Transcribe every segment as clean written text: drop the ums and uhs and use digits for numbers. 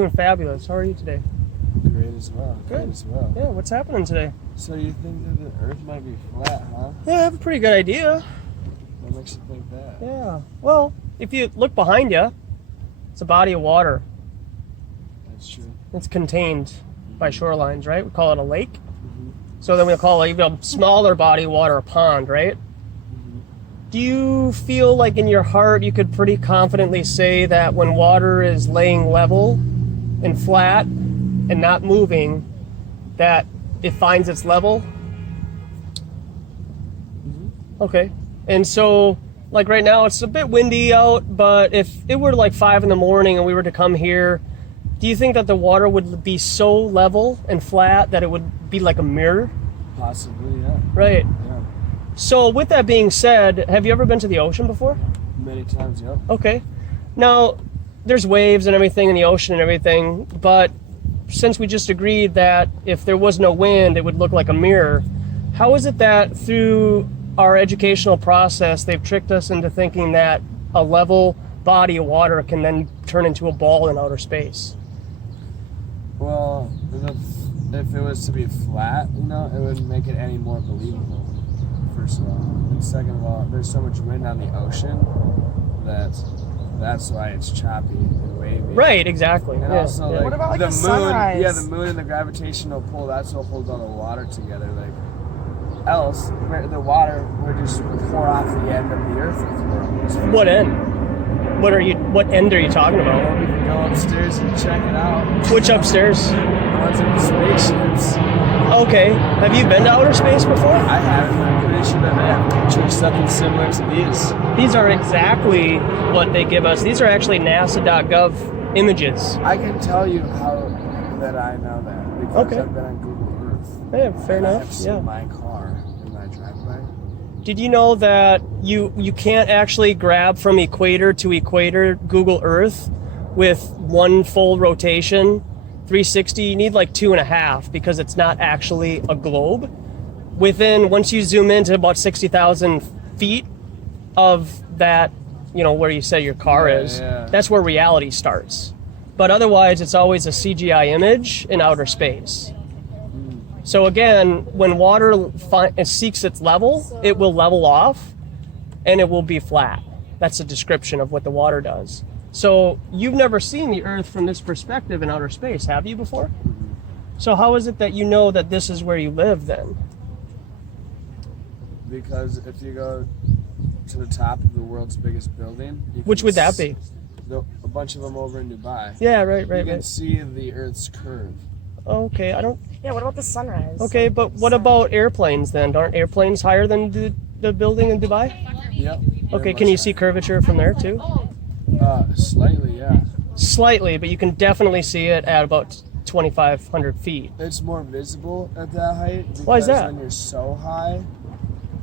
Doing fabulous. How are you today? Great as well. Good. Great as well. Yeah, what's happening today? So you think that the Earth might be flat, huh? Yeah, I have a pretty good idea. What makes you think that? Yeah. Well, if you look behind you, it's a body of water. That's true. It's contained by shorelines, right? We call it a lake. Mm-hmm. So then we'll call it even a smaller body of water a pond, right? Mm-hmm. Do you feel like in your heart you could pretty confidently say that when water is laying level and flat and not moving, that it finds its level? Mm-hmm. Okay. And so, like right now, it's a bit windy out, but if it were like 5 a.m. and we were to come here, do you think that the water would be so level and flat that it would be like a mirror? Possibly, yeah. Right. Yeah. So with that being said, have you ever been to the ocean before? Many times, yep. Okay. Now, there's waves and everything in the ocean and everything, but since we just agreed that if there was no wind, it would look like a mirror, how is it that through our educational process, they've tricked us into thinking that a level body of water can then turn into a ball in outer space? Well, if it was to be flat, it wouldn't make it any more believable, first of all. And second of all, there's so much wind on the ocean that's why it's choppy and wavy. Right, exactly. And Yeah, also, yeah. like, What about, like, the the moon? sunrise? Yeah, the moon and the gravitational pull, that's what holds all the water together. Like, else, the water would just pour off the end of the Earth if the world was flat. What end? What end are you talking about? Well, we can go upstairs and check it out. Which upstairs? The ones in the spaceships. Okay. Have you been to outer space before? I haven't, but I'm pretty sure that they have pictures of something similar to these. These are exactly what they give us. These are actually NASA.gov images. I can tell you how that I know that because Okay. I've been on Google Earth. Yeah, fair and I enough. have seen Yeah. my car in my driveway. Did you know that you can't actually grab from equator to equator Google Earth with one full rotation, 360? You need like 2.5 because it's not actually a globe. Once you zoom into about 60,000 feet of that, where you say your car is, yeah. that's where reality starts. But otherwise, it's always a CGI image in outer space. So again, when water seeks its level, it will level off and it will be flat. That's a description of what the water does. So you've never seen the Earth from this perspective in outer space, have you before? Mm-hmm. So how is it that you know that this is where you live then? Because if you go to the top of the world's biggest building, Which would that be? A bunch of them over in Dubai. Yeah, right. You can see the Earth's curve. Okay, I don't... Yeah, what about the sunrise? Okay, but what about airplanes then? Aren't airplanes higher than the building in Dubai? Yep. Okay, can you see curvature from there too? Slightly, yeah. Slightly, but you can definitely see it at about 2,500 feet. It's more visible at that height. Because Why is that? when you're so high,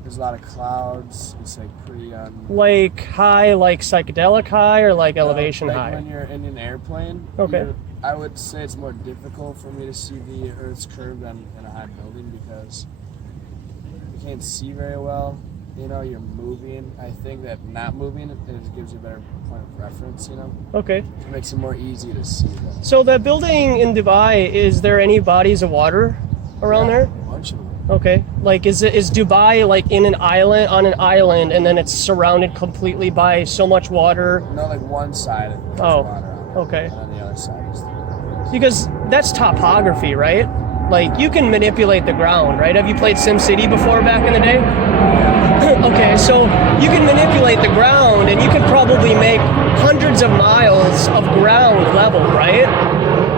there's a lot of clouds. It's like pretty Like high, like psychedelic high, or like elevation like high? when you're in an airplane. Okay. I would say it's more difficult for me to see the Earth's curve than in a high building because you can't see very well. You're moving. I think that not moving it gives you a better point of reference. Okay. It makes it more easy to see that. So that building in Dubai, is there any bodies of water around there? A bunch of them. Okay. Like is Dubai like on an island, and then it's surrounded completely by so much water? No, like one side has Oh, water on it, okay. and on the other side is Because that's topography, right? Like you can manipulate the ground, right? Have you played SimCity before back in the day? Okay, so you can manipulate the ground and you can probably make hundreds of miles of ground level, right?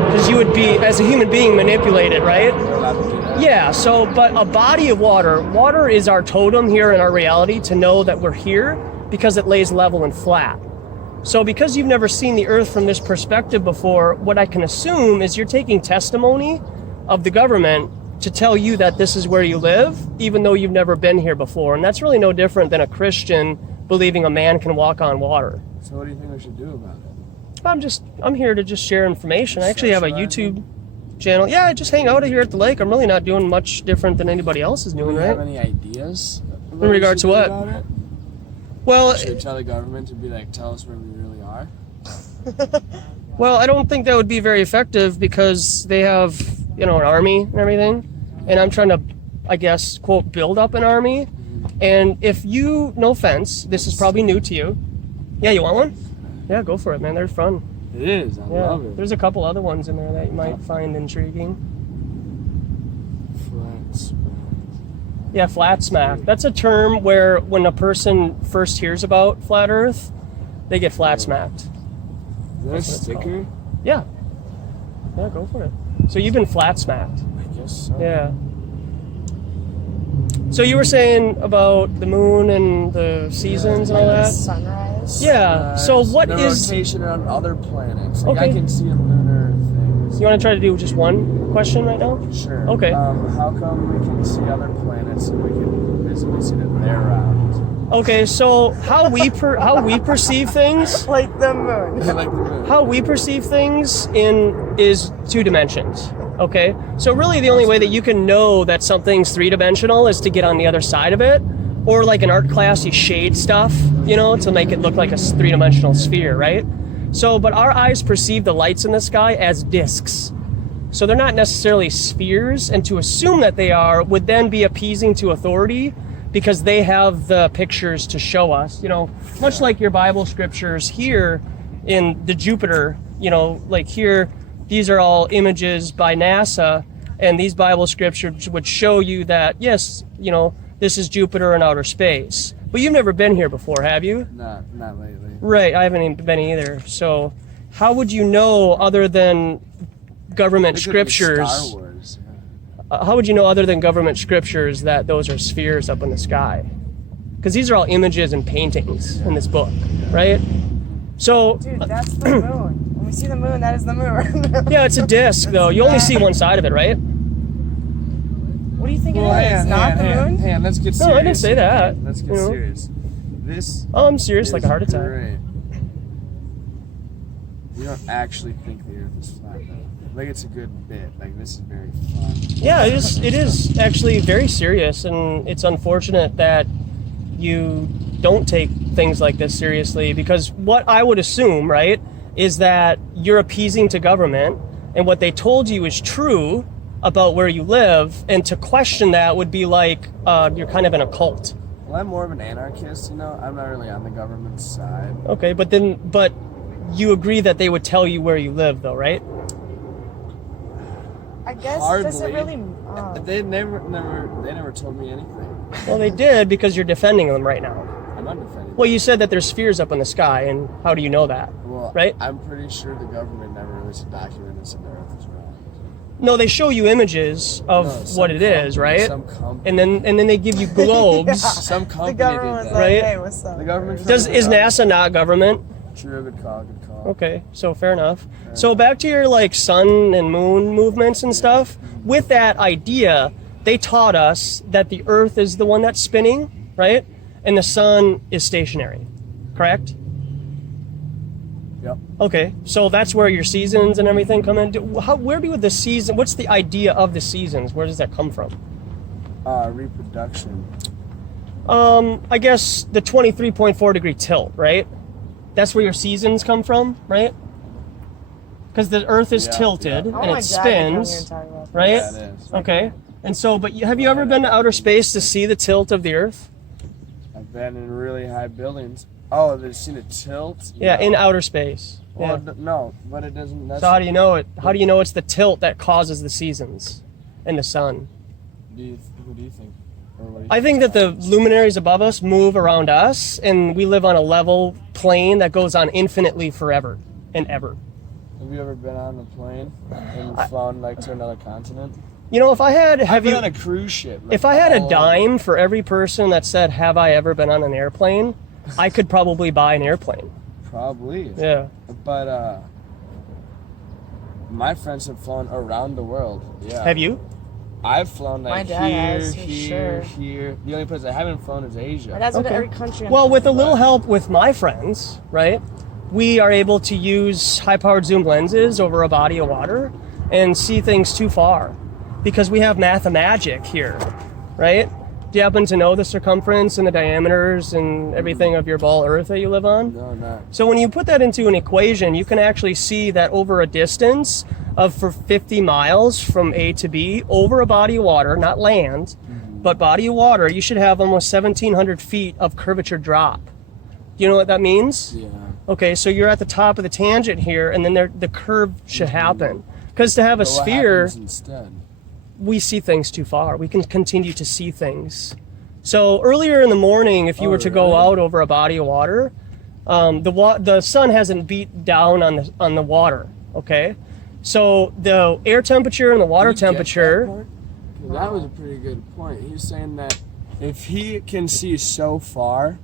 Because you would be, as a human being, manipulated, right? You're allowed to do that. Yeah, but a body of water is our totem here in our reality to know that we're here because it lays level and flat. So because you've never seen the Earth from this perspective before, what I can assume is you're taking testimony of the government to tell you that this is where you live, even though you've never been here before. And that's really no different than a Christian believing a man can walk on water. So what do you think we should do about it? I'm here to just share information. I actually have a YouTube channel. Yeah, I just hang out here at the lake. I'm really not doing much different than anybody else is doing, Do you right? have any ideas? In regard to what? Well, Should we tell the government to be like, tell us where we really are? Well, I don't think that would be very effective because they have, an army and everything. And I'm trying to, I guess, quote, build up an army. And if you, no offense, this is probably new to you. Yeah, you want one? Yeah, go for it, man. They're fun. It is. I love it. There's a couple other ones in there that you might find intriguing. Flat smack. Yeah, flat smack. That's a term where when a person first hears about flat Earth, they get flat smacked. Is that a sticker? Yeah. Yeah, go for it. So you've been flat smacked. I guess so. Yeah. So you were saying about the moon and the seasons and all that? Sunrise. Yeah. So what the is... rotation around other planets? Like Okay. I can see lunar things. You want to try to do just one question right now? Sure. Okay. How come we can see other planets and we can visibly see that they're round? Okay, so how we perceive things, Like the moon. Like the moon. how we perceive things is 2 dimensions. Okay, so really the only way that you can know that something's 3-dimensional is to get on the other side of it, or like in art class you shade stuff, to make it look like a 3-dimensional sphere, right? So, but our eyes perceive the lights in the sky as disks. So they're not necessarily spheres, and to assume that they are would then be appeasing to authority because they have the pictures to show us, much like your Bible scriptures here in the Jupiter, like here, these are all images by NASA, and these Bible scriptures would show you that, yes, this is Jupiter in outer space. But you've never been here before, have you? Not lately. Right, I haven't been either. So how would you know other than government It could be scriptures? Star Wars. How would you know other than government scriptures that those are spheres up in the sky? Because these are all images and paintings in this book, right? So, Dude, that's the moon. When we see the moon, that is the moon. yeah, it's a disc though. You only see one side of it, right? What do you think it is? Hang on, Not the moon? Hang on, let's get serious. No, I didn't say that. Let's get serious. This Oh, I'm serious, like a is heart attack. great. You don't actually think the Earth is flat, though. Like, it's a good bit. Like, this is very fun. Yeah, it is actually very serious, and it's unfortunate that you don't take things like this seriously, because what I would assume, right, is that you're appeasing to government, and what they told you is true about where you live, and to question that would be like you're kind of in a cult. Well, I'm more of an anarchist, I'm not really on the government side. Okay, but you agree that they would tell you where you live, though, right? I guess, does it Hardly. really... They never told me anything. Well, they did, because you're defending them right now. I'm undefended. Well, you said that there's spheres up in the sky, and how do you know that? Well, right? I'm pretty sure the government never released a document that said the Earth is round. No, they show you images of what it is, right? Some company. And then they give you globes. Some The company government was did like, that. Right? hey, what's up? The government. Is NASA not government? True, good call, good call. Okay, so fair enough. So back to your like sun and moon movements and stuff. With that idea, they taught us that the Earth is the one that's spinning, right? And the sun is stationary, correct? Yep. Okay, so that's where your seasons and everything come in. Where do the season? What's the idea of the seasons? Where does that come from? Reproduction. I guess the 23.4 degree tilt, right? That's where your seasons come from, right? Because the Earth is Yeah, tilted yeah. Oh and my it God, I know what spins, you're talking about. right? Yeah, it is. Okay. And so, but have you ever been to outer space to see the tilt of the Earth? I've been in really high buildings. Oh, they've seen a tilt? Yeah, No. in outer space. Well, Yeah. no, but it doesn't. That's, So how do you know it? How do you know it's the tilt that causes the seasons and the sun? Who do you think? Or what do you I think that the luminaries above us move around us, and we live on a level plane that goes on infinitely forever and ever. Have you ever been on a plane and flown like to another continent? You know, if I had, I've been on a cruise ship. Like, if I had a all over. dime for every person that said, "Have I ever been on an airplane?" I could probably buy an airplane. Probably. Yeah. But my friends have flown around the world. Yeah. Have you? I've flown like My dad here, has, for here, sure. here. The only place I haven't flown is Asia. My dad's been to Okay. every country. on Well, the with a planet. little help with my friends, right? We are able to use high-powered zoom lenses over a body of water and see things too far because we have mathemagic here, right? Do you happen to know the circumference and the diameters and everything of your ball Earth that you live on? No, not. So when you put that into an equation, you can actually see that over a distance of for 50 miles from A to B, over a body of water, not land, but body of water, you should have almost 1,700 feet of curvature drop. Do you know what that means? Yeah. Okay, so you're at the top of the tangent here, and then the curve should happen. Because to have a But what sphere, happens instead? we see things too far. We can continue to see things. So earlier in the morning, if you were to go out over a body of water, the sun hasn't beat down on the water. Okay, so the air temperature and the water Did you get temperature. that part? 'Cause that was a pretty good point. He's saying that if he can see so far,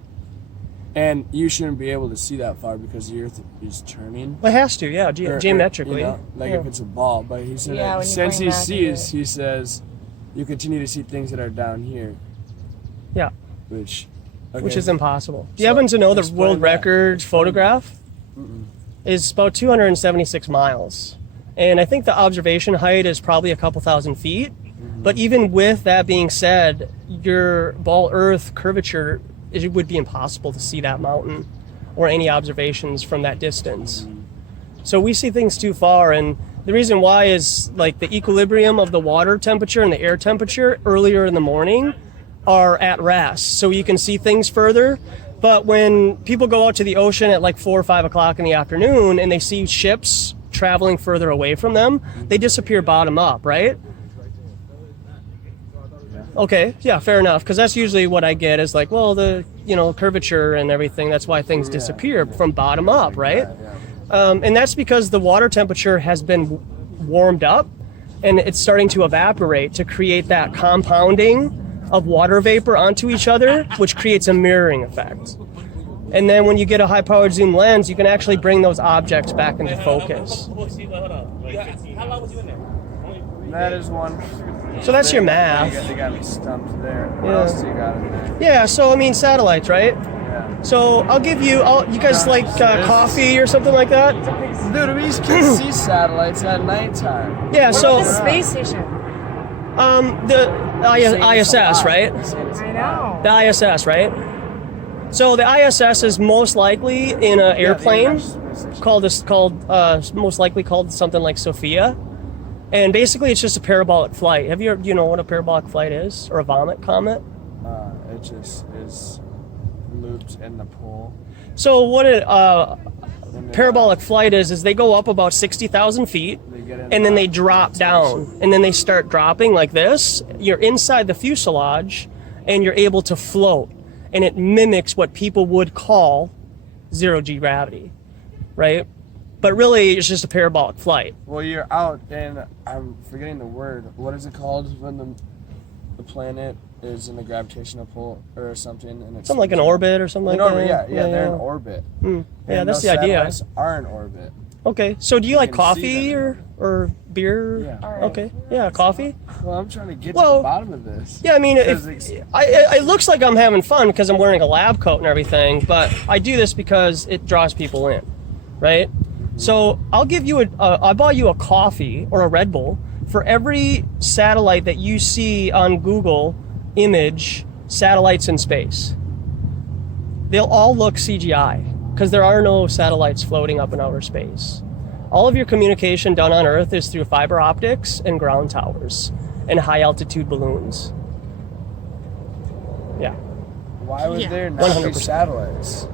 and you shouldn't be able to see that far because the Earth is turning. It has to, yeah, geometrically. You know, like Yeah. if it's a ball. But he said Yeah, that when you since bring he that into sees, it. he says, you continue to see things that are down here. Yeah. Which Which is impossible. Do you So, happen to know the explain world that. record photograph Mm-mm. is about 276 miles. And I think the observation height is probably a couple thousand feet. But even with that being said, your ball Earth curvature, it would be impossible to see that mountain or any observations from that distance. So we see things too far, and the reason why is like the equilibrium of the water temperature and the air temperature earlier in the morning are at rest, so you can see things further. But when people go out to the ocean at like 4 or 5 o'clock in the afternoon and they see ships traveling further away from them, they disappear bottom up, right? Okay, yeah, fair enough, because that's usually what I get is like, well, the curvature and everything, that's why things disappear from bottom up, right? And that's because the water temperature has been warmed up and it's starting to evaporate to create that compounding of water vapor onto each other, which creates a mirroring effect. And then when you get a high-powered zoom lens, you can actually bring those objects back into focus. That is one. So that's your math. They got me stumped there. What Yeah. else do you got in there? Yeah, so I mean satellites, right? Yeah. So I'll give you, you guys like coffee or something like that? Dude, we can see satellites at nighttime. Yeah, What so about the space station? the ISS, right? I know. The ISS, right? So the ISS is most likely in an airplane most likely called something like Sophia. And basically it's just a parabolic flight. Do you know what a parabolic flight is? Or a vomit comet? It just is looped in the pool. So what parabolic flight is they go up about 60,000 feet and then they drop down and then they start dropping like this. You're inside the fuselage and you're able to float, and it mimics what people would call zero-G gravity, right? But really it's just a parabolic flight. Well, you're out in, I'm forgetting the word. What is it called when the planet is in a gravitational pull or something? And it's Something like an orbit or something like that. Yeah, they're in orbit. Yeah, And that's those the idea. satellites are in orbit. Okay, so do you like can see coffee them. or beer? Yeah. All right. Okay, yeah, coffee. Well, I'm trying to get to Well, the bottom of this. Yeah, I mean, Because it looks like I'm having fun because I'm wearing a lab coat and everything, but I do this because it draws people in, right? So I'll give you I bought you a coffee or a Red Bull for every satellite that you see on Google image satellites in space. They'll all look CGI because there are no satellites floating up in outer space. All of your communication done on Earth is through fiber optics and ground towers and high altitude balloons. Yeah. Why would Yeah. there not 100%. be satellites?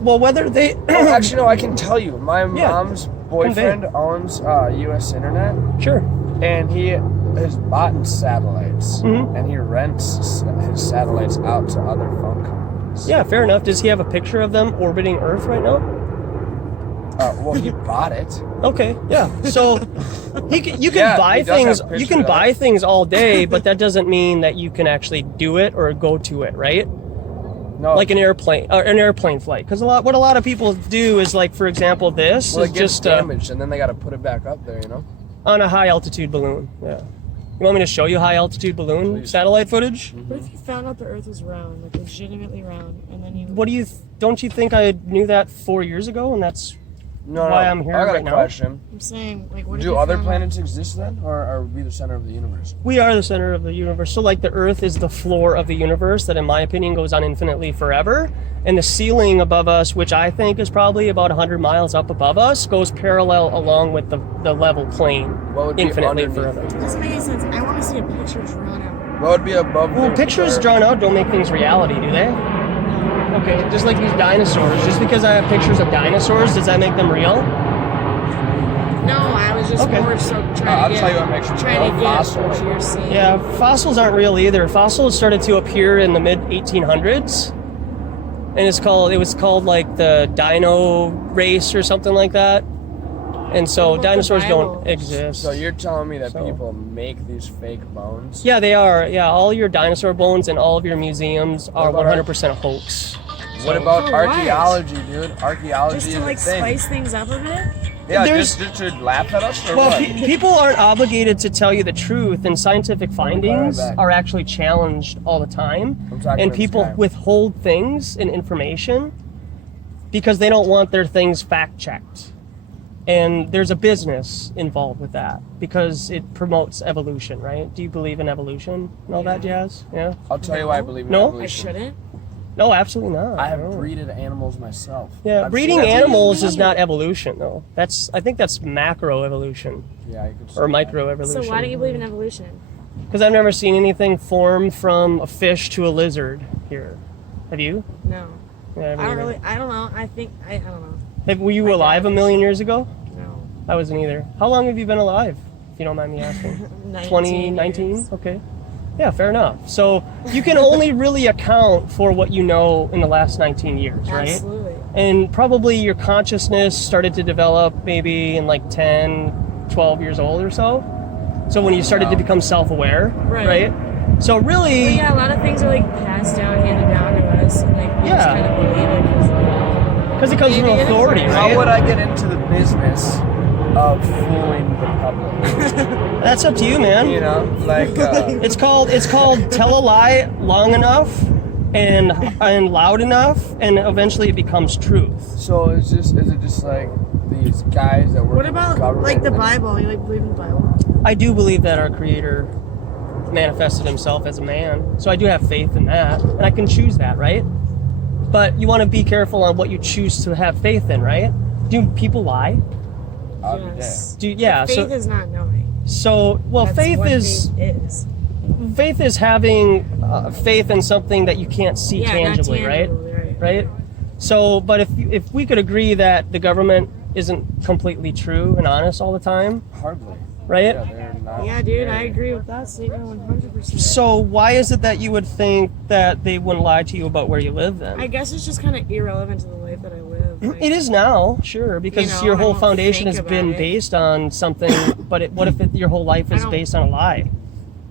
Well, whether they Oh, actually, no, I can tell you. My mom's boyfriend Convey. owns U.S. Internet, Sure. and he has bought satellites, Mhm. and he rents his satellites out to other phone companies. Yeah, fair enough. Does he have a picture of them orbiting Earth right now? Well, he bought it. Okay, yeah. So you can Yeah, buy he does things. have You pictures can of buy it. things all day, but that doesn't mean that you can actually do it or go to it, right? No, Like an airplane flight. Because what a lot of people do is, like, for example, this well, is it gets just damaged, and then they got to put it back up there. You know. on a high altitude balloon. Yeah. You want me to show you high altitude balloon Please. satellite footage? What if you found out the Earth was round, like legitimately round, and then you? Don't you think I knew that 4 years ago? And that's why I'm here I got right a now. question. I'm saying, like, what Do other planets exist then, or are we the center of the universe? We are the center of the universe. So like the Earth is the floor of the universe that in my opinion goes on infinitely forever. And the ceiling above us, which I think is probably about 100 miles up above us, goes parallel along with the level plane What would be infinitely underneath forever. It doesn't make any sense. I want to see a picture drawn out. What would be above Well, the pictures Earth? drawn out don't make things reality, do they? Okay, just like these dinosaurs. Just because I have pictures of dinosaurs, does that make them real? No, I was just Okay. more so trying I'll to get, tell you what makes them trying to real. get Fossils. what you're seeing. Yeah, fossils aren't real either. Fossils started to appear in the mid 1800s, and it was called like the dino race or something like that. And so What about the dinosaurs don't Bible? exist. So you're telling me that So- people make these fake bones? Yeah, they are. Yeah, all your dinosaur bones in all of your museums are What about 100% a hoax. What So- about For what? archaeology, dude? Archaeology Just is to like a thing. spice things up a bit. Yeah, There's- just to laugh at us or Well, what? people aren't obligated to tell you the truth, and scientific findings back. are actually challenged all the time. I'm talking And to this people guy. withhold things and information because they don't want their things fact checked. And there's a business involved with that because it promotes evolution, right? Do you believe in evolution and all that jazz? Yeah? I'll tell you why I believe in No? evolution. I shouldn't. No, absolutely not. I have No. breeded animals myself. Yeah, I've breeding seen animals evolution. is not evolution, though. I think that's macro evolution Yeah, you could say or that. micro evolution. So why don't you believe in evolution? Because I've never seen anything form from a fish to a lizard here. Have you? No. Yeah, I I don't haven't really. either. I don't know. I think. I don't know. Were you alive a million years ago? No. I wasn't either. How long have you been alive, if you don't mind me asking? 2019? years. Okay. Yeah, fair enough. So you can only really account for what you know in the last 19 years, right? Absolutely. And probably your consciousness started to develop maybe in like 10, 12 years old or so. So when you started to become self-aware, Right. So really, But yeah, a lot of things are like passed down, handed down to us, and like we just Yeah. kind of believe it because it comes from Maybe it is authority, right. right? How would I get into the business of fooling the public? That's up to you, man. You know, like It's called tell a lie long enough and loud enough, and eventually it becomes truth. so is it just like these guys that work What in the about government like the and- Bible? You like believe in the Bible? I do believe that our Creator manifested Himself as a man, so I do have faith in that, and I can choose that, right? But you want to be careful on what you choose to have faith in, right? Do people lie? I'll be Yes. So Faith is not knowing. well, That's faith what is faith is. having faith in something that you can't see Yeah, tangibly, not right? tangibly, Right. So, but if we could agree that the government isn't completely true and honest all the time, Hardly. right? Yeah, they're not. Yeah, dude, I agree with that statement 100%. So why is it that you would think that they wouldn't lie to you about where you live then? I guess it's just kind of irrelevant to the life that I live. Like, It is now, sure, because You know, your I whole don't foundation think has about been it. based on something. But what if your whole life I is don't- based on a lie?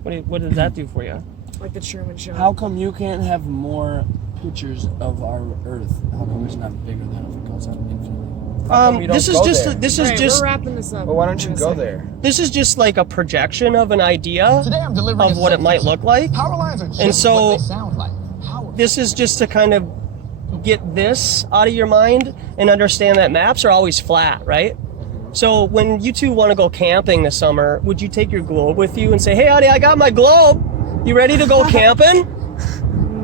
What does that do for you? like the Truman Show. How come you can't have more pictures of our Earth? How come it's not bigger than if it goes on infinitely? How come you don't This is go just there? this Right, is just we're wrapping this up. Well, why don't you in a go second. there? this is just like a projection of an idea Today I'm delivering of what it might look like. Power lines are just And so- what they sound like. Power. This is just to kind of get this out of your mind and understand that maps are always flat, right? So when you two want to go camping this summer, would you take your globe with you and say, "Hey, honey, I got my globe. You ready to go camping?"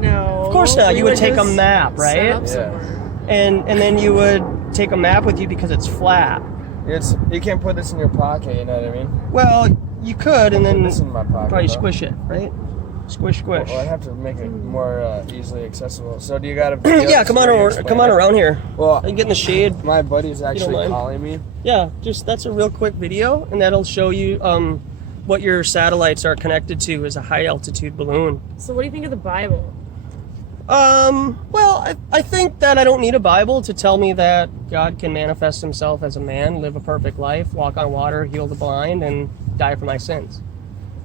No. Of course not. we You would take a just map, set right? up Yeah. somewhere. And then you would take a map with you because it's flat. You can't put this in your pocket. You know what I mean? Well, you could, and Put then this in my pocket. probably though. squish it, right? Squish, squish. Well, I have to make it more easily accessible. So do you got a video? Yeah, come on, come on around here. Well, You get in the shade. my buddy's actually mind? calling me. Yeah, that's a real quick video, and that'll show you what your satellites are connected to as a high altitude balloon. So what do you think of the Bible? Well, I think that I don't need a Bible to tell me that God can manifest Himself as a man, live a perfect life, walk on water, heal the blind, and die for my sins.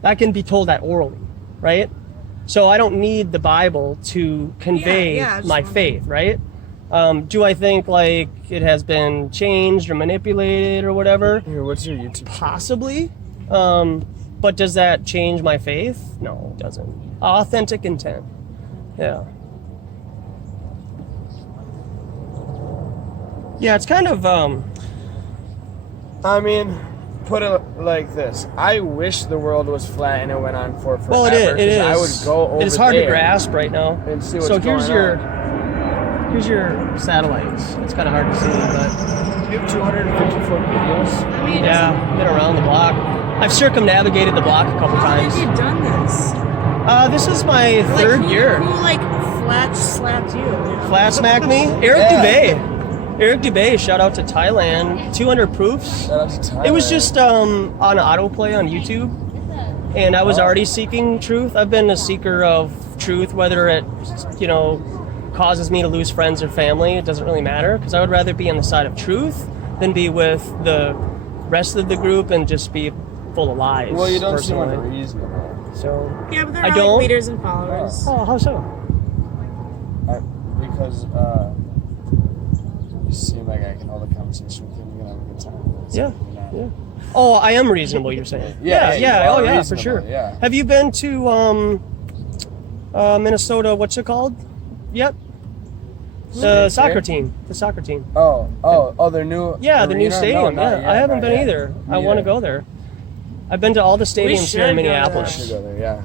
That can be told that orally, right? So I don't need the Bible to convey Yeah, I just my wondered. faith, right? Do I think like it has been changed or manipulated or whatever? Here, what's your YouTube? Possibly. But does that change my faith? No, it doesn't. Authentic intent. Yeah. Yeah, it's kind of I mean, put it like this. I wish the world was flat and it went on for forever. Well, it is. I would go over It's hard to there grasp right now. and see what's So going here's your satellites. It's kind of hard to see, but You have 254 videos. I mean, yeah, been around the block. I've circumnavigated the block a couple how long times. have you done this? This is my third year. Who like flat slapped you? Flat smacked me? Eric Yeah. Dubay. Eric Dubay, shout out to Thailand. 200 proofs. Shout out to Thailand. It was just on autoplay on YouTube, and I was already seeking truth. I've been a seeker of truth, whether it, causes me to lose friends or family. It doesn't really matter, because I would rather be on the side of truth than be with the rest of the group and just be full of lies. Well, you don't personally. seem unreasonable. So Yeah, but they're I not don't. like leaders and followers. Oh, how so? Because you seem like I can hold a conversation with you and we're gonna have a good time. It's Yeah, like you're not- yeah. Oh, I am reasonable, you're saying? Yeah, you are Oh, yeah, for reasonable, sure. yeah. Have you been to Minnesota? What's it called? Yep. The soccer team. The soccer team. Oh, their new. Yeah, the new arena? stadium. No, not Yeah, yet, I haven't not been yet. either. I Me want to either. go there. I've been to all the stadiums should here in go there. I Minneapolis. should go there. Yeah.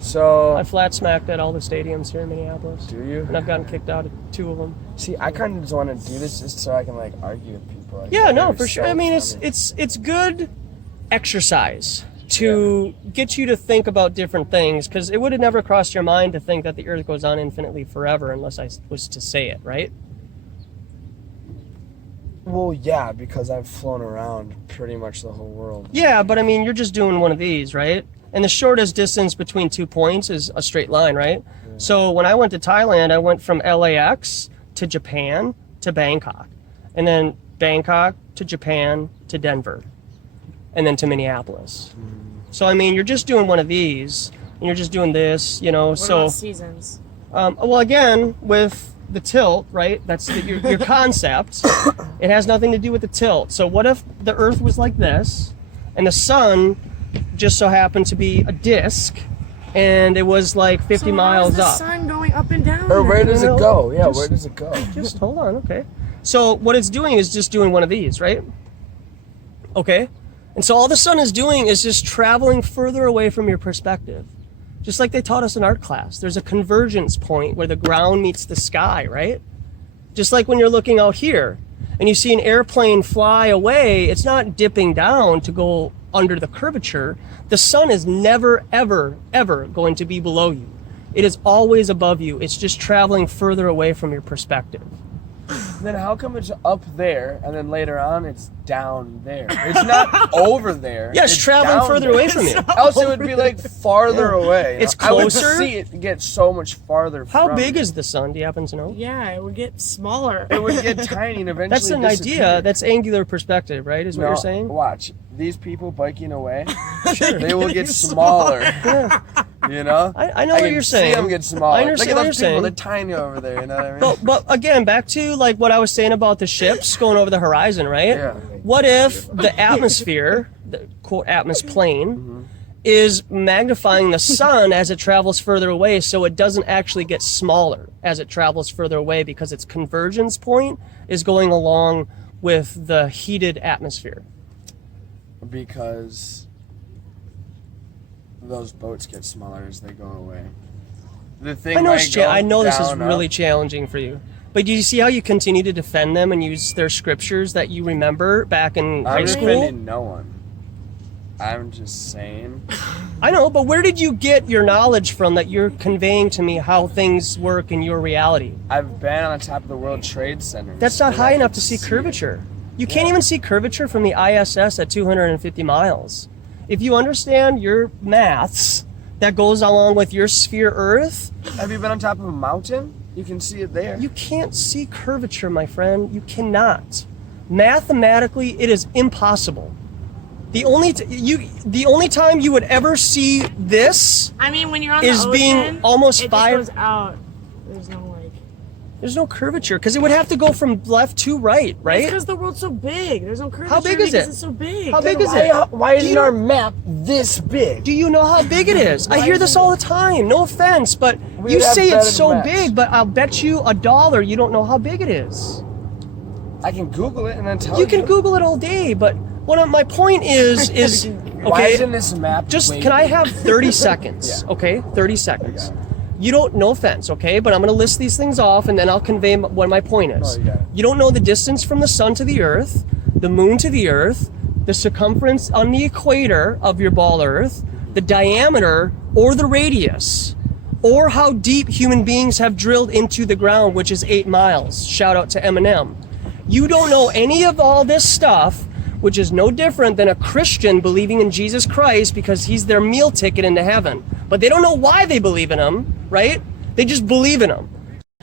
So. I flat smacked at all the stadiums here in Minneapolis. Do you? And I've gotten kicked out of 2 of them. See, I kind of just want to do this just so I can like argue with people. Like, Yeah, no, they're for sure. so I mean, funny. it's good exercise to get you to think about different things, because it would have never crossed your mind to think that the Earth goes on infinitely forever unless I was to say it, right? Well, yeah, because I've flown around pretty much the whole world. Yeah, but I mean, you're just doing one of these, right? And the shortest distance between 2 points is a straight line, right? So when I went to Thailand, I went from LAX to Japan to Bangkok, and then Bangkok to Japan to Denver, and then to Minneapolis. So I mean, you're just doing one of these, and you're just doing this, What so about seasons? well, again, with the tilt, right? That's your concept. It has nothing to do with the tilt. So what if the Earth was like this, and the sun just so happened to be a disc, and it was like 50 miles the up? sun going up and down? Or where does it No, go? Yeah, just- where does it go? Just hold on, okay. So what it's doing is just doing one of these, right? Okay. And so all the sun is doing is just traveling further away from your perspective. Just like they taught us in art class. There's a convergence point where the ground meets the sky, right? Just like when you're looking out here and you see an airplane fly away, it's not dipping down to go under the curvature. The sun is never, ever, ever going to be below you. It is always above you. It's just traveling further away from your perspective. Then how come it's up there and then later on it's down there? It's not over there. Yeah, it's traveling down further there. away from you. Else it would be like farther away. you It's know? I would closer. see it get so much farther. How from big me. is the sun? Do you happen to know? Yeah, it would get smaller. It would get tiny and eventually. That's an idea. That's angular perspective, right? Is what you're saying? Watch these people biking away. Sure. They will get smaller. Yeah. You know. I know what can you're saying. See them get smaller. I understand Look what at you're those people. saying. They're tiny over there. You know what I mean? But again, back to like what I was saying about the ships going over the horizon, right? Yeah. What if the atmosphere, the quote atmosplane, is magnifying the sun as it travels further away, so it doesn't actually get smaller as it travels further away, because its convergence point is going along with the heated atmosphere. Because those boats get smaller as they go away. The thing I know, might go I know this is down, up. really challenging for you. But do you see how you continue to defend them and use their scriptures that you remember back in high I'm school? defending no one. I'm just saying. I know, but where did you get your knowledge from that you're conveying to me how things work in your reality? I've been on the top of the World Trade Center. That's not and high I enough can to see it. curvature. You can't even see curvature from the ISS at 250 miles. If you understand your maths that goes along with your sphere Earth, Have you been on top of a mountain? You can see it there. you can't see curvature, my friend. You cannot. Mathematically, it is impossible. The only time you would ever see this, I mean, when you're on Is the being ocean, almost it five- just goes out. There's no like. there's no curvature because it would have to go from left to right, right? Because the world's so big. There's no curvature. How big is because it? It's so big. How big is why, it? Why Do isn't you- our map this big? Do you know how big it is? I hear this all the time. No offense, but We you have say better it's so maps. big, but I'll bet you $1 you don't know how big it is. I can Google it and then tell you. You can Google it all day, but my point is Why okay. isn't this map? Just way can I bigger? have 30 seconds? Yeah. Okay, 30 seconds. Okay. You don't, no offense, okay, but I'm going to list these things off and then I'll convey what my point is. No, you got it. You don't know the distance from the sun to the earth, the moon to the earth, the circumference on the equator of your ball earth, the diameter or the radius, or how deep human beings have drilled into the ground, which is 8 miles. Shout out to Eminem. You don't know any of all this stuff, which is no different than a Christian believing in Jesus Christ because he's their meal ticket into heaven. But they don't know why they believe in him, right? They just believe in him.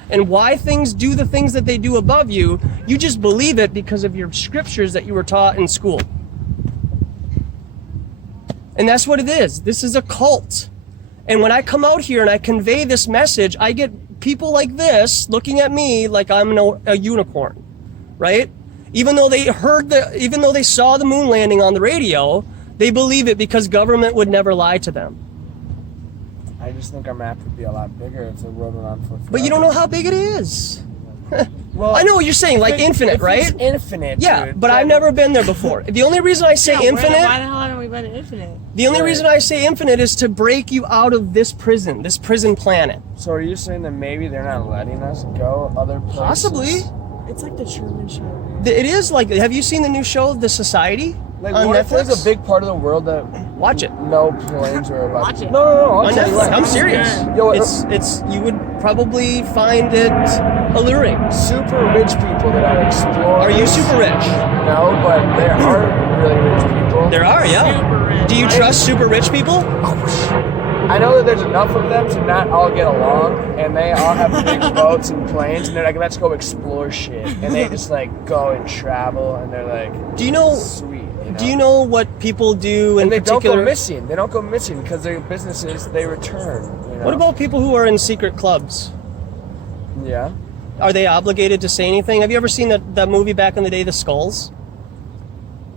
And why things do the things that they do above you, you just believe it because of your scriptures that you were taught in school. And that's what it is. This is a cult. And when I come out here and I convey this message, I get people like this looking at me like I'm a unicorn, right? Even though they saw the moon landing on the radio, they believe it because government would never lie to them. I just think our map would be a lot bigger if the world went on for forever. But you don't know how big it is. Well, I know what you're saying, like infinite, right? It's infinite. Yeah, dude, but I've never been there before. The only reason I say Why infinite, the hell haven't we been to infinite? the only Right. reason I say infinite is to break you out of this prison planet. So are you saying that maybe they're not letting us go other places? Possibly. It's like the Truman Show. It is like, have you seen the new show, The Society? Like, on what if Netflix? there's a big part of the world that Watch it. no planes are about? Watch it. No. On I'll tell you Netflix. what. I'm serious. Yo, It's you would probably find it alluring. super rich people that are explorers. Are you super rich? No, but there are really rich people. There are, yeah. Super rich. Do you trust super rich people? I know that there's enough of them to not all get along, and they all have big boats and planes, and they're like, let's go explore shit. And they just like go and travel, and they're like, Do you know? sweet. Do you know what people do in And they particular? don't go missing. They don't go missing because their businesses, they return. You know? What about people who are in secret clubs? Yeah. Are they obligated to say anything? Have you ever seen that movie back in the day, The Skulls?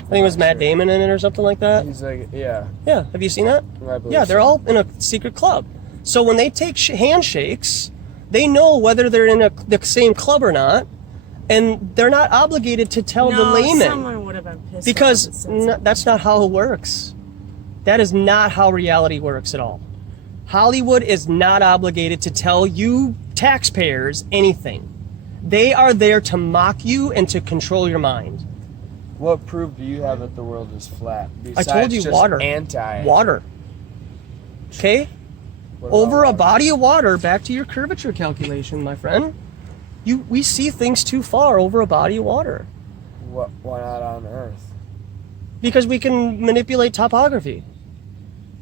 I think it was Matt Damon in it or something like that. He's like, yeah. Yeah, have you seen that? I believe Yeah, they're so. all in a secret club. So when they take handshakes, they know whether they're in the same club or not, and they're not obligated to tell the layman. Someone would have been pissed Because off and said something. that's not how it works. That is not how reality works at all. Hollywood is not obligated to tell you taxpayers anything. They are there to mock you and to control your mind. What proof do you have that the world is flat? I told you Besides just water. Anti. Water. Okay? What about Over a water? body of water, back to your curvature calculation, my friend. We see things too far over a body of water Why not on Earth? because we can manipulate topography.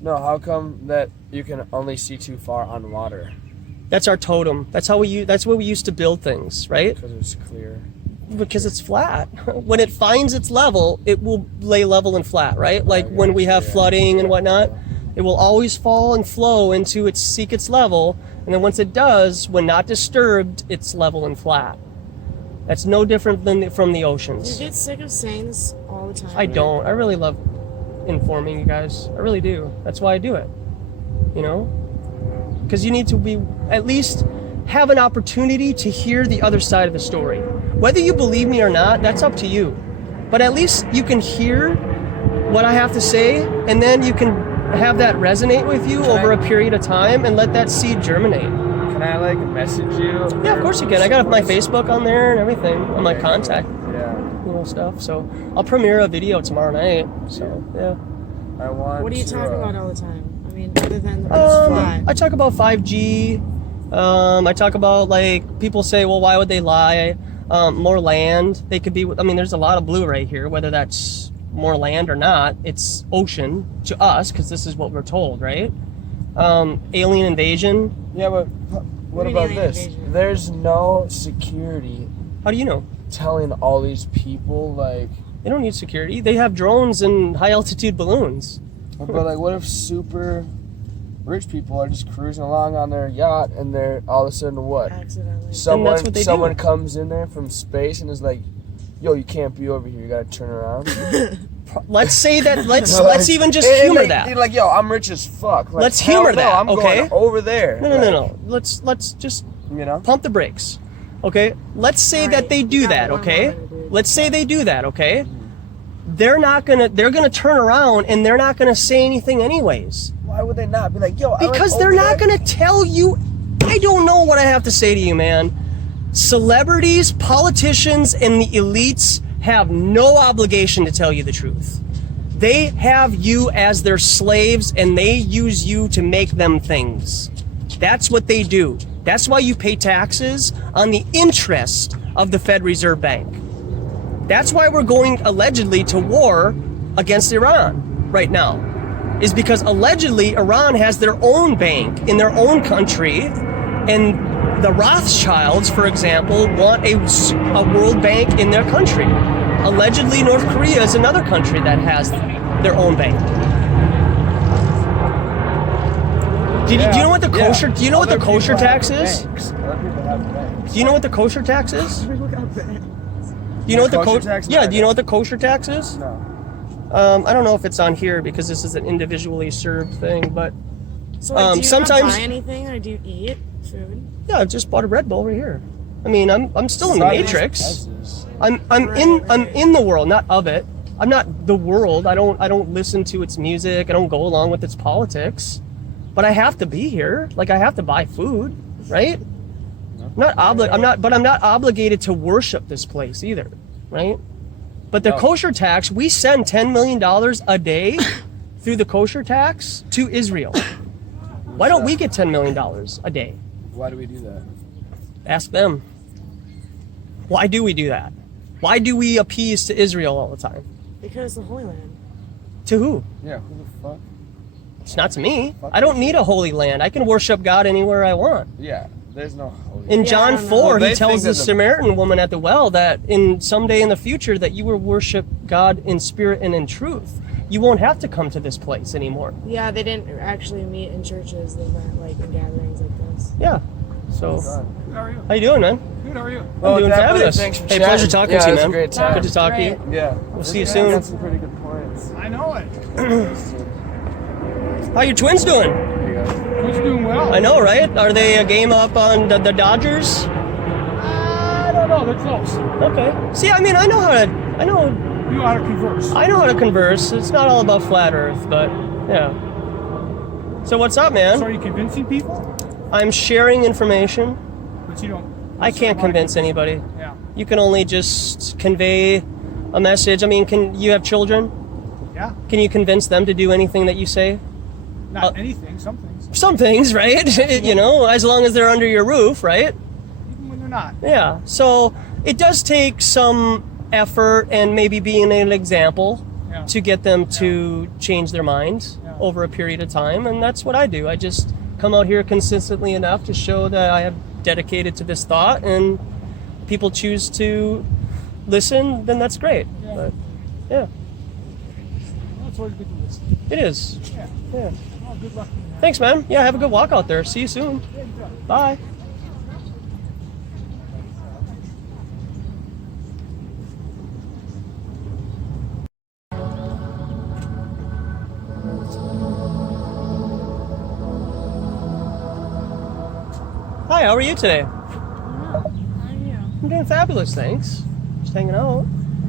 No, how come that you can only see too far on water? That's our totem. That's what we used to build things, right? Because it's clear. Because it's flat. When it finds its level, it will lay level and flat, right? Like when we have flooding and whatnot, it will always fall and flow into seek its level, and then once it does, when not disturbed, it's level and flat. That's no different than from the You oceans. get sick of saying this all the time. I don't. I really love informing you guys. I really do. That's why I do it. You know? Because you need to be at least have an opportunity to hear the other side of the story. Whether you believe me or not, that's up to you. But at least you can hear what I have to say, and then you can have that resonate with you over a period of time and let that seed germinate. Can I like message you? Yeah, of course you can. I got my Facebook on there and everything, on my contact, Yeah. stuff. So I'll premiere a video tomorrow night. So yeah. I want. What are you to, talking about all the time? I mean, other than it's flat. I talk about 5G. I talk about, like, people say, well, why would they lie? More land. They could be, I mean, there's a lot of blue right here, whether that's more land or not. It's ocean to us, because this is what we're told, right? Alien invasion. Yeah, but what do you about mean this? invasion? There's no security How do you know? telling all these people like. They don't need security. They have drones and high altitude balloons. But like, what if super rich people are just cruising along on their yacht and they're all of a sudden what? Accidentally. Someone what they do. someone comes in there from space and is like, "Yo, you can't be over here. You gotta turn around." Let's say that. Let's even just And humor like, that. they're like, "Yo, I'm rich as fuck." Like, Let's hell humor no, that, I'm okay? going over there. No. Let's just You know. pump the brakes. Okay? Let's say All that right, they you do got that, one okay? more minute, dude. Let's say they do that, okay? they're gonna turn around and they're not gonna say anything anyways. Why would they not be like, yo? Because they're not gonna tell you. I don't know what I have to say to you, man. Celebrities, politicians, and the elites have no obligation to tell you the truth. They have you as their slaves and they use you to make them things. That's what they do. That's why you pay taxes on the interest of the Fed Reserve Bank. That's why we're going allegedly to war against Iran right now, is because allegedly Iran has their own bank in their own country, and the Rothschilds, for example, want a world bank in their country. Allegedly, North Korea is another country that has their own bank. Do you know what the kosher? Do you know what the kosher tax is? Do you know what the kosher tax is? Do you know what the kosher tax? Yeah. Do you know what the kosher tax is? No. I don't know if it's on here because this is an individually served thing, but So like, do you sometimes not buy anything or do you eat food? yeah, I've just bought a Red Bull right here. I mean, I'm still in the Matrix. I'm in the world, not of it. I'm not the world. I don't listen to its music. I don't go along with its politics. But I have to be here. Like I have to buy food, right? No. I'm not obligated to worship this place either, right? But the kosher tax, we send $10 million a day through the kosher tax to Israel. Why don't we get $10 million a day? Why do we do that? Ask them. Why do we do that? Why do we appease to Israel all the time? Because the Holy Land. To who? Yeah, who the fuck? It's not to me. I don't need a holy land. I can worship God anywhere I want. Yeah, there's no holy. In John 4, Well, he tells the the Samaritan woman at the well that someday in the future that you will worship God in spirit and in truth. You won't have to come to this place anymore. Yeah, they didn't actually meet in churches. They met like in gatherings like this. Yeah. So, How are you? how you doing, man? Good, how are you? I'm doing fabulous. Thanks for Hey, pleasure talking to you, it was man. a great time. Good to talk to you. Yeah. We'll see you Yeah, soon. got some pretty good points. I know it. How your twins doing? There you go. Who's doing well? I know, right? Are they a game up on the Dodgers? I don't know. They're close. Okay. See, I mean, I know how to converse. I know how to converse. It's not all about flat Earth, but yeah. So what's up, man? So are you convincing people? I'm sharing information. But you don't. I can't convince anybody. Yeah. You can only just convey a message. I mean, can you have children? Yeah. Can you convince them to do anything that you say? Not anything. Some things. Some things, right? You know, as long as they're under your roof, right? Even when they're not. Yeah. So it does take some effort and maybe being an example to get them to change their minds over a period of time, and that's what I do. I just come out here consistently enough to show that I have dedicated to this thought, and people choose to listen, then that's great. Yeah. But yeah, Well, it's always good to listen. it is. Yeah. Yeah. Well, good luck. Thanks, man. Yeah, have a good walk out there. See you soon. Yeah, you got it. Bye. Hi, how are you today? How are you? I'm doing fabulous, thanks. Just hanging out.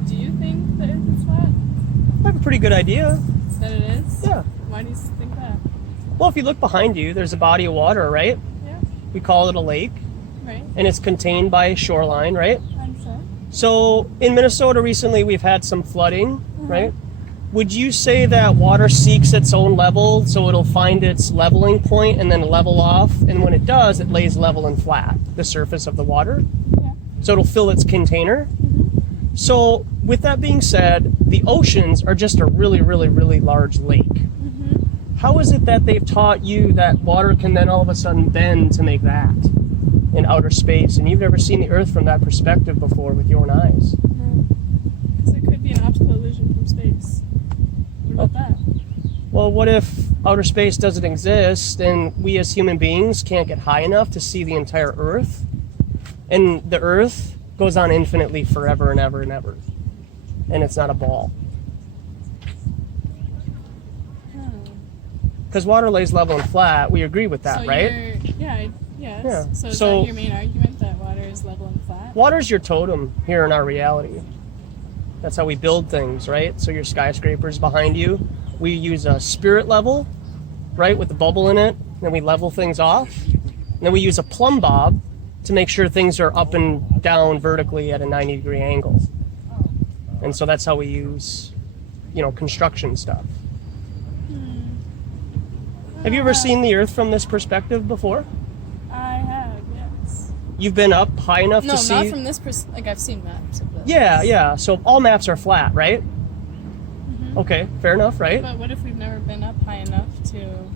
Do you think the Earth is flat? I have a pretty good idea. That it is? Yeah. Why do you think that? Well, if you look behind you, there's a body of water, right? Yeah. We call it a lake, Right. and it's contained by a shoreline, right? I'm sure. So in Minnesota recently, we've had some flooding, right? Would you say that water seeks its own level, so it'll find its leveling point and then level off, and when it does, it lays level and flat, the surface of the water? Yeah. So it'll fill its container? So with that being said, the oceans are just a really, really, really large lake. How is it that they've taught you that water can then all of a sudden bend to make that in outer space, and you've never seen the Earth from that perspective before with your own eyes? Because it could be an optical illusion from space. What about that? Well, what if outer space doesn't exist and we as human beings can't get high enough to see the entire Earth? And the Earth goes on infinitely forever and ever and ever. And it's not a ball. Because water lays level and flat, we agree with that, So right? yes. Yeah. So is So- that your main argument, that water is level and flat? Water's your totem here in our reality. That's how we build things, right? So your skyscrapers behind you, we use a spirit level, right, with the bubble in it. Then we level things off. And then we use a plumb bob to make sure things are up and down vertically at a 90-degree angle. And so that's how we use, you know, construction stuff. Have you ever seen the Earth from this perspective before? I have, yes. You've been up high enough No, to see? not from this like I've seen maps of this. Yeah. So all maps are flat, right? Mm-hmm. Okay, fair enough, right? But what if we've never been up high enough to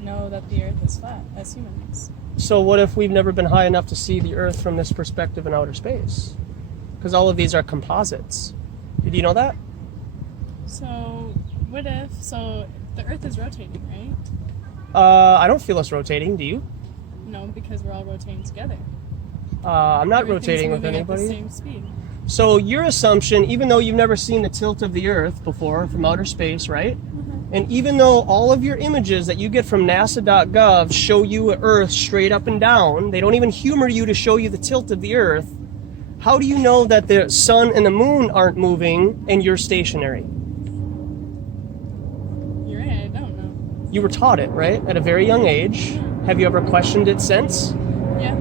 know that the Earth is flat as humans? So what if we've never been high enough to see the Earth from this perspective in outer space? Because all of these are composites. Did you know that? So what if, so the Earth is rotating, right? I don't feel us rotating, do you? No, because we're all rotating together. I'm not Everything's rotating with moving at the anybody. same speed. So your assumption, even though you've never seen the tilt of the Earth before from outer space, right? And even though all of your images that you get from NASA.gov show you Earth straight up and down, they don't even humor you to show you the tilt of the Earth, how do you know that the sun and the moon aren't moving and you're stationary? You're right, I don't know. You were taught it, right? At a very young age. Have you ever questioned it since? Yeah,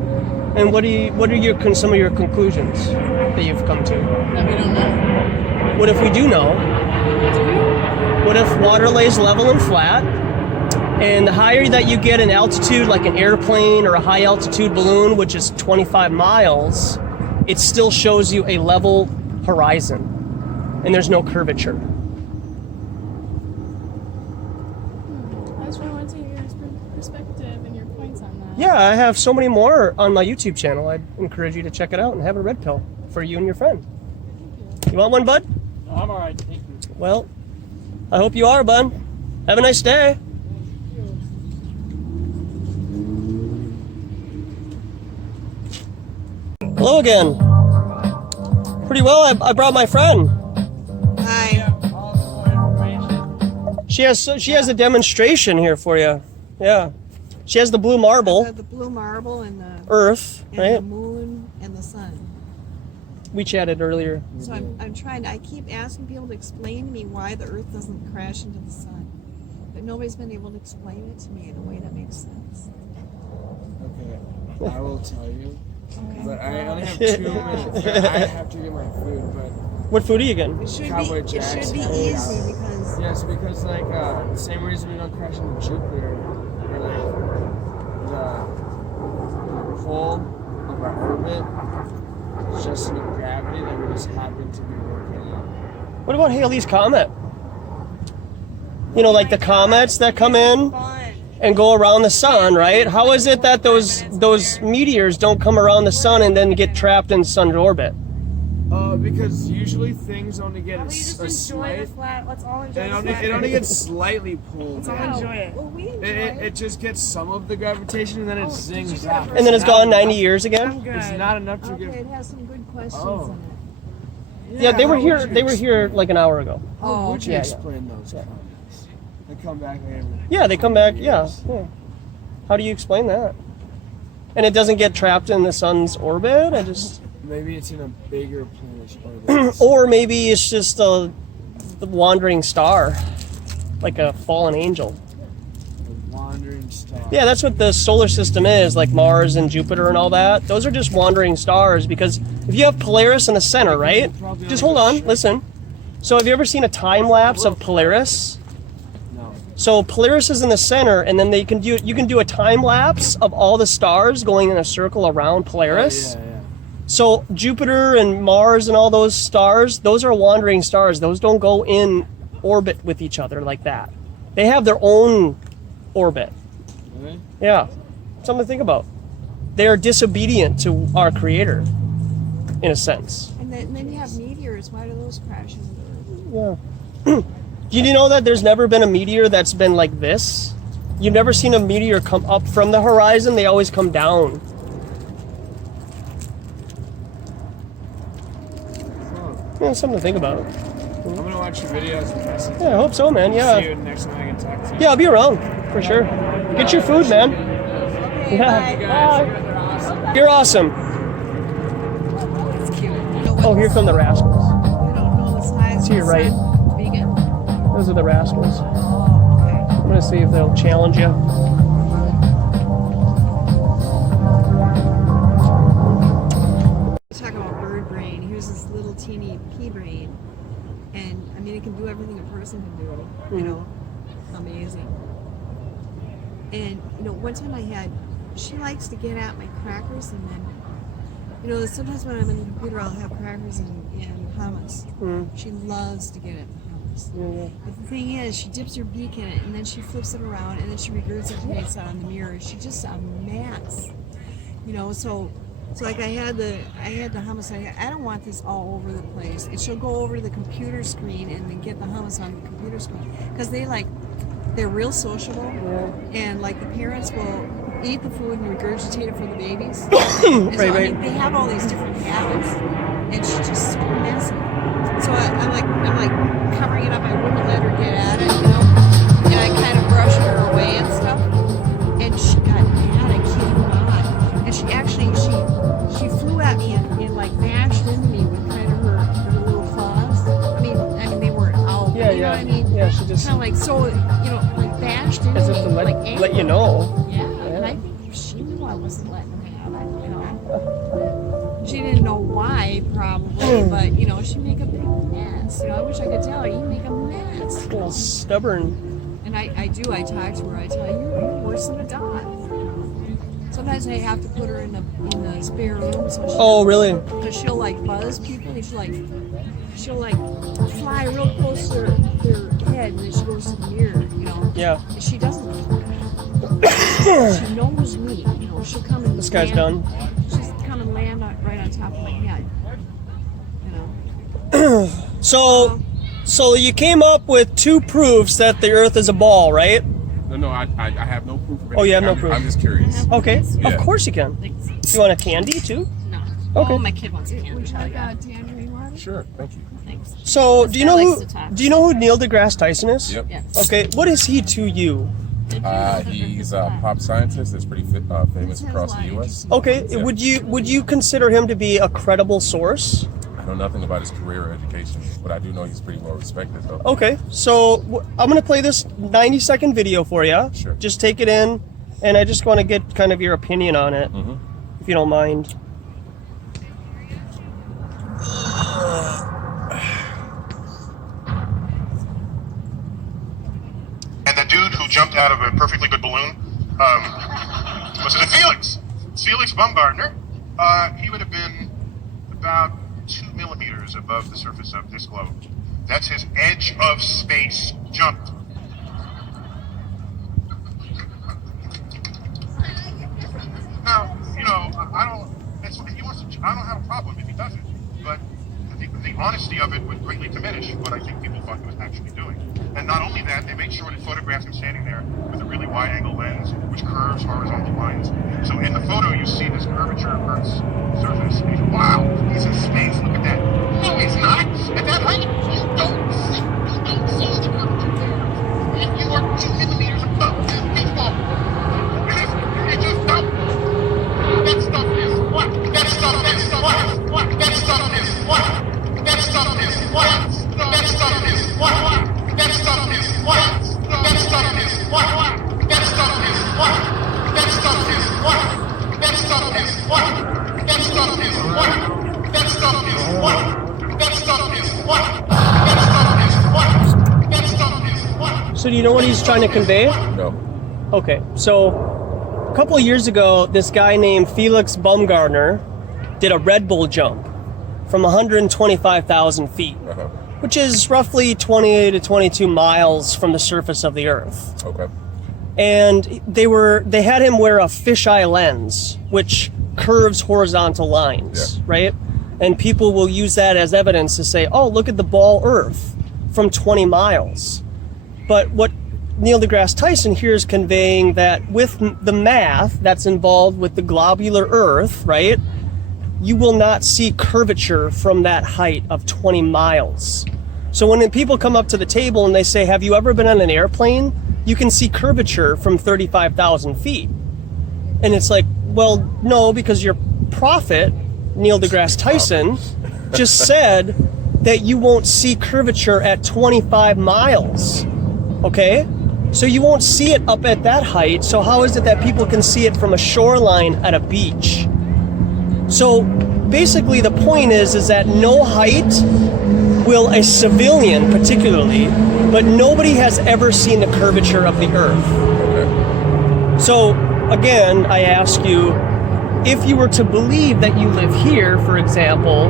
And what are some of your conclusions that you've come to? that we don't know. What if we do know? What if water lays level and flat, and the higher that you get in altitude, like an airplane or a high altitude balloon, which is 25 miles, it still shows you a level horizon, and there's no curvature. I just want to hear your perspective and your points on that. Yeah, I have so many more on my YouTube channel. I'd encourage you to check it out and have a red pill for you and your friend. You want one, bud? No, I'm alright, thank you. Well, I hope you are, bud. Have a nice day. Hello again. Pretty well. I brought my friend. Hi. She has a demonstration here for you. Yeah. She has the blue marble, The blue marble and the Earth, the right? moon and the sun. We chatted earlier. So I'm trying. I keep asking people to explain to me why the Earth doesn't crash into the sun, but nobody's been able to explain it to me in a way that makes sense. Okay, I will tell you. But I only have 2 minutes. I have to get my food, but What food are you getting? It should Cowboy be. Jacks, It should be Cowboy easy Jacks. because yes, because like the same reason we don't crash into Jupiter, or like the pull of our orbit is just enough gravity that we just happen to be working on. What about Halley's Comet? You know, like the comets that come in and go around the sun, right? How is it that those meteors don't come around the sun and then get trapped in sun's orbit? Because usually things only get a slight. flat. Let's all enjoy It only gets slightly pulled. enjoy it. well, we enjoy It just gets some of the gravitation and then it zings out. And then it's gone 90 years again? It's not enough to Okay, give. it has some good questions Oh. in it. Yeah, they were how here. would you They were here like an hour ago. How would you yeah, explain those comments? They come back later. Yeah, they come back. Yeah. How do you explain that? And it doesn't get trapped in the sun's orbit. Maybe it's in a bigger planish orbit. Or maybe it's just the wandering star, like a fallen angel. A wandering star. Yeah, that's what the solar system is, like Mars and Jupiter and all that. Those are just wandering stars because if you have Polaris in the center, right? Just hold on, listen. So have you ever seen a time lapse of Polaris? No. So Polaris is in the center, and then you can do a time lapse of all the stars going in a circle around Polaris. Yeah. So Jupiter and Mars and all those stars, those are wandering stars. Those don't go in orbit with each other like that. They have their own orbit. Really? Yeah, something to think about. They are disobedient to our Creator, in a sense. And then you have meteors. Why do those crash into the Earth? Yeah. Did you know that there's never been a meteor that's been like this? You've never seen a meteor come up from the horizon. They always come down. Yeah, something to think about. I'm gonna watch your videos and test it. Yeah, I hope so, man. See Yeah. you next time I can talk to you. Yeah, I'll be around for sure. Get your food, man. Okay, Yeah. You guys are awesome. You're awesome. bye. Oh, here come the rascals. You don't to your right. Vegan? Those are the rascals. Oh, okay. I'm gonna see if they'll challenge you. Talk about bird brain. Here's this little teeny pea brain. And I mean, it can do everything a person can do. You know, amazing. And, you know, one time she likes to get at my crackers and then, you know, sometimes when I'm in the computer, I'll have crackers and hummus. She loves to get at the hummus. But the thing is, she dips her beak in it and then she flips it around and then she regurgitates it on the mirror. She's just a mess. You know, so like I had the hummus. I don't want this all over the place. And she'll go over to the computer screen and then get the hummus on the computer screen because they're real sociable, and like the parents will eat the food and regurgitate it for the babies. And so, I mean, they have all these different habits, and she's just so messy. So I'm like covering it up. I wouldn't let her get at it, you know. And I kind of brushed her away and stuff. And she got mad. I kid you not. And she flew at me and like bashed into me with kind of her little claws. I mean they weren't out. Yeah, you know what I mean? Yeah, she just Kind of like so, you know, like bashed into as me. if to let like you know. Yeah, and I think she knew I wasn't letting her have it, you know. She didn't know why, probably, but, you know, she'd make a big mess. You know, I wish I could tell her, you make a mess. A little stubborn. And I talk to her, I tell her, you're worse than a dog. Sometimes I have to put her in the spare room so she Really? because she'll like buzz people and she'll like fly real close to their head and then she goes to the mirror, you know. Yeah. And she doesn't she knows me, you know. She'll come and This guy's done. She's come and land right on top of my head, you know. So you came up with 2 proofs that the Earth is a ball, right? No, I have no proof of anything. Oh, you have no proof. I'm just curious. Okay, Yeah. of course you can. You want a candy too? No. Okay. Oh, my kid wants candy. Would you like a tangerine water? Sure, thank you. Thanks. So This do you guy know likes who? to talk. Do you know who Neil deGrasse Tyson is? Yep. Yes. Okay, what is he to you? He's a pop scientist that's pretty famous across the U.S. Okay, Yeah. would you consider him to be a credible source? I know nothing about his career or education, but I do know he's pretty well respected, though. Okay, so I'm gonna play this 90-second video for you. Sure. Just take it in, and I just want to get kind of your opinion on it, if you don't mind. And the dude who jumped out of a perfectly good balloon was Felix. Felix Baumgartner. He would have been about 2 millimeters above the surface of this globe. That's his edge of space jump. Now, you know, I don't have a problem if he does it, but the honesty of it would greatly diminish what I think people thought he was actually doing. And not only that, they made sure to photograph him standing there with a really wide-angle lens, which curves horizontal lines. So in the photo, you see this curvature of Earth's surface. And you go, wow, he's in space. Look at that. No, he's not. At that height, you don't see the curvature there. And you are 2 millimeters above this baseball. It just don't. That stuff is what? That stuff is what? That stuff is what? That stuff is what? That stuff is what? That stuff is what? That stuff is what? That stuff is what? That stuff is what? That stuff is what? That stuff is what? That stuff is what? That stuff is what? That stuff is what? That stuff is what? So do you know what he's trying to convey? No. Okay, so a couple of years ago, this guy named Felix Baumgartner did a Red Bull jump from 125,000 feet, which is roughly 20 to 22 miles from the surface of the Earth. Okay. And they had him wear a fisheye lens, which curves horizontal lines, right? And people will use that as evidence to say, oh, look at the ball Earth from 20 miles. But what Neil deGrasse Tyson here is conveying that with the math that's involved with the globular Earth, right, you will not see curvature from that height of 20 miles. So when people come up to the table and they say, have you ever been on an airplane? You can see curvature from 35,000 feet. And it's like, well, no, because your prophet, Neil deGrasse Tyson, just said that you won't see curvature at 25 miles, okay? So you won't see it up at that height, so how is it that people can see it from a shoreline at a beach? So basically the point is that no height will a civilian particularly, but nobody has ever seen the curvature of the earth. Okay. So again, I ask you, if you were to believe that you live here, for example,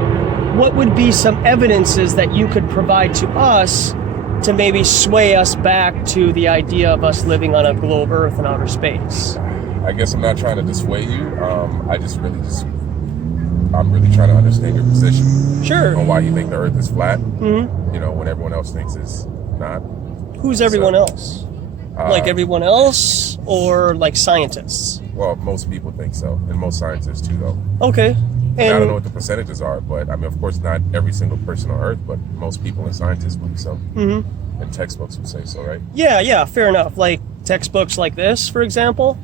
what would be some evidences that you could provide to us to maybe sway us back to the idea of us living on a globe Earth in outer space? I guess I'm not trying to dissuade you. I'm really trying to understand your position. Sure. On why you think the Earth is flat. Mm-hmm. You know, when everyone else thinks it's not. Who's everyone else? Like everyone else, or like scientists? Well, most people think so, and most scientists too, though. Okay. And I don't know what the percentages are, but I mean, of course, not every single person on Earth, but most people and scientists believe so. Mm-hmm. And textbooks would say so, right? Yeah, fair enough. Like textbooks like this, for example.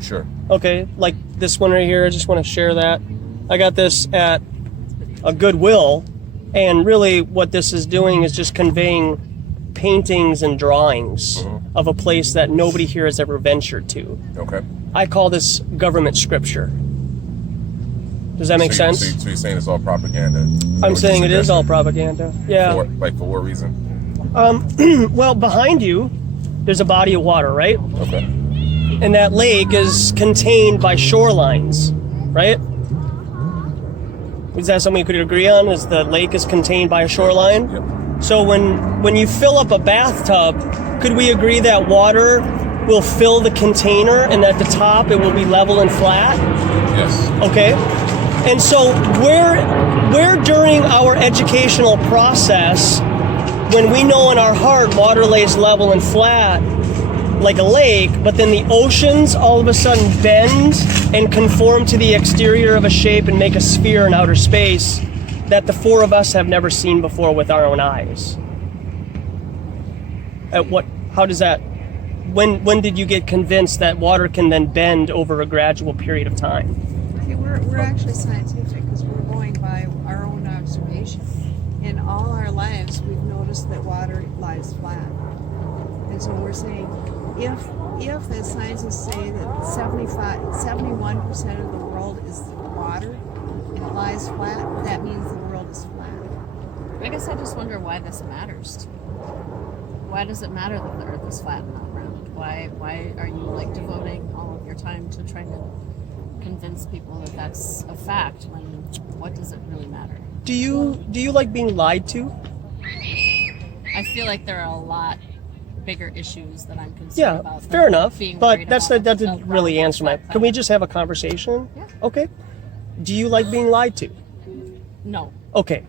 Sure. Okay, like this one right here. I just want to share that. I got this at a Goodwill, and really what this is doing is just conveying paintings and drawings of a place that nobody here has ever ventured to. Okay. I call this government scripture. Does that make sense? So you're saying it's all propaganda? I'm saying it is all propaganda. Yeah. For what reason? Well, behind you, there's a body of water, right? Okay. And that lake is contained by shorelines, right? Is that something you could agree on? Is the lake is contained by a shoreline? Yep. So when you fill up a bathtub, could we agree that water will fill the container and at the top it will be level and flat? Yes. Okay. And so where during our educational process, when we know in our heart water lays level and flat like a lake, but then the oceans all of a sudden bend and conform to the exterior of a shape and make a sphere in outer space that the four of us have never seen before with our own eyes. How does that, when did you get convinced that water can then bend over a gradual period of time? Okay, we're actually scientific because we're going by our own observation. In all our lives, we've noticed that water lies flat. And so we're saying, if as scientists say that 71% of the world is water and it lies flat, that means the world is flat. I guess I just wonder why this matters to you. Why does it matter that the Earth is flat and not round? Why are you like devoting all of your time to trying to convince people that that's a fact when what does it really matter? Do you like being lied to? I feel like there are a lot bigger issues that I'm concerned about. Yeah, fair enough. But that didn't really answer my. Can we just have a conversation? Yeah. Okay. Do you like being lied to? No. Okay.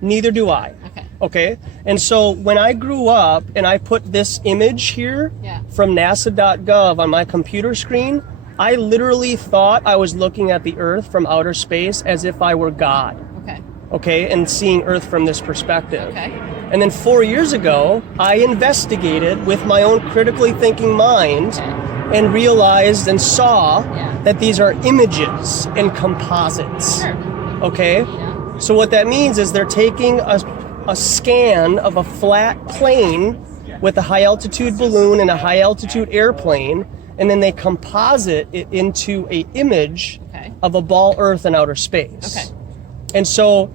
Neither do I. Okay. Okay. And so when I grew up and I put this image here from NASA.gov on my computer screen, I literally thought I was looking at the Earth from outer space as if I were God. Okay. Okay, and seeing Earth from this perspective. Okay. And then 4 years ago, I investigated with my own critically thinking mind and realized and saw that these are images and composites. Sure. Okay? Yeah. So what that means is they're taking a scan of a flat plane with a high altitude balloon and a high altitude airplane, and then they composite it into an image of a ball Earth in outer space. Okay. And so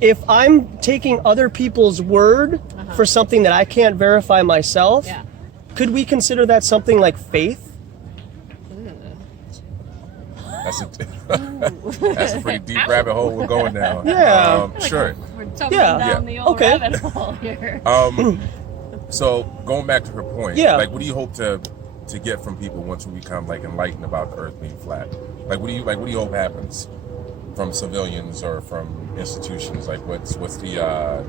if I'm taking other people's word for something that I can't verify myself, could we consider that something like faith? That's a pretty deep rabbit hole we're going down. Yeah. Sure. We're jumping down the old rabbit hole here. So going back to her point, like what do you hope to get from people once we become like enlightened about the Earth being flat? Like what do you hope happens from civilians or from institutions? Like what's the goal?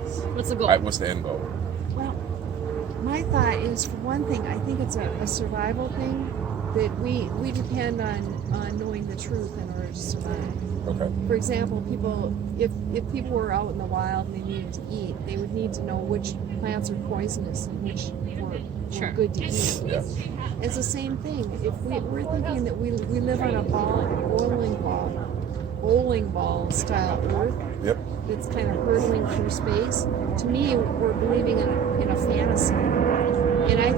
What's the end goal? Well, my thought is, for one thing, I think it's a survival thing, that we depend on knowing the truth in order to survive. Okay. For example, if people were out in the wild and they needed to eat, they would need to know which plants are poisonous and which were good to eat. Yeah. It's the same thing. If we're thinking that we live on a bowling ball style Earth Yep. that's kind of hurtling through space. To me, we're believing in a fantasy. And I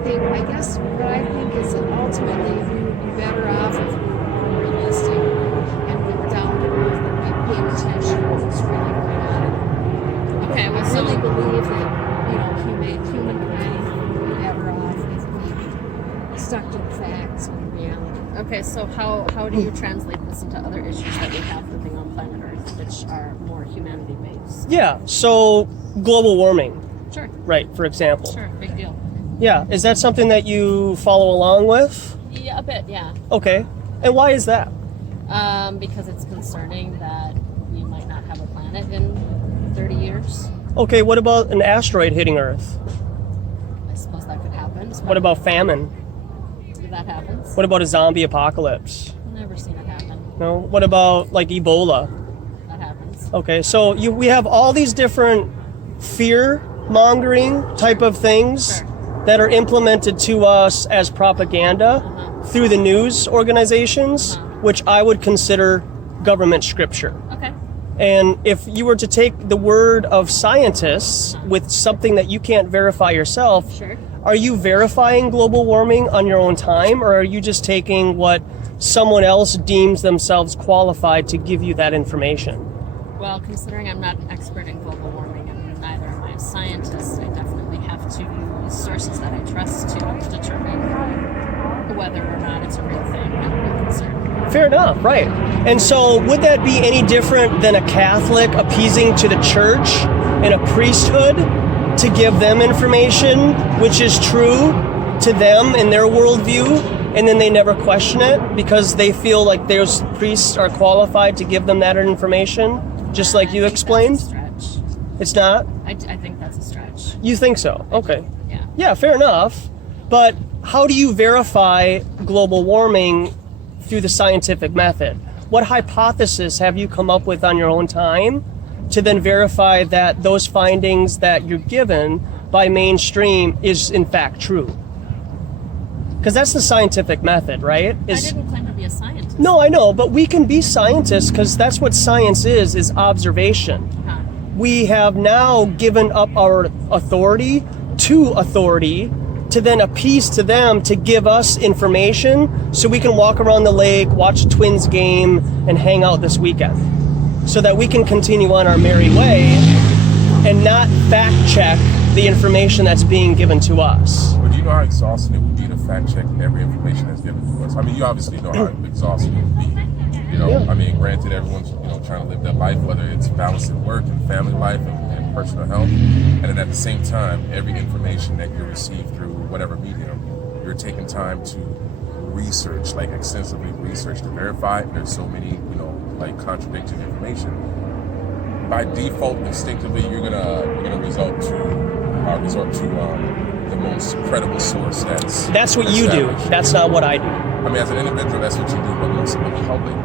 guess what I think is that ultimately we would be better off if we were realistic and went down to earth and we paid attention to what's really going on. Okay, well, I really believe that, humankind would be better off if we stuck to the facts and reality. Okay, so how do you translate this into other issues that we have living on planet Earth, which are more humanity-based? Yeah, so global warming, Sure. right, for example. Sure, big deal. Yeah, is that something that you follow along with? Yeah, a bit, yeah. Okay, and why is that? Because it's concerning that we might not have a planet in 30 years. Okay, what about an asteroid hitting Earth? I suppose that could happen. What about famine? That happens? What about a zombie apocalypse? Never seen it happen. No. What about like Ebola? That happens. Okay, so we have all these different fear-mongering type of things Sure. that are implemented to us as propaganda through the news organizations, which I would consider government scripture. Okay. And if you were to take the word of scientists with something that you can't verify yourself, Sure. are you verifying global warming on your own time, or are you just taking what someone else deems themselves qualified to give you that information? Well, considering I'm not an expert in global warming and neither am I a scientist, I definitely have to use sources that I trust to determine whether or not it's a real thing and a real concern. Fair enough, right. And so would that be any different than a Catholic appeasing to the church and a priesthood to give them information which is true to them in their worldview, and then they never question it because they feel like those priests are qualified to give them that information, just like you explained? That's a stretch. It's not? I think that's a stretch. You think so? Okay. Yeah. Yeah, fair enough. But how do you verify global warming through the scientific method? What hypothesis have you come up with on your own time to then verify that those findings that you're given by mainstream is in fact true? Because that's the scientific method, right? I didn't claim to be a scientist. No, I know, but we can be scientists because that's what science is observation. Huh. We have now given up our authority to then appease to them to give us information so we can walk around the lake, watch a Twins game, and hang out this weekend so that we can continue on our merry way and not fact check the information that's being given to us. But do you know how exhausting it would be to fact check every information that's given to us? I mean, you obviously know how exhausting it would be. You know, Yeah. I mean, granted, everyone's trying to live their life, whether it's balancing work and family life and personal health, and then at the same time, every information that you receive through whatever medium, you're taking time to research, like extensively research to verify. And there's so many, like contradicting information. By default, instinctively, you're gonna resort to the most credible source. That's what you do. That's not what I do. I mean, as an individual, that's what you do, but most of the public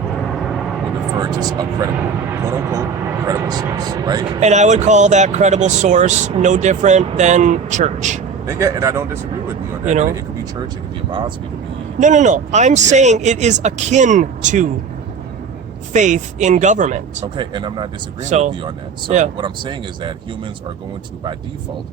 would prefer just a credible, quote-unquote, credible source, right? And I would call that credible source no different than church. And I don't disagree with you on that. You know? It could be church, it could be a mosque, it could be... No. I'm saying it is akin to faith in government. Okay, and I'm not disagreeing with you on that. So yeah. What I'm saying is that humans are going to, by default,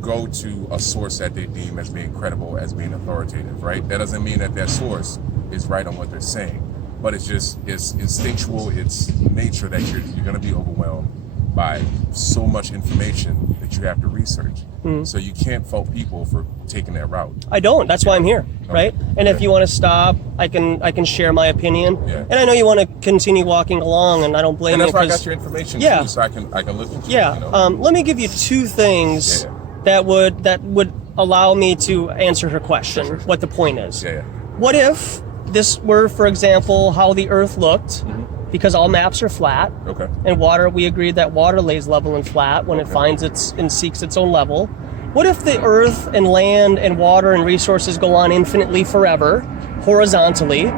go to a source that they deem as being credible, as being authoritative, right? That doesn't mean that source is right on what they're saying, but it's instinctual, it's nature that you're going to be overwhelmed by so much information that you have to research. So you can't fault people for taking that route. I don't. That's why I'm here, right? And if you want to stop, I can share my opinion. Yeah. And I know you want to continue walking along, and I don't blame you. And that's why I got your information too, so I can look into it. Let me give you two things that would allow me to answer her question. Sure. What the point is. Yeah. What if this were, for example, how the Earth looked? Because all maps are flat. Okay. And water, we agreed that water lays level and flat when it finds and seeks its own level. What if the earth and land and water and resources go on infinitely forever, horizontally?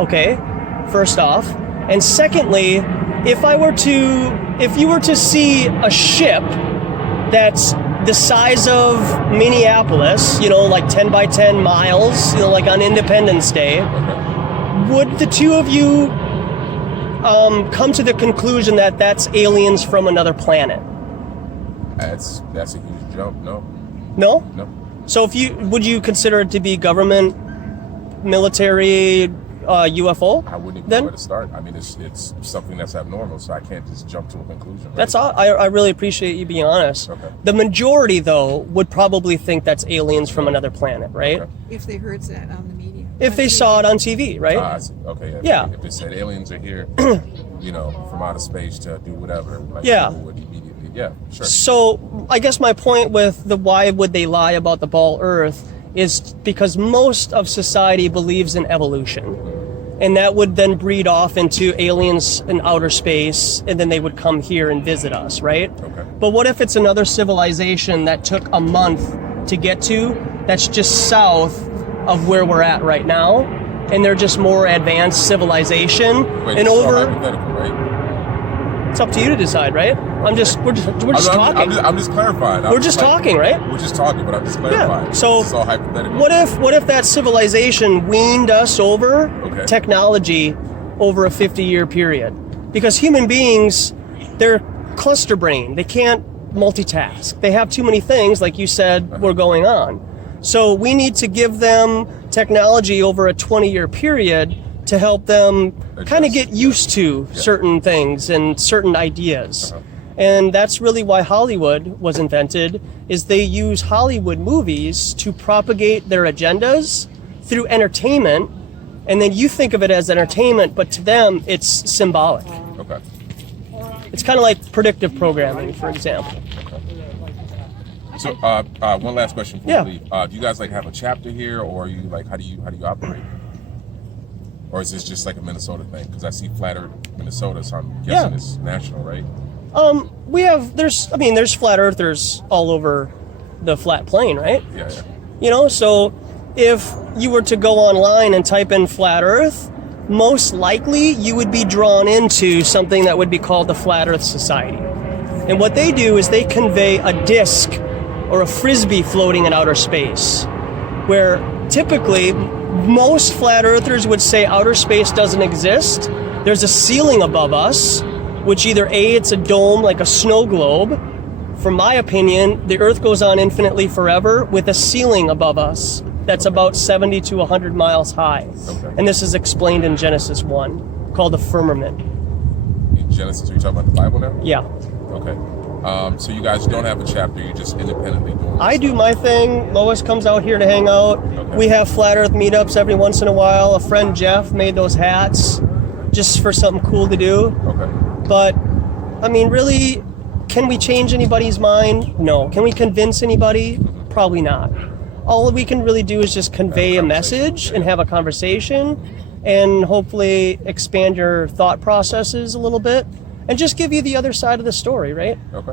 Okay, first off. And secondly, if you were to see a ship that's the size of Minneapolis, like 10 by 10 miles, like on Independence Day, would the two of you come to the conclusion that that's aliens from another planet. That's a huge jump. No. No? No. So would you consider it to be government, military, UFO? I wouldn't even then? know where to start. I mean, it's something that's abnormal, so I can't just jump to a conclusion. Right? That's all. I really appreciate you being honest. Okay. The majority, though, would probably think that's aliens from another planet, right? Okay. If they heard that on the media. If they saw it on TV, right? I see. Okay. Yeah. If it said aliens are here, from outer space to do whatever, like Yeah. people would immediately. Yeah. Sure. So I guess my point with the why would they lie about the ball Earth is because most of society believes in evolution. And that would then breed off into aliens in outer space, and then they would come here and visit us, right? Okay. But what if it's another civilization that took a month to get to, that's just south of where we're at right now, and they're just more advanced civilization, Wait, and it's all over... hypothetical, right? It's up to you to decide, right? We're just talking. I'm just clarifying. We're just talking, right? We're just talking, but I'm just clarifying. Yeah. So it's all hypothetical. What if that civilization weaned us over technology over a 50-year period? Because human beings, they're cluster brain. They can't multitask. They have too many things, like you said, were going on. So we need to give them technology over a 20-year period to help them kind of get used to certain things and certain ideas. And that's really why Hollywood was invented, is they use Hollywood movies to propagate their agendas through entertainment. And then you think of it as entertainment, but to them, it's symbolic. Okay. It's kind of like predictive programming, for example. So, one last question before we leave. Do you guys have a chapter here, or are you how do you operate? Or is this just like a Minnesota thing? Because I see Flat Earth, Minnesota, so I'm guessing it's national, right? There's flat earthers all over the flat plane, right? Yeah. So if you were to go online and type in flat earth, most likely you would be drawn into something that would be called the Flat Earth Society. And what they do is they convey a disc or a frisbee floating in outer space, where typically most flat earthers would say outer space doesn't exist. There's a ceiling above us, which either A, it's a dome like a snow globe. From my opinion, the Earth goes on infinitely forever with a ceiling above us that's about 70 to 100 miles high. Okay. And this is explained in Genesis 1, called the firmament. In Genesis, are you talking about the Bible now? Yeah. Okay. So you guys don't have a chapter, you're just independently doing I do my thing. Lois comes out here to hang out. Okay. We have flat earth meetups every once in a while. A friend, Jeff, made those hats just for something cool to do. Okay. But, really, can we change anybody's mind? No. Can we convince anybody? Probably not. All we can really do is just convey a message and have a conversation and hopefully expand your thought processes a little bit and just give you the other side of the story, right? Okay.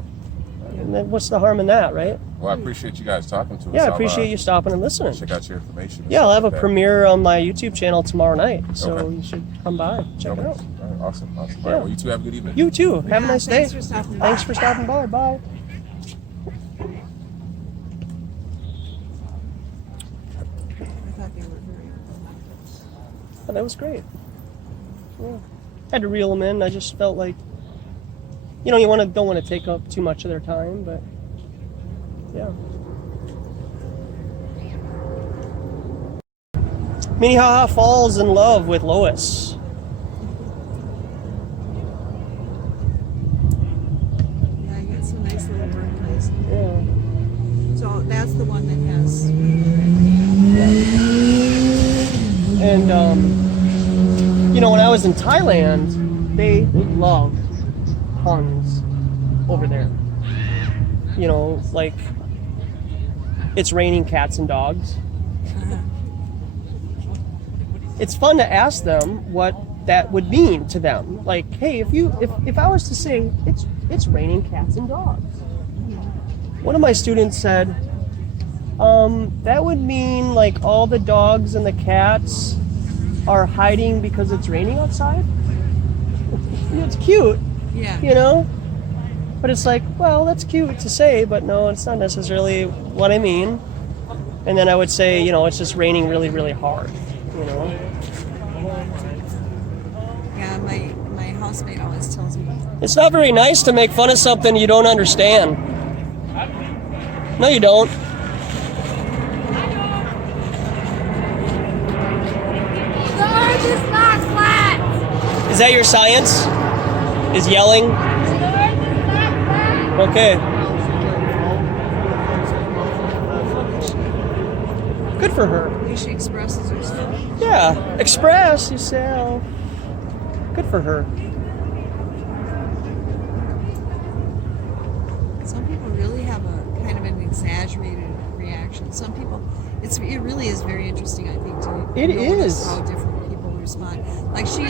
And then what's the harm in that, right? Well, I appreciate you guys talking to us. Yeah, I appreciate you stopping and listening. Check out your information. Yeah, I'll have a premiere on my YouTube channel tomorrow night, so Okay. you should come by, check it out. All right, awesome. All right, Yeah. well, you two have a good evening. You too. Have a nice day. Thanks for stopping by. Thanks for stopping by. Bye. I thought they were very Oh, that was great. Yeah. Had to reel them in. I just felt like, you don't want to take up too much of their time, but yeah. Minnehaha falls in love with Lois. Yeah, I got some nice little workplace. Yeah. So that's the one that has. And, when I was in Thailand, they love puns over there. It's raining cats and dogs. It's fun to ask them what that would mean to them. Like, hey, if I was to say it's raining cats and dogs, one of my students said, that would mean like all the dogs and the cats are hiding because it's raining outside. It's cute, Yeah. but it's like, well, that's cute to say, but no, it's not necessarily what I mean. And then I would say, it's just raining really, really hard, Yeah, my classmate always tells me. It's not very nice to make fun of something you don't understand. No, you don't. The Earth is not flat. Is that your science? Is yelling? The Earth is not flat. Okay. Good for her. At least she expresses herself. Yeah, express yourself. Good for her. Some people really have a kind of an exaggerated reaction. Some people, it really is very interesting. I think to It notice is. how different people respond. Like she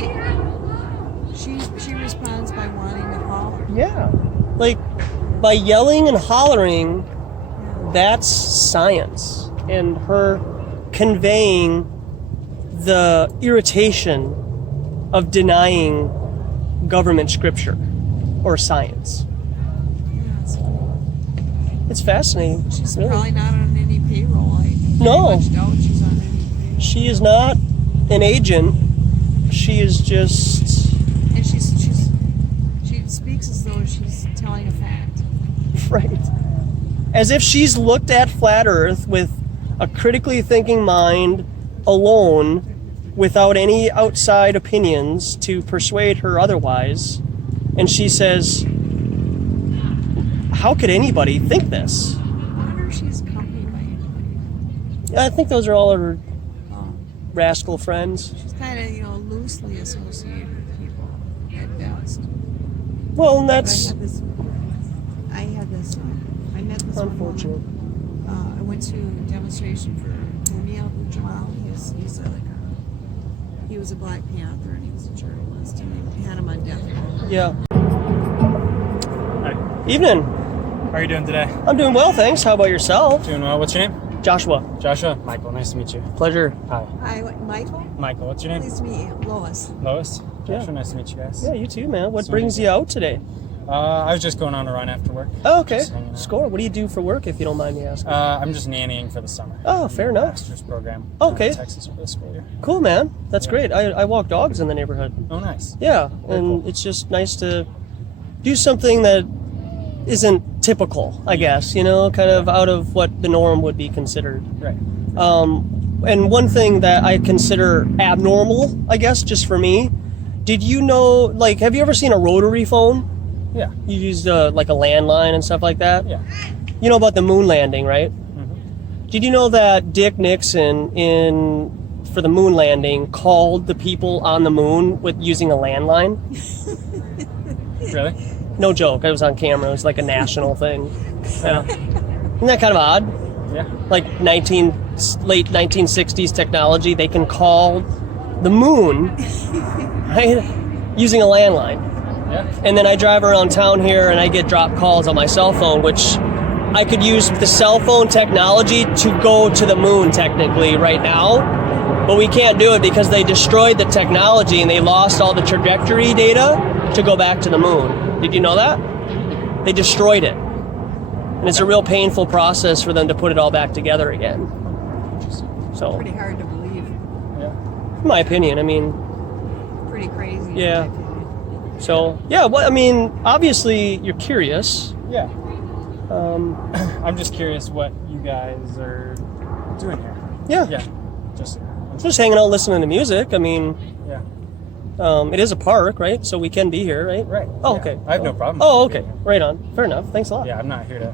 responds by wanting to holler. Yeah. Like, by yelling and hollering, that's science. And her conveying the irritation of denying government scripture or science. It's fascinating. She's really. probably not on any payroll. I No. very much doubt she's on any payroll. She is not an agent. She is just And she speaks as though she's telling a fact. right. As if she's looked at flat Earth with a critically thinking mind alone, without any outside opinions to persuade her otherwise. And she says, how could anybody think this? I wonder if she's accompanied by anybody. I think those are all her Oh. rascal friends. She's kind of, loosely associated with people at best. Well, and But that's I met this one unfortunate. woman. I went to a demonstration for Jamil Jamal. He was a Black Panther and he was a journalist and they had him on death row. Yeah. Hi. Evening. How are you doing today? I'm doing well, thanks. How about yourself? Doing well. What's your name? Joshua. Joshua. Michael. Nice to meet you. Pleasure. Hi. Hi, Michael? Michael. What's your name? Pleased to meet you. Lois. Lois. Yeah. Joshua. Nice to meet you guys. Yeah, you too, man. What So brings you out today? I was just going on a run after work. Oh, okay. Just hanging out. Score. What do you do for work, if you don't mind me asking? I'm just nannying for the summer. Oh, fair enough. Master's program. Okay. In Texas for the school year. Cool, man. That's Yeah. great. I walk dogs in the neighborhood. Oh, nice. Yeah, Very and cool. it's just nice to do something that isn't typical, I guess, kind of out of what the norm would be considered. Right. And one thing that I consider abnormal, I guess, just for me, did you know, have you ever seen a rotary phone? Yeah. You used like a landline and stuff like that? Yeah. You know about the moon landing, right? Mm-hmm. Did you know that Dick Nixon for the moon landing called the people on the moon with using a landline? Really? No joke. I was on camera. It was like a national thing. Yeah. Isn't that kind of odd? Yeah. Like late 1960s technology, they can call the moon, right, using a landline. Yeah. And then I drive around town here and I get dropped calls on my cell phone, which I could use the cell phone technology to go to the moon technically right now. But we can't do it because they destroyed the technology and they lost all the trajectory data to go back to the moon. Did you know that? They destroyed it. And it's a real painful process for them to put it all back together again. So, Pretty hard to believe. Yeah. in my opinion, Pretty crazy. Yeah. In my opinion. so, yeah, obviously you're curious. Yeah. I'm just curious what you guys are doing here. Yeah. Yeah. Just hanging out listening to music. yeah. It is a park, right? So we can be here, right? Right. Oh, Yeah. okay. I have no problem. Oh, with okay. being here. Right on. Fair enough. Thanks a lot. Yeah, I'm not here to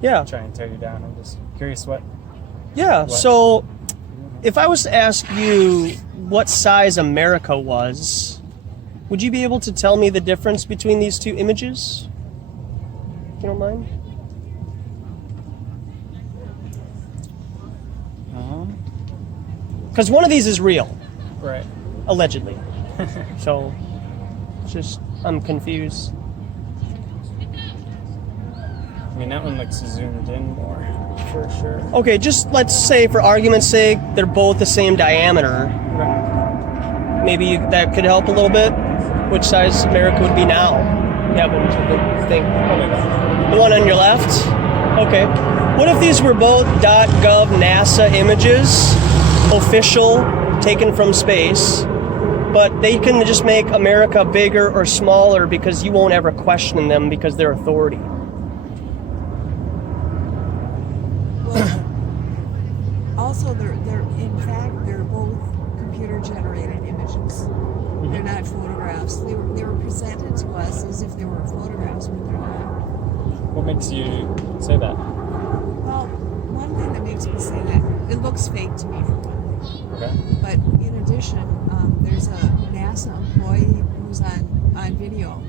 Yeah. try and tear you down. I'm just curious what. Yeah. What? So if I was to ask you what size America was, would you be able to tell me the difference between these two images? If you don't mind? Because one of these is real, Right. allegedly. So, I'm confused. I mean, that one looks zoomed in more, for sure. Okay, just let's say for argument's sake, they're both the same diameter. Right. Maybe that could help a little bit. Which size America would be now? You happen to think. The one on your left? Okay. What if these were both .gov NASA images, official, taken from space, but they can just make America bigger or smaller because you won't ever question them because they're authority. Well, also, they're in fact they're both computer-generated images. They're not photographs. They were presented to us as if they were photographs, but they're not. What makes you say that? Well, one thing that makes me say that, it looks fake to me for one thing. Okay. But in addition, there's a NASA employee who's on video,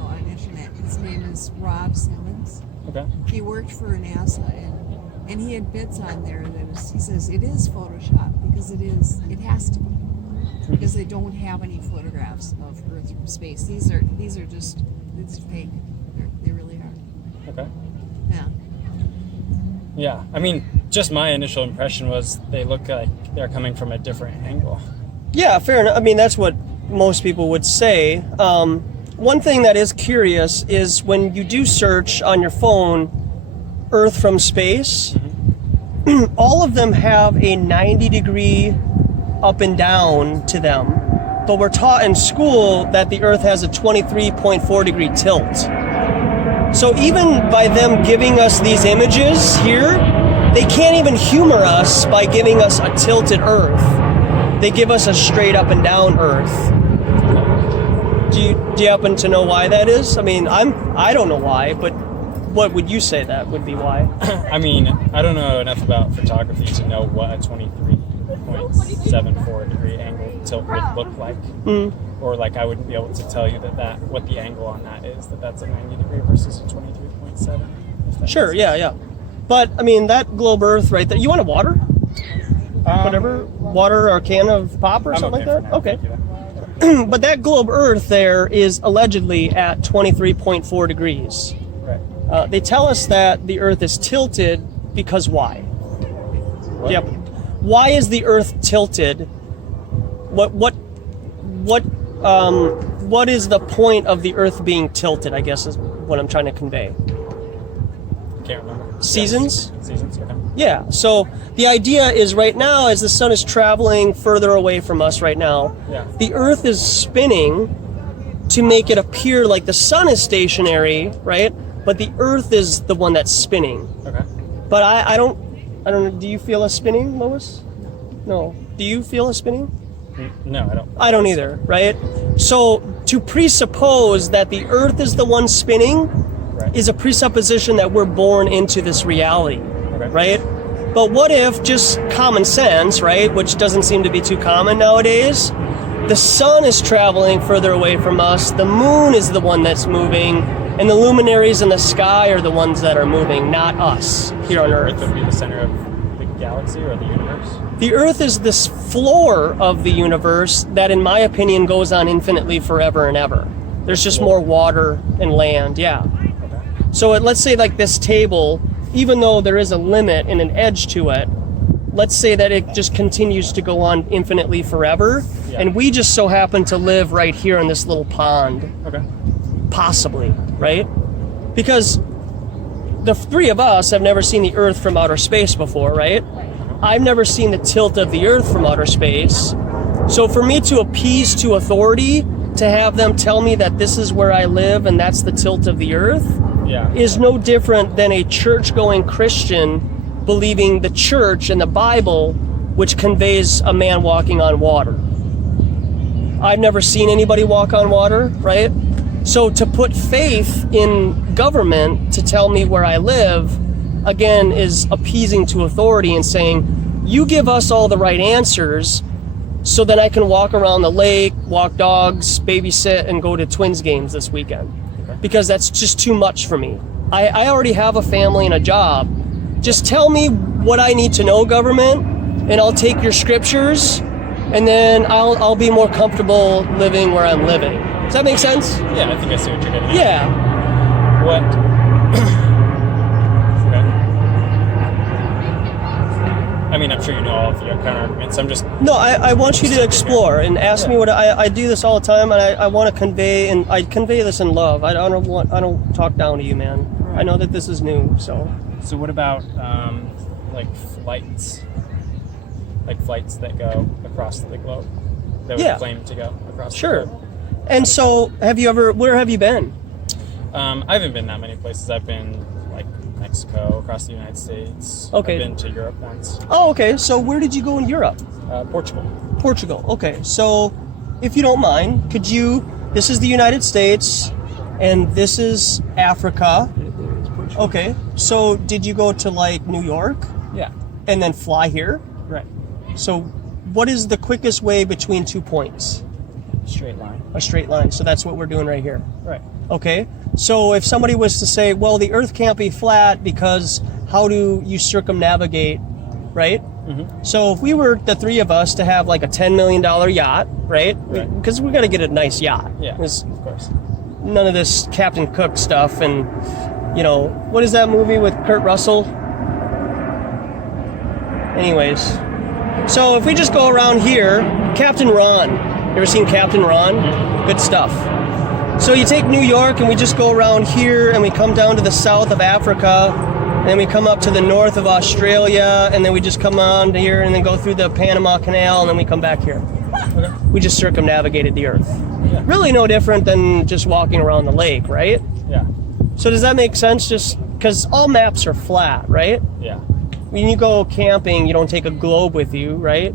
on internet. His name is Rob Simmons. Okay. He worked for NASA, and he had bits on there that he says it is Photoshop because it has to be, because they don't have any photographs of Earth from space. These are just, it's fake. They really are. Okay. Yeah. Yeah, I mean, just my initial impression was they look like they're coming from a different angle. Yeah, fair enough. I mean, that's what most people would say. One thing that is curious is when you do search on your phone, Earth from space, all of them have a 90-degree up and down to them. But we're taught in school that the Earth has a 23.4-degree tilt. So even by them giving us these images here, they can't even humor us by giving us a tilted Earth. They give us a straight up and down Earth. Do you happen to know why that is? I mean, I don't know why, but what would you say that would be why? I mean, I don't know enough about photography to know what a 23.74 degree angle tilt would look like. Or like I wouldn't be able to tell you that what the angle on that is, that's a 90 degree versus a 23.7. Sure, yeah. But I mean, that globe Earth right there, you want a water? Whatever, water or a can of pop or something like that? Okay. But that globe Earth there is allegedly at 23.4 degrees. Right. They tell us that the Earth is tilted because why? What? Yep. Why is the Earth tilted? What is the point of the Earth being tilted, I guess is what I'm trying to convey. Can't remember. Seasons? Yes. Seasons, okay. Yeah, so the idea is right now, as the sun is traveling further away from us right now, the Earth is spinning to make it appear like the sun is stationary, right? But the Earth is the one that's spinning. Okay. But I don't know, do you feel us spinning, Lois? No. Do you feel us spinning? No, I don't. I don't either, right? So to presuppose that the Earth is the one spinning is a presupposition that we're born into this reality, right? But what if just common sense, right, which doesn't seem to be too common nowadays, the sun is traveling further away from us, the moon is the one that's moving, and the luminaries in the sky are the ones that are moving, not us here on Earth. Earth would be the center of the galaxy or the universe? The Earth is this floor of the universe that, in my opinion, goes on infinitely forever and ever. There's just more water and land, yeah. Okay. So let's say like this table, even though there is a limit and an edge to it, let's say that it just continues to go on infinitely forever, and we just so happen to live right here in this little pond. Okay. Possibly, right? Because the three of us have never seen the Earth from outer space before, right? I've never seen the tilt of the Earth from outer space. So for me to appease to authority, to have them tell me that this is where I live and that's the tilt of the Earth, is no different than a church-going Christian believing the church and the Bible, which conveys a man walking on water. I've never seen anybody walk on water, right? So to put faith in government to tell me where I live, again, is appeasing to authority and saying, you give us all the right answers so that I can walk around the lake, walk dogs, babysit, and go to Twins games this weekend. Because that's just too much for me. I already have a family and a job. Just tell me what I need to know, government, and I'll take your scriptures, and then I'll be more comfortable living where I'm living. Does that make sense? Yeah, I think I see what you're getting at. Yeah. What? Okay. I mean, I'm sure you know all of your counter arguments. I'm just... No, I want you to explore and ask me what I do this all the time, and I want to convey, and I convey this in love. I don't talk down to you, man. Right. I know that this is new, so. So what about like flights? Like flights that go across the globe? that would claim to go across the Sure. globe. And so, where have you been? I haven't been that many places. I've been like Mexico, across the United States. Okay. I've been to Europe once. Oh, okay. So where did you go in Europe? Portugal. Portugal. Okay. So if you don't mind, this is the United States and this is Africa. Okay. So did you go to like New York Yeah. and then fly here? Right. So what is the quickest way between 2 points? Straight line. A straight line. So that's what we're doing right here. Right. Okay. So if somebody was to say, well, the Earth can't be flat because how do you circumnavigate, right? Mm-hmm. So if we were the three of us to have like a $10 million yacht, right? Because we got to get a nice yacht. Yeah, of course. None of this Captain Cook stuff and, what is that movie with Kurt Russell? Anyways. So if we just go around here, Captain Ron. You ever seen Captain Ron? Good stuff. So you take New York and we just go around here and we come down to the south of Africa and then we come up to the north of Australia and then we just come on to here and then go through the Panama Canal and then we come back here. Okay. We just circumnavigated the Earth. Yeah. Really no different than just walking around the lake, right? Yeah. So does that make sense? Just because all maps are flat, right? Yeah. When you go camping, you don't take a globe with you, right?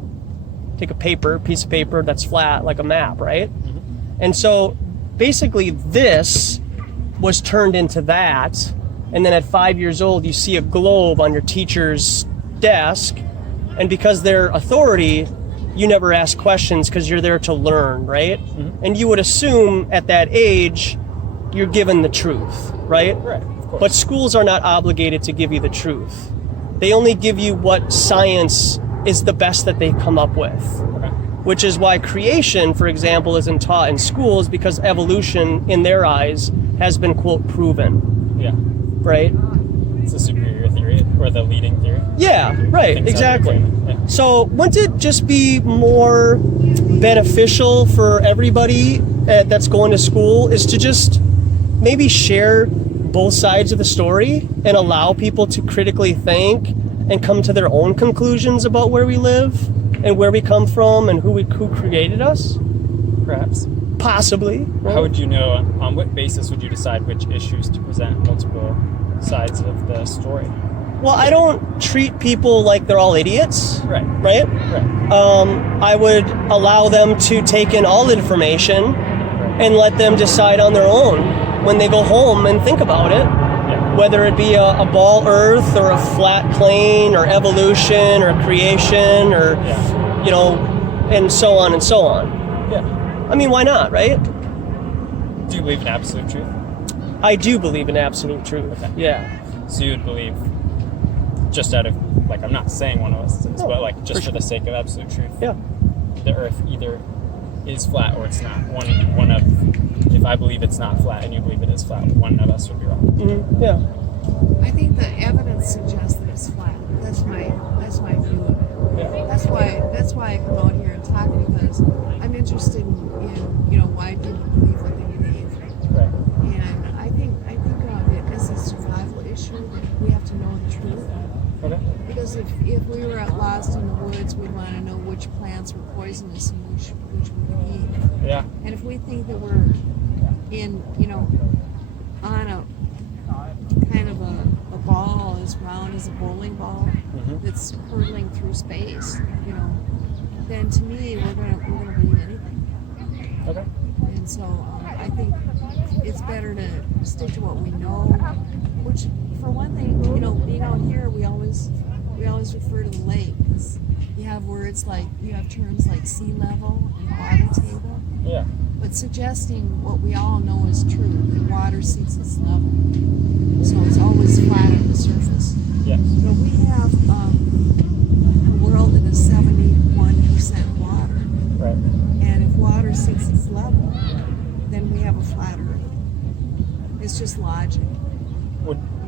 Take a piece of paper that's flat like a map, right? Mm-hmm. And so basically this was turned into that, and then at 5 years old you see a globe on your teacher's desk, and because they're authority, you never ask questions because you're there to learn, right? Mm-hmm. And you would assume at that age you're given the truth, right? Right, of course. But schools are not obligated to give you the truth. They only give you what science is the best that they come up with. Okay. Which is why creation, for example, isn't taught in schools, because evolution, in their eyes, has been, quote, proven. Yeah. Right? It's the superior theory, or the leading theory. Yeah, right, exactly. Yeah. So wouldn't it just be more beneficial for everybody that's going to school is to just maybe share both sides of the story and allow people to critically think and come to their own conclusions about where we live and where we come from and who created us? Perhaps. Possibly. Right? How would you know, on what basis would you decide which issues to present multiple sides of the story? Well, I don't treat people like they're all idiots. Right. Right? Right. I would allow them to take in all information and let them decide on their own when they go home and think about it. Yeah. Whether it be a ball earth or a flat plane or evolution or creation or, and so on and so on. Yeah. I mean, why not, right? Do you believe in absolute truth? I do believe in absolute truth. Okay. Yeah. So you would believe, just out of, like, I'm not saying one of us is, but like just for the sake of absolute truth, Yeah. the Earth either is flat or it's not. One of, if I believe it's not flat and you believe it is flat, one of us would be wrong. Mm-hmm. Yeah. I think the evidence suggests that it's flat. That's my view of it. Yeah. That's why I come out here and talk, because I'm interested in why people believe what they believe. Right. And I think of it as a survival issue that we have to know the truth. Okay. Because if we were lost in the woods, we'd want to know which plants were poisonous and which we could eat. Yeah. And if we think that we're in, on a kind of a ball as round as a bowling ball that's hurtling through space, then to me we're gonna believe anything. Okay. And so I think it's better to stick to what we know. Which, for one thing, being out here, we always refer to the lake, because you have words like, you have terms like sea level and water table. Yeah. But suggesting what we all know is true, that water seeks its level. So it's always flat on the surface. Yes. So we have a world that is 71% water. Right. And if water seeks its level, then we have a flat Earth. It's just logic.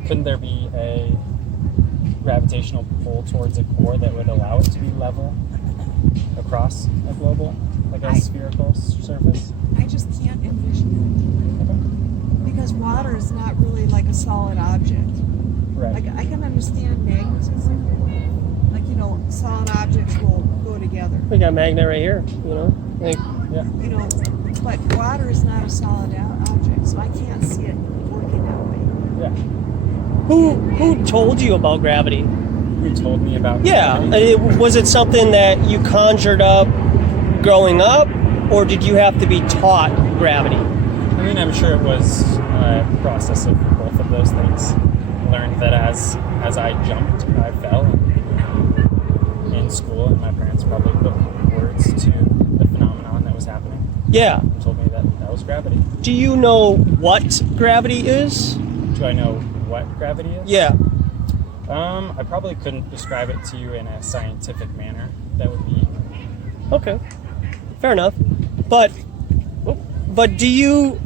Couldn't there be a gravitational pull towards a core that would allow it to be level across a global, like a spherical surface? I just can't envision it. Because water is not really like a solid object. Right. Like, I can understand magnetism. Like, solid objects will go together. We got magnet right here, Like, Yeah. You know, but water is not a solid object, so I can't see it working that way. Yeah. who told you about gravity? Who told me about Yeah, gravity? was it something that you conjured up growing up, or did you have to be taught gravity? I mean, I'm sure it was a process of both of those things. Learned that as I jumped, I fell in school, and my parents probably put words to the phenomenon that was happening. Yeah. And told me that was gravity. Do you know what gravity is? Do I know what gravity is? Yeah. I probably couldn't describe it to you in a scientific manner. That would be Okay. Fair enough. But do you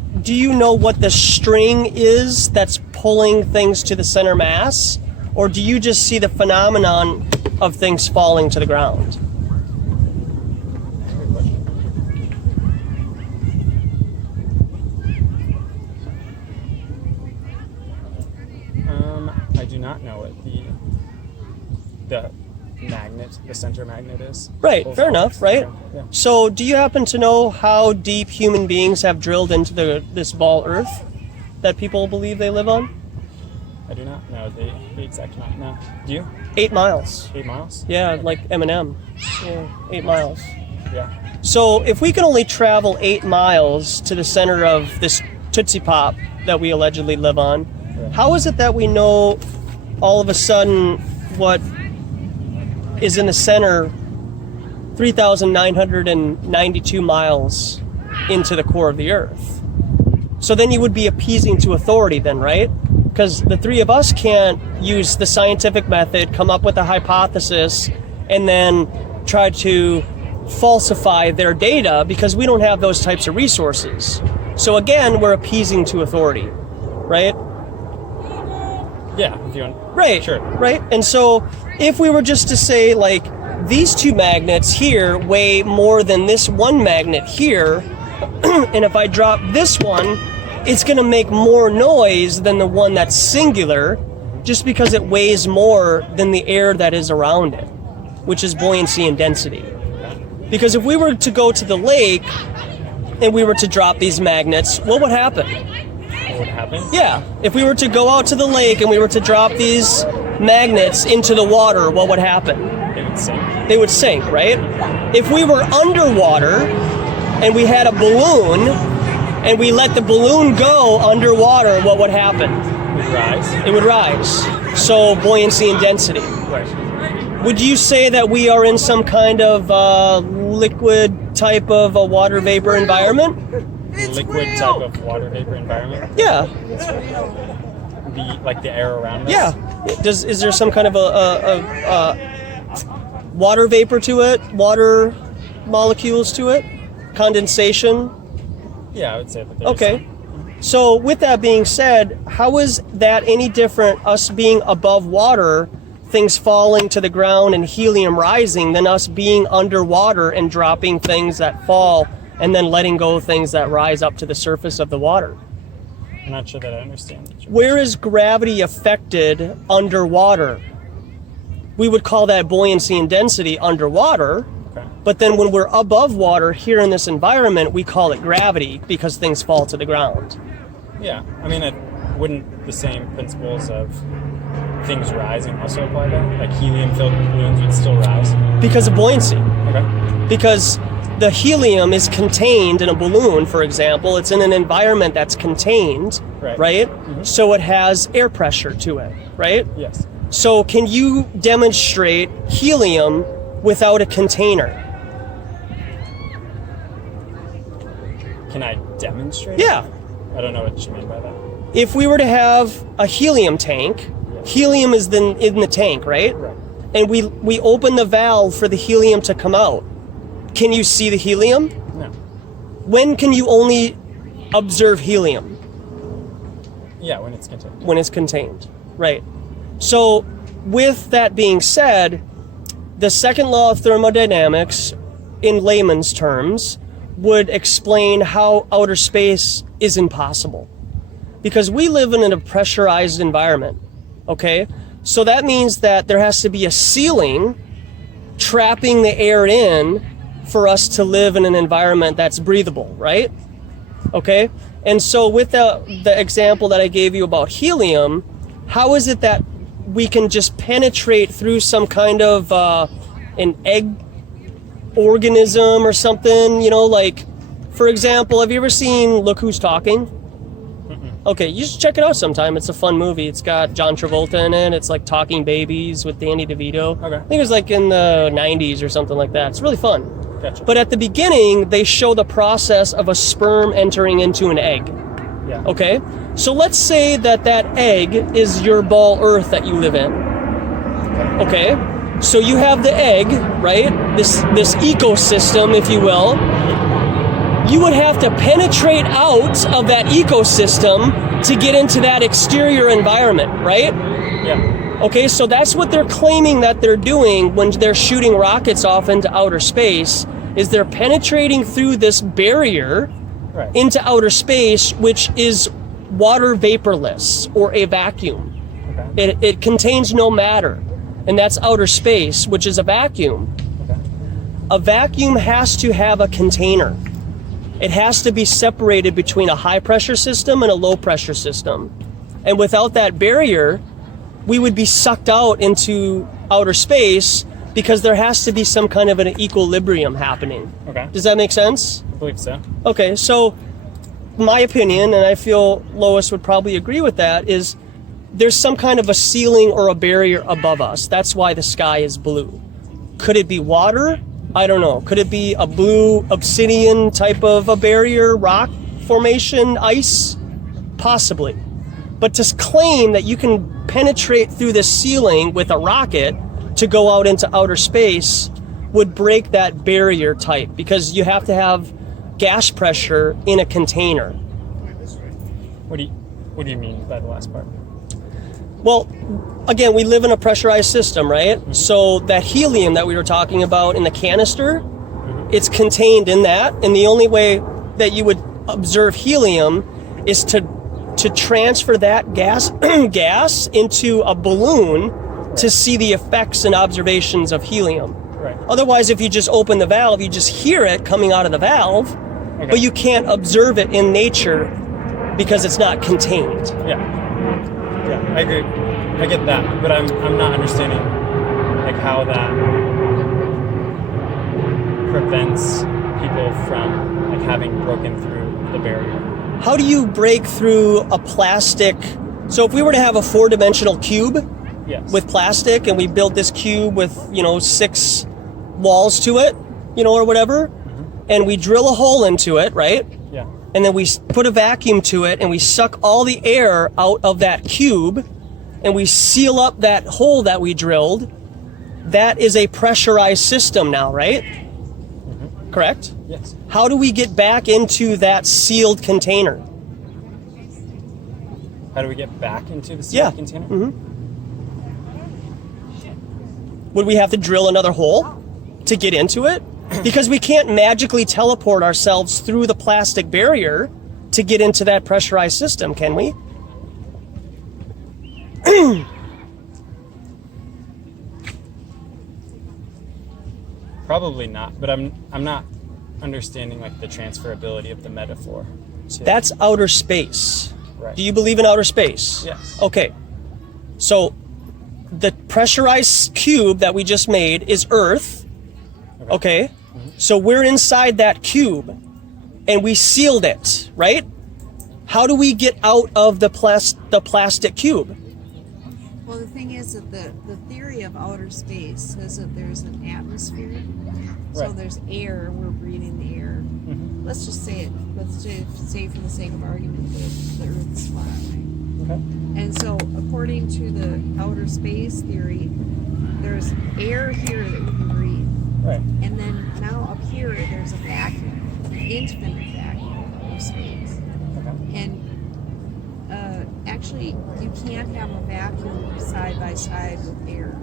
know what the string is that's pulling things to the center mass? Or do you just see the phenomenon of things falling to the ground? good question. I do not know what the magnet, the center magnet is. Right, fair enough, right? Yeah. So do you happen to know how deep human beings have drilled into this ball Earth that people believe they live on? I do not know the exact amount. No. Do you? 8 miles. 8 miles? Yeah, like Eminem. Yeah, 8 miles. Yeah. So if we can only travel 8 miles to the center of this Tootsie Pop that we allegedly live on, how is it that we know all of a sudden what is in the center 3,992 miles into the core of the Earth? So then you would be appeasing to authority then, right? Because the three of us can't use the scientific method, come up with a hypothesis, and then try to falsify their data because we don't have those types of resources. So again, we're appeasing to authority, right? Yeah, if you want. Right, Sure. right? And so if we were just to say, like, these two magnets here weigh more than this one magnet here, and if I drop this one, it's going to make more noise than the one that's singular just because it weighs more than the air that is around it, which is buoyancy and density. Because if we were to go to the lake and we were to drop these magnets, what would happen? What would happen? Yeah, if we were to go out to the lake and we were to drop these magnets into the water, what would happen? They would sink. They would sink, right? If we were underwater and we had a balloon and we let the balloon go underwater, what would happen? It would rise. It would rise. So buoyancy and density. Right. Would you say that we are in some kind of liquid type of a water vapor environment? Liquid type of water vapor environment? Yeah. Like the air around us? Yeah. Is there some kind of a water vapor to it? Water molecules to it? Condensation? Yeah, I would say that there's Okay. So with that being said, how is that any different, us being above water, things falling to the ground and helium rising, than us being underwater and dropping things that fall and then letting go things that rise up to the surface of the water? I'm not sure that I understand. Where is gravity affected underwater? We would call that buoyancy and density underwater. Okay. But then when we're above water here in this environment, we call it gravity because things fall to the ground. Yeah, I mean, wouldn't the same principles of things rising also apply though? Like helium-filled balloons would still rise? Because of buoyancy. Okay. Because the helium is contained in a balloon, for example. It's in an environment that's contained, right? Mm-hmm. So it has air pressure to it, right? Yes. So can you demonstrate helium without a container? Can I demonstrate? Yeah. I don't know what you mean by that. If we were to have a helium tank, helium is then in the tank, right? Right. And we open the valve for the helium to come out. Can you see the helium? No. When can you only observe helium? Yeah, when it's contained. When it's contained, right. So with that being said, the second law of thermodynamics, in layman's terms, would explain how outer space is impossible. Because we live in a pressurized environment, okay? So that means that there has to be a ceiling trapping the air in for us to live in an environment that's breathable, right? Okay? And so with the example that I gave you about helium, how is it that we can just penetrate through some kind of an egg organism or something, you know, like, for example, have you ever seen Look Who's Talking? Okay, you should check it out sometime. It's a fun movie. It's got John Travolta in it. It's like Talking Babies with Danny DeVito. Okay. I think it was like in the 90s or something like that. It's really fun. Gotcha. But at the beginning, they show the process of a sperm entering into an egg. Yeah. Okay? So let's say that egg is your ball Earth that you live in. Okay? So you have the egg, right? This ecosystem, if you will. You would have to penetrate out of that ecosystem to get into that exterior environment, right? Yeah. Okay, so that's what they're claiming that they're doing when they're shooting rockets off into outer space, is they're penetrating through this barrier Right. into outer space, which is water vaporless or a vacuum. Okay. It contains no matter, and that's outer space, which is a vacuum. Okay. A vacuum has to have a container. It has to be separated between a high pressure system and a low pressure system. And without that barrier, we would be sucked out into outer space because there has to be some kind of an equilibrium happening. Okay. Does that make sense? I believe so. Okay, so my opinion, and I feel Lois would probably agree with that, is there's some kind of a ceiling or a barrier above us. That's why the sky is blue. Could it be water? I don't know. Could it be a blue obsidian type of a barrier, rock formation, ice? Possibly. But to claim that you can penetrate through this ceiling with a rocket to go out into outer space would break that barrier type, because you have to have gas pressure in a container. What do you mean by the last part? Well, again, we live in a pressurized system, right? Mm-hmm. So that helium that we were talking about in the canister, it's contained in that, and the only way that you would observe helium is to transfer that gas into a balloon to see the effects and observations of helium. Right. Otherwise, if you just open the valve, you just hear it coming out of the valve, Okay. but you can't observe it in nature because it's not contained. Yeah. Yeah, I agree. I get that, but I'm not understanding like how that prevents people from like having broken through the barrier. How do you break through a plastic? So if we were to have a 4-dimensional cube Yes. with plastic, and we built this cube with 6 walls to it, or whatever, and we drill a hole into it, right? Yeah. And then we put a vacuum to it, and we suck all the air out of that cube, and we seal up that hole that we drilled. That is a pressurized system now, right? Mm-hmm. Correct? Yes. How do we get back into that sealed container? How do we get back into the sealed container? Mm-hmm. Would we have to drill another hole to get into it? Because we can't magically teleport ourselves through the plastic barrier to get into that pressurized system, can we? Probably not, but I'm not understanding like the transferability of the metaphor. That's outer space. Right. Do you believe in outer space? Yes. Okay. So the pressurized cube that we just made is Earth. Okay. So we're inside that cube and we sealed it, right? How do we get out of the plastic cube? Well, the thing is that the theory of outer space says that there's an atmosphere. So Right. there's air, we're breathing the air. Mm-hmm. Let's just say for the sake of argument that the Earth is flat, right? Okay. And so according to the outer space theory, there's air here that we can breathe. Right. And then now up here, there's a vacuum, an infinite vacuum of space. Okay. And actually, you can't have a vacuum side by side with air,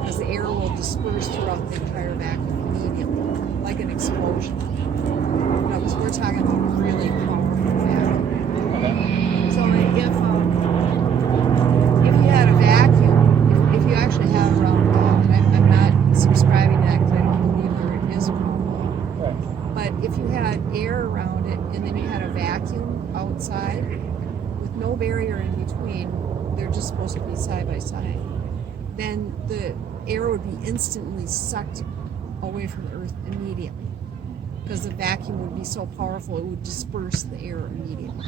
because the air will disperse throughout the entire vacuum immediately, like an explosion. Because we're talking about a really powerful vacuum. Okay. So if you had a vacuum, if you actually have and I'm not subscribing to that because I don't believe there is a problem. air around it, and then you had a vacuum outside with no barrier in between, they're just supposed to be side by side, then the air would be instantly sucked away from the Earth immediately. Because the vacuum would be so powerful, it would disperse the air immediately.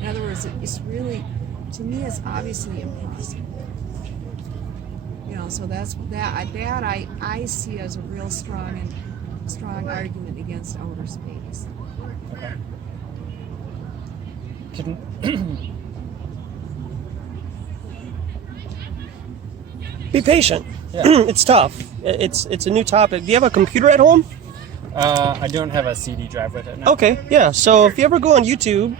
In other words, it's really, to me, it's obviously impossible. So that's I see as a real strong argument against outer space. Okay. Be patient. Yeah. It's tough. It's a new topic. Do you have a computer at home? I don't have a CD drive with it. No. Okay, yeah. So if you ever go on YouTube,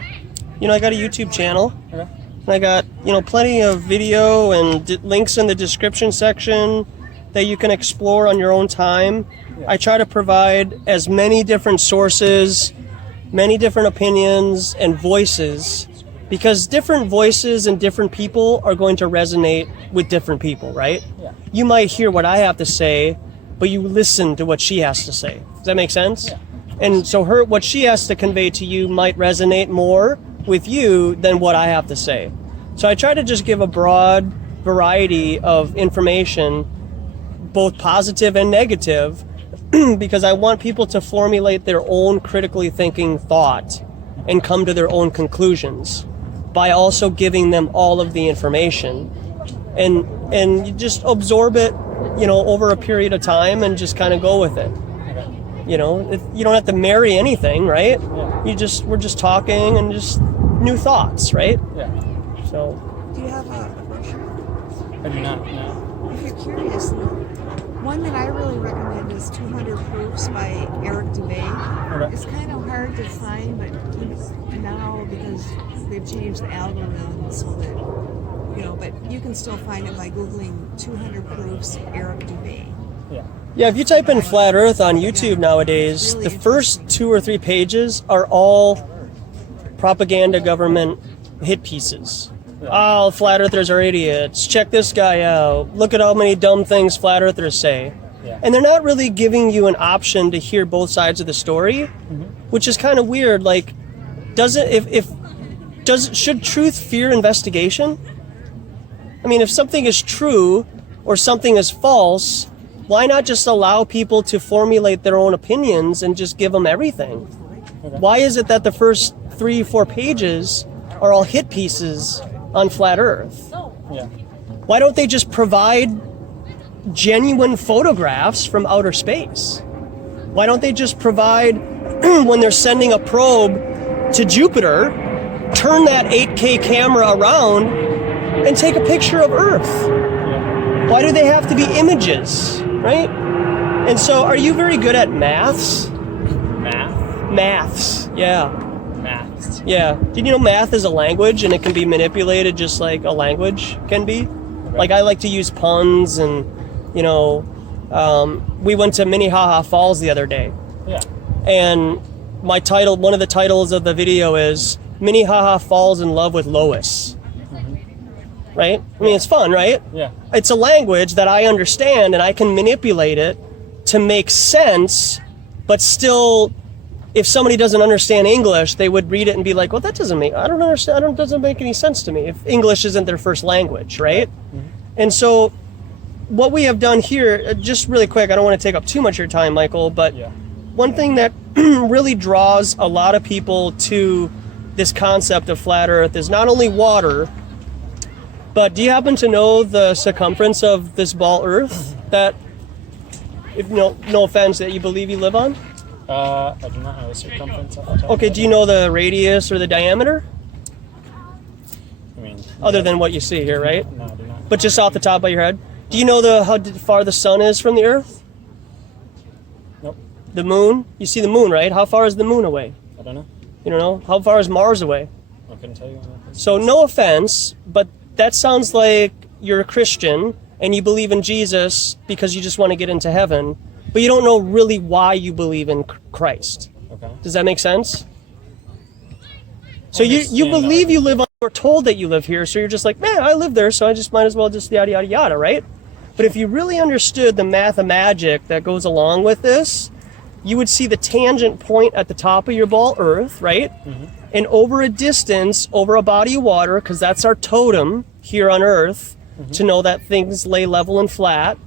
I got a YouTube channel. Okay. And I got, plenty of video and links in the description section that you can explore on your own time. Yeah. I try to provide as many different sources, many different opinions and voices, because different voices and different people are going to resonate with different people, right? Yeah. You might hear what I have to say, but you listen to what she has to say. Does that make sense? Yeah. And so what she has to convey to you might resonate more with you than what I have to say. So I try to just give a broad variety of information, both positive and negative, because I want people to formulate their own critically thinking thought and come to their own conclusions by also giving them all of the information. And you just absorb it, over a period of time and just kind of go with it. You don't have to marry anything, right? Yeah. We're just talking and just new thoughts, right? Yeah. So. Do you have a brochure? I do not, no. If you're curious, one that I really recommend is 200 Proofs by Eric Dubay. Okay. It's kind of hard to find, but now because they've changed the algorithm so that, but you can still find it by Googling 200 Proofs Eric Dubay. Yeah. Yeah, if you type in Flat Earth on YouTube nowadays, really the first 2 or 3 pages are all propaganda government hit pieces. Yeah. Oh, Flat Earthers are idiots. Check this guy out. Look at how many dumb things Flat Earthers say. Yeah. And they're not really giving you an option to hear both sides of the story, which is kind of weird. Like, should truth fear investigation? I mean, if something is true or something is false, why not just allow people to formulate their own opinions and just give them everything? Why is it that the first 3-4 pages are all hit pieces on Flat Earth? Yeah. Why don't they just provide genuine photographs from outer space? Why don't they just provide, when they're sending a probe to Jupiter, turn that 8K camera around and take a picture of Earth? Why do they have to be images, right? And so, are you very good at maths? Maths, yeah. Maths. Yeah. Did you know math is a language and it can be manipulated just like a language can be? Okay. Like, I like to use puns and, we went to Minnehaha Falls the other day. Yeah. And one of the titles of the video is Minnehaha Falls in Love with Lois. Right? I mean, it's fun, right? Yeah. It's a language that I understand and I can manipulate it to make sense, but still, if somebody doesn't understand English, they would read it and be like, well, that doesn't make any sense to me if English isn't their first language, right? And so what we have done here, just really quick, I don't want to take up too much of your time, Michael, but one thing that really draws a lot of people to this concept of flat Earth is not only water, but do you happen to know the circumference of this ball Earth that, no offense, that you believe you live on? I do not know the circumference. Okay, do you know the radius or the diameter? I mean, other than what you see here, right? No, I do not. But just off the top of your head, do you know how far the sun is from the Earth? Nope. The moon? You see the moon, right? How far is the moon away? I don't know. You don't know? How far is Mars away? I couldn't tell you. So no offense, but that sounds like you're a Christian and you believe in Jesus because you just want to get into heaven, but you don't know really why you believe in Christ. Okay. Does that make sense? So you believe you live on, you're told that you live here, so you're just like, man, I live there, so I just might as well just yada yada yada, right? But if you really understood the math and magic that goes along with this, you would see the tangent point at the top of your ball, Earth, right? And over a distance, over a body of water, because that's our totem here on Earth, to know that things lay level and flat,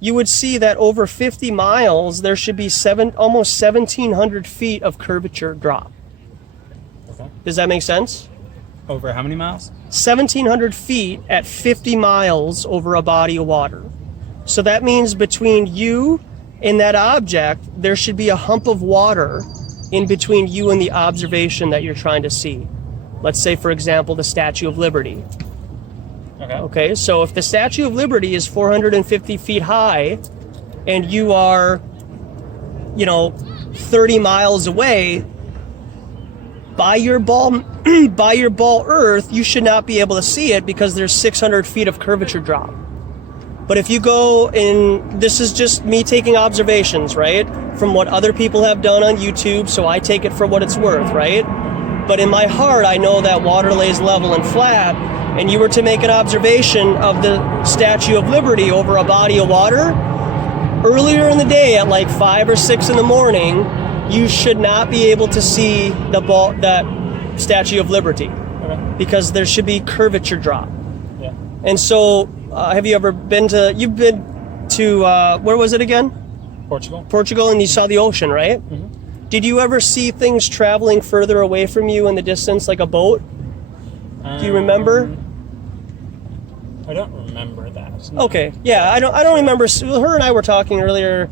you would see that over 50 miles, there should be almost 1,700 feet of curvature drop. Okay. Does that make sense? Over how many miles? 1,700 feet at 50 miles over a body of water. So that means between you and that object, there should be a hump of water in between you and the observation that you're trying to see. Let's say, for example, the Statue of Liberty. Okay, so if the Statue of Liberty is 450 feet high and you are, 30 miles away, by your ball Earth, you should not be able to see it because there's 600 feet of curvature drop. But if you go in, this is just me taking observations, right? From what other people have done on YouTube, so I take it for what it's worth, right? But in my heart, I know that water lays level and flat, and you were to make an observation of the Statue of Liberty over a body of water, earlier in the day at like 5 or 6 in the morning, you should not be able to see that Statue of Liberty because there should be curvature drop. Yeah. And so, have you ever been to, where was it again? Portugal, and you saw the ocean, right? Did you ever see things traveling further away from you in the distance, like a boat? Do you remember? I don't remember that. Okay, yeah, I don't remember. Her and I were talking earlier.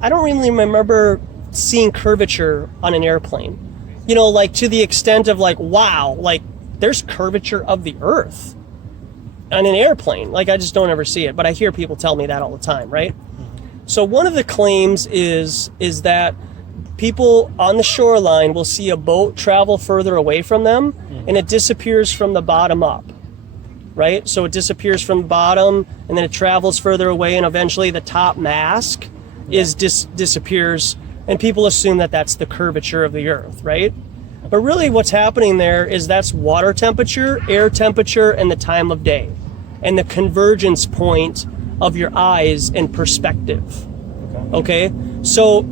I don't really remember seeing curvature on an airplane. Like to the extent of like, wow, like there's curvature of the Earth on an airplane. Like I just don't ever see it, but I hear people tell me that all the time, right? So one of the claims is that people on the shoreline will see a boat travel further away from them and it disappears from the bottom up, right? So it disappears from the bottom and then it travels further away and eventually the top mask disappears and people assume that that's the curvature of the Earth, right? But really what's happening there is that's water temperature, air temperature, and the time of day and the convergence point of your eyes and perspective. Okay? So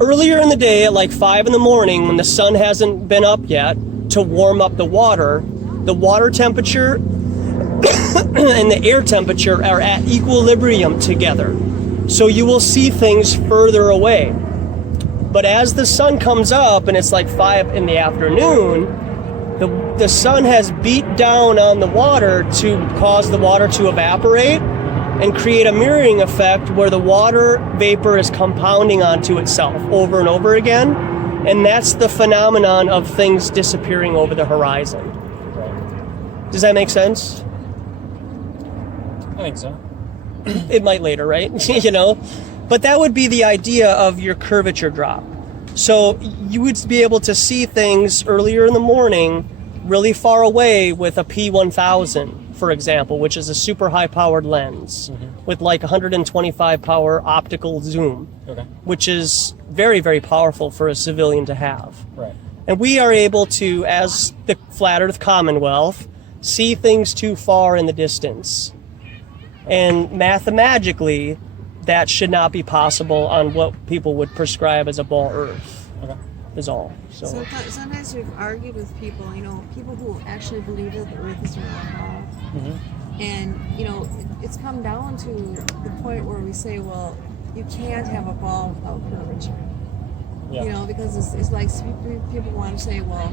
earlier in the day at like 5 in the morning when the sun hasn't been up yet to warm up the water temperature and the air temperature are at equilibrium together. So you will see things further away. But as the sun comes up and it's like 5 in the afternoon, the sun has beat down on the water to cause the water to evaporate and create a mirroring effect where the water vapor is compounding onto itself over and over again. And that's the phenomenon of things disappearing over the horizon. Does that make sense? I think so. It might later, right? But that would be the idea of your curvature drop. So you would be able to see things earlier in the morning really far away with a P1000, for example, which is a super high-powered lens with like 125 power optical zoom, which is very, very powerful for a civilian to have. Right. And we are able to, as the Flat Earth Commonwealth, see things too far in the distance. And mathematically, that should not be possible on what people would prescribe as a ball Earth. Is all. So sometimes we've argued with people, people who actually believe that the Earth is round. And, it's come down to the point where we say, well, you can't have a ball without curvature. Yeah. Because it's like people want to say, well,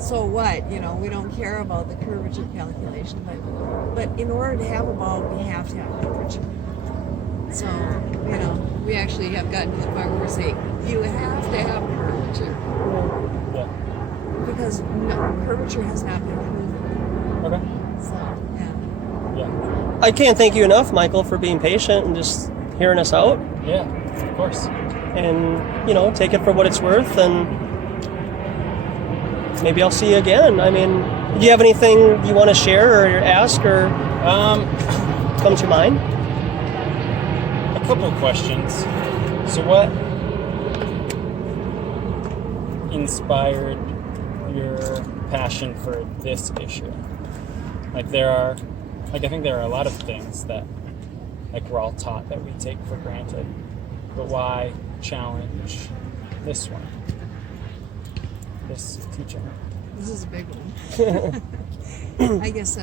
so what? We don't care about the curvature calculation. But in order to have a ball, we have to have curvature. So, we actually have gotten to the point where we're saying, you have to have curvature. Yeah. Because curvature has not been proven. Okay. So, Yeah. I can't thank you enough, Michael, for being patient and just hearing us out. Yeah, of course. And, take it for what it's worth, and maybe I'll see you again. I mean, do you have anything you want to share or ask or come to mind? A couple of questions. So what inspired your passion for this issue? I think there are a lot of things that we're all taught that we take for granted. But why challenge this one, this teaching. This is a big one. I guess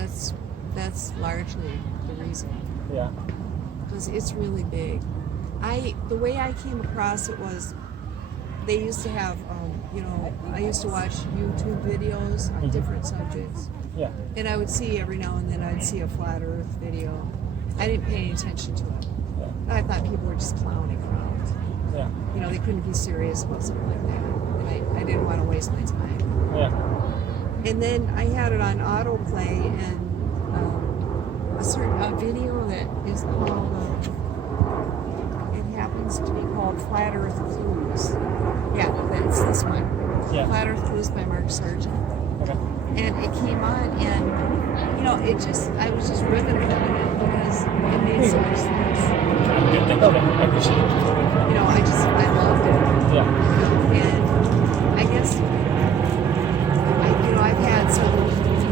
that's largely the reason. Yeah. Because it's really big. The way I came across it was they used to have, I used to watch YouTube videos on different subjects. Yeah. And I would see every now and then I'd see a flat Earth video. I didn't pay any attention to it. Yeah. I thought people were just clowning around. Yeah. They couldn't be serious about something like that. And I didn't want to waste my time. Yeah. And then I had it on autoplay, and a video that is called, it happens to be called Flat Earth Clues. Yeah, that's this one. Yeah. Flat Earth Clues by Mark Sargent. Okay. And it came on, and I was just riveted on it because it made so much sense. Good, thank you. I appreciate it. I loved it. Yeah. And I guess I've had some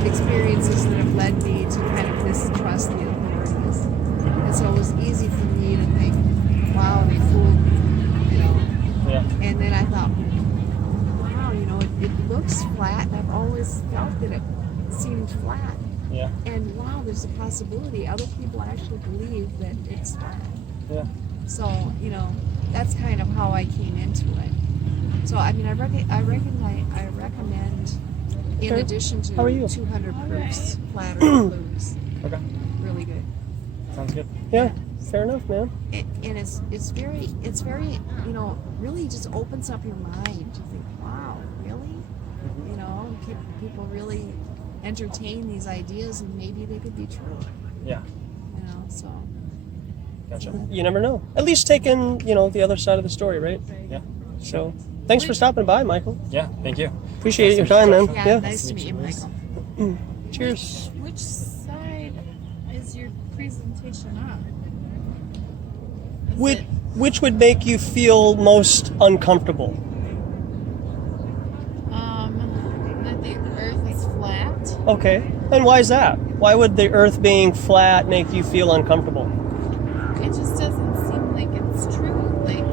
experiences that have led me to kind of mistrust the authorities, and so it was easy for me to think, wow, they fooled me, Yeah. And then I thought, wow, it looks flat, and I've always felt that it seemed flat. Yeah. And wow, there's a possibility other people actually believe that it's flat. Yeah. So, that's kind of how I came into it. So, I recommend, in addition to 200 Proofs, Flat Earth Clues. Okay. Really good. Sounds good. Yeah, fair enough, man. And it's very, really just opens up your mind. You think, wow, really? People really entertain these ideas, and maybe they could be true. Yeah. So. Gotcha. You never know. At least taking, the other side of the story, right? Yeah. So, thanks for stopping by, Michael. Yeah, thank you. Appreciate your time, man. Yeah, nice to meet you, Michael. Cheers. Which side is your presentation on? Which would make you feel most uncomfortable? That the Earth is flat. Okay. And why is that? Why would the Earth being flat make you feel uncomfortable? It just doesn't seem like it's true. Like,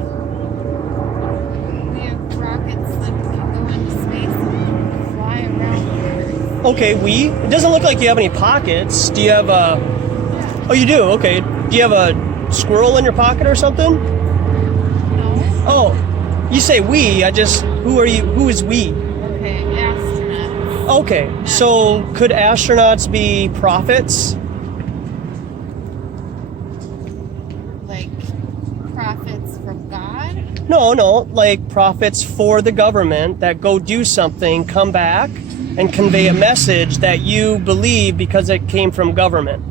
we have rockets that can go into space and fly around the Earth. Okay, it doesn't look like you have any pockets. Do you have a... Oh, you do? Okay. Do you have a squirrel in your pocket or something? No. Oh, you say we. Who are you? Who is we? Okay, astronauts. Okay, so could astronauts be prophets? Like, prophets from God? No, like prophets for the government that go do something, come back, and convey a message that you believe because it came from government.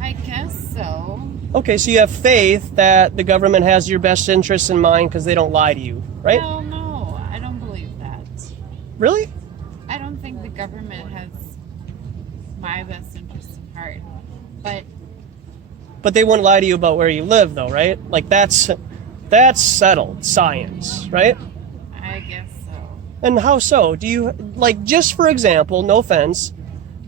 I guess so. Okay, so you have faith that the government has your best interests in mind because they don't lie to you, right? Well, no, I don't believe that. Really? I don't think the government has my best interests in heart. But they wouldn't lie to you about where you live, though, right? Like, that's settled science, right? I guess so. And how so? Do you, like, just for example, no offense,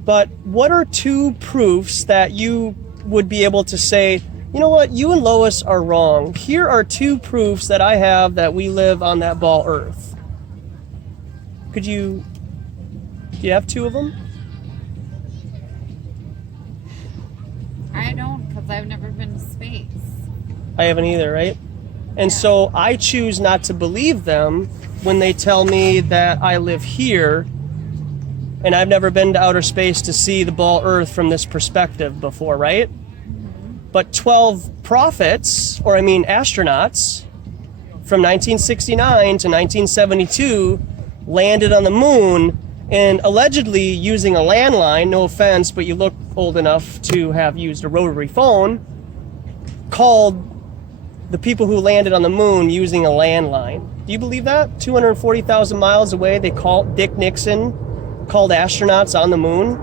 but what are two proofs that you would be able to say, you know what, you and Lois are wrong. Here are two proofs that I have that we live on that ball Earth. Do you have two of them? I don't, because I've never been to space. I haven't either, right? And so I choose not to believe them when they tell me that I live here and I've never been to outer space to see the ball Earth from this perspective before, right? But 12 prophets, astronauts, from 1969 to 1972 landed on the moon and allegedly using a landline, no offense, but you look old enough to have used a rotary phone, called the people who landed on the moon using a landline. Do you believe that? 240,000 miles away, Dick Nixon called astronauts on the moon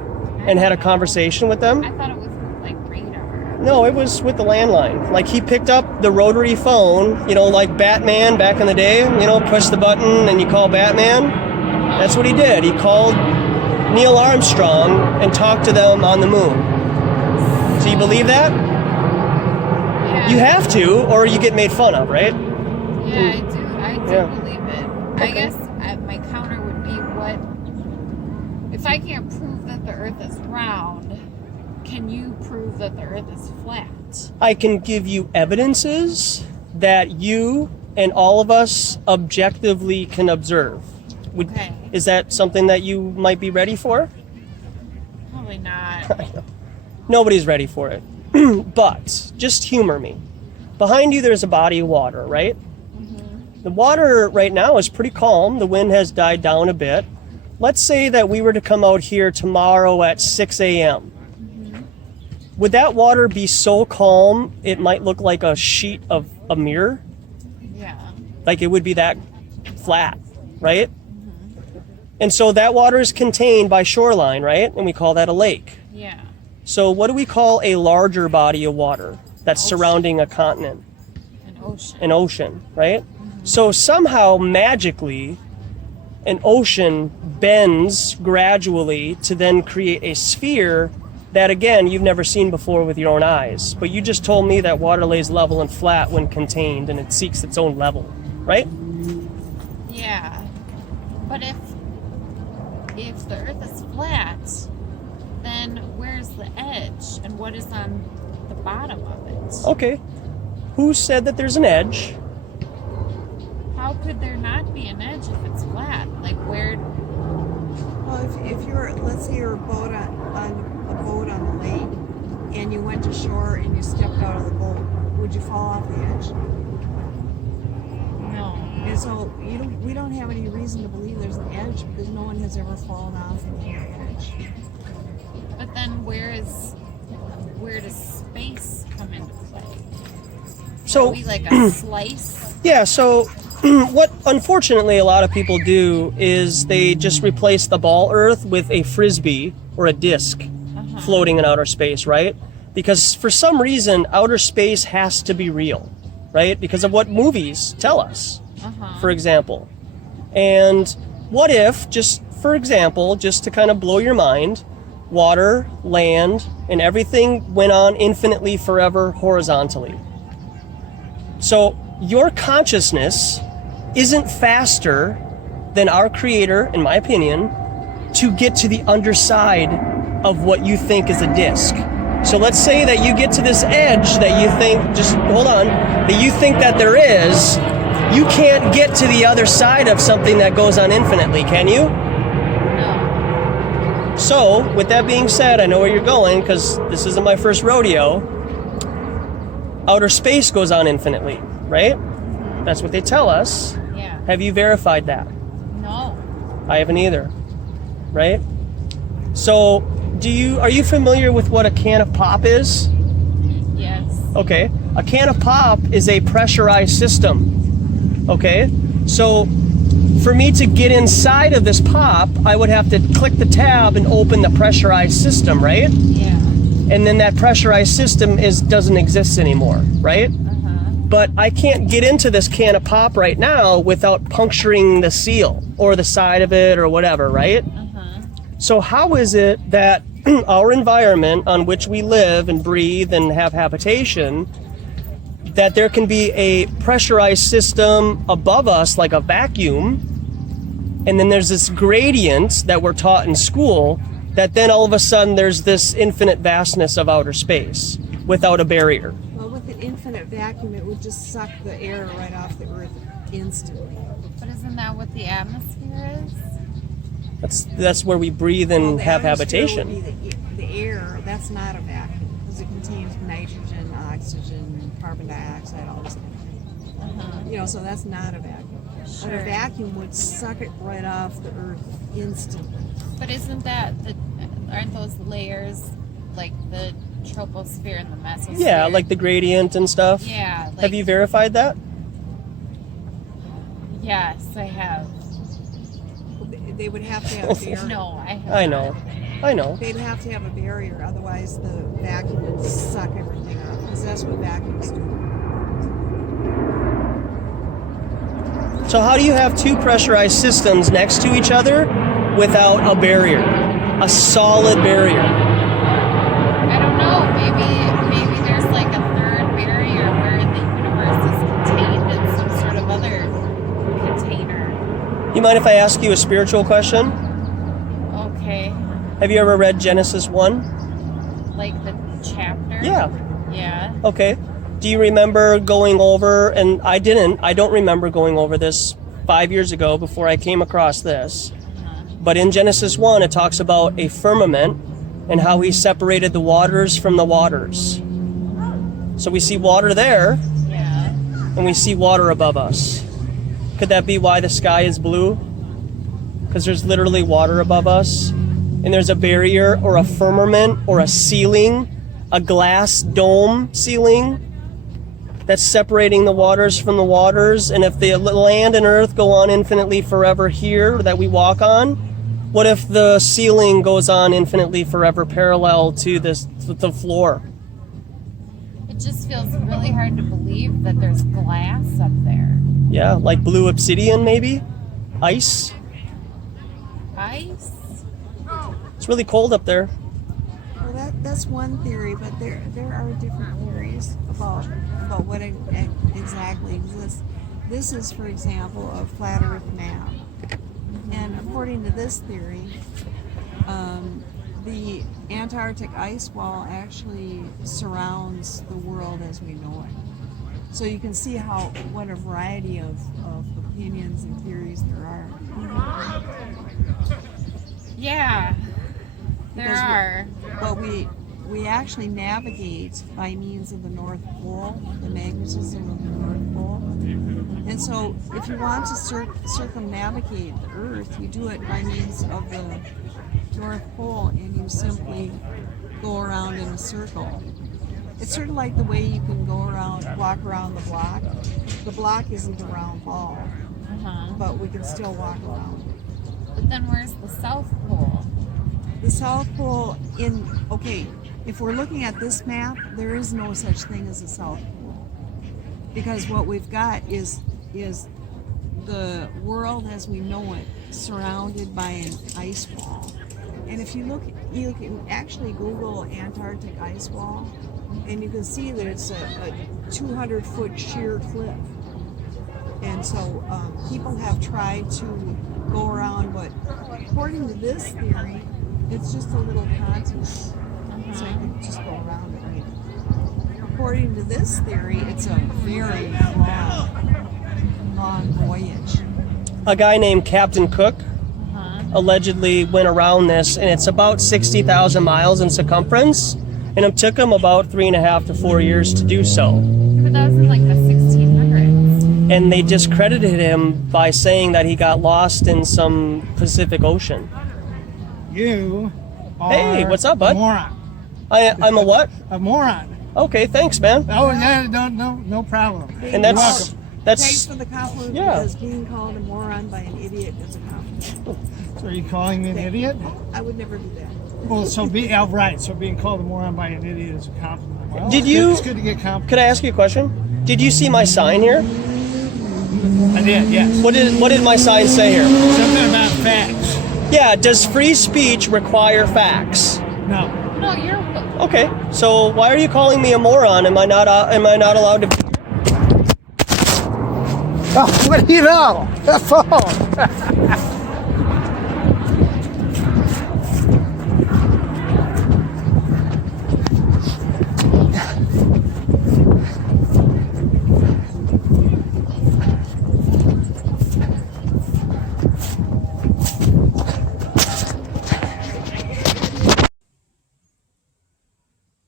and had a conversation with them? I thought it was like radar. No, it was with the landline. Like, he picked up the rotary phone, like Batman back in the day, push the button and you call Batman. That's what he did. He called Neil Armstrong and talked to them on the moon. So you believe that? Yeah, You have to, or you get made fun of, right? Yeah, I do. I do Yeah. believe it. I guess my counter would be, what if I can't prove that the Earth is round? Can you prove that the Earth is flat? I can give you evidences that you and all of us objectively can observe. Okay. Is that something that you might be ready for? Probably not. Nobody's ready for it. But just humor me. Behind you there's a body of water, right? The water right now is pretty calm. The wind has died down a bit. Let's say that we were to come out here tomorrow at 6 a.m. Would that water be so calm it might look like a sheet of a mirror? Yeah. Like it would be that flat, right? And so that water is contained by shoreline, right? And we call that a lake. Yeah. So what do we call a larger body of water that's surrounding a continent? An ocean. An ocean, right? So somehow magically an ocean bends gradually to then create a sphere that, again, you've never seen before with your own eyes. But you just told me that water lays level and flat when contained, and it seeks its own level, right? Yeah. But if the Earth is flat, then where's the edge, and what is on the bottom of it? Okay. Who said that there's an edge? How could there not be an edge if it's flat? Like where? Well, if you're, let's say you're a boat on a boat on the lake, and you went to shore and you stepped out of the boat, would you fall off the edge? No. And so we don't have any reason to believe there's an edge because no one has ever fallen off the edge. But then where does space come into play? So Are we like a slice? Yeah, so what unfortunately a lot of people do is they just replace the ball Earth with a frisbee or a disc floating in outer space, right? Because for some reason outer space has to be real, right? Because of what movies tell us, for example. And what if, just for example, just to kind of blow your mind, water, land, and everything went on infinitely forever horizontally? So your consciousness isn't faster than our Creator, in my opinion, to get to the underside of what you think is a disc. So let's say that you get to this edge that you think, just hold on, that you think that there is. You can't get to the other side of something that goes on infinitely, can you? No. So, with that being said, I know where you're going because this isn't my first rodeo. Outer space goes on infinitely, right? That's what they tell us. Yeah. Have you verified that? No. I haven't either, right? So, are you familiar with what a can of pop is? Yes. Okay. A can of pop is a pressurized system. Okay? So, for me to get inside of this pop, I would have to click the tab and open the pressurized system, right? Yeah. And then that pressurized system doesn't exist anymore, right? But I can't get into this can of pop right now without puncturing the seal or the side of it or whatever, right? So how is it that our environment on which we live and breathe and have habitation, that there can be a pressurized system above us like a vacuum, and then there's this gradient that we're taught in school, that then all of a sudden there's this infinite vastness of outer space without a barrier? Well, with an infinite vacuum, it would just suck the air right off the Earth instantly. But isn't that what the atmosphere is? That's where we breathe and the have atmosphere habitation. would be the air, that's not a vacuum because it contains nitrogen, oxygen, carbon dioxide, all this kind of thing. You know, so that's not a vacuum. But a vacuum would suck it right off the Earth instantly. But aren't those layers like the troposphere and the mesosphere? Yeah, like the gradient and stuff. Yeah. Have you verified that? Yes, I have. They would have to have a barrier. No, I have. I know. They'd have to have a barrier, otherwise the vacuum would suck everything up. Because that's what vacuums do. So how do you have two pressurized systems next to each other without a barrier? A solid barrier? I don't know. Maybe there's like a third barrier You mind if I ask you a spiritual question? Okay. Have you ever read Genesis 1? Like the chapter? Yeah. Yeah. Okay. Do you remember going over, and I don't remember going over this 5 years ago before I came across this. But in Genesis 1, it talks about a firmament and how he separated the waters from the waters. So we see water there, Yeah. and we see water above us. Could that be why the sky is blue? Because there's literally water above us, and there's a barrier or a firmament or a ceiling, a glass dome ceiling that's separating the waters from the waters. And if the land and earth go on infinitely forever here that we walk on, what if the ceiling goes on infinitely forever parallel to the floor? It just feels really hard to believe that there's glass up there. Yeah, like blue obsidian maybe? Ice? Ice? It's really cold up there. Well, that's one theory, but there are different theories about what exactly exists. This is, for example, a flat Earth map, and according to this theory, the Antarctic ice wall actually surrounds the world as we know it. So you can see what a variety of opinions and theories there are. Yeah, there are. But we actually navigate by means of the North Pole, the magnetism of the North Pole. And so if you want to circumnavigate the Earth, you do it by means of the North Pole, and you simply go around in a circle. It's sort of like the way you can walk around the block. The block isn't a round ball, but we can still walk around. But then where's the South Pole? The South Pole if we're looking at this map, there is no such thing as a South Pole. Because what we've got is the world as we know it, surrounded by an ice wall. And if you can actually Google Antarctic ice wall, and you can see that it's a 200-foot sheer cliff. And so people have tried to go around, but according to this theory, it's just a little continent. So you can just go around it, right? According to this theory, it's a very long voyage. A guy named Captain Cook allegedly went around this, and it's about 60,000 miles in circumference, and it took him about 3.5 to 4 years to do so. But that was in like the 1600s. And they discredited him by saying that he got lost in some Pacific Ocean. You are Hey, what's up, bud? a moron. I'm a what? A moron. Okay, thanks, man. Oh, no problem. And that's Thanks for the compliment, yeah. because being called a moron by an idiot is a compliment. So are you calling me an idiot? I would never do that. Well, so being called a moron by an idiot is a compliment. Well, it's good to get complimented. Could I ask you a question? Did you see my sign here? I did, yes. What did my sign say here? Something about facts. Yeah, does free speech require facts? No. No, you're. Okay, so why are you calling me a moron? Am I not allowed to be? Oh, what do you know? The phone.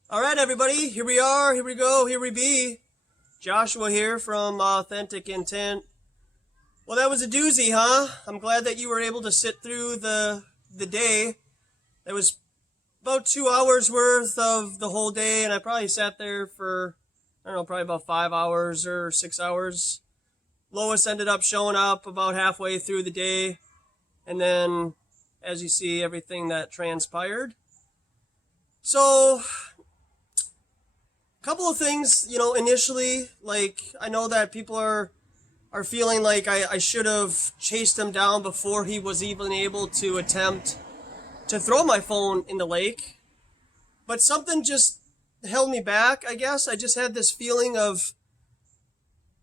All right, everybody, here we are, here we go, here we be. Joshua here from Authentic Intent. Well, that was a doozy, huh? I'm glad that you were able to sit through the day. It was about 2 hours worth of the whole day, and I probably sat there for, I don't know, probably about 5 hours or 6 hours. Lois ended up showing up about halfway through the day, and then, as you see, everything that transpired. So, couple of things, initially, like, I know that people are feeling like I should have chased him down before he was even able to attempt to throw my phone in the lake. But something just held me back, I guess. I just had this feeling of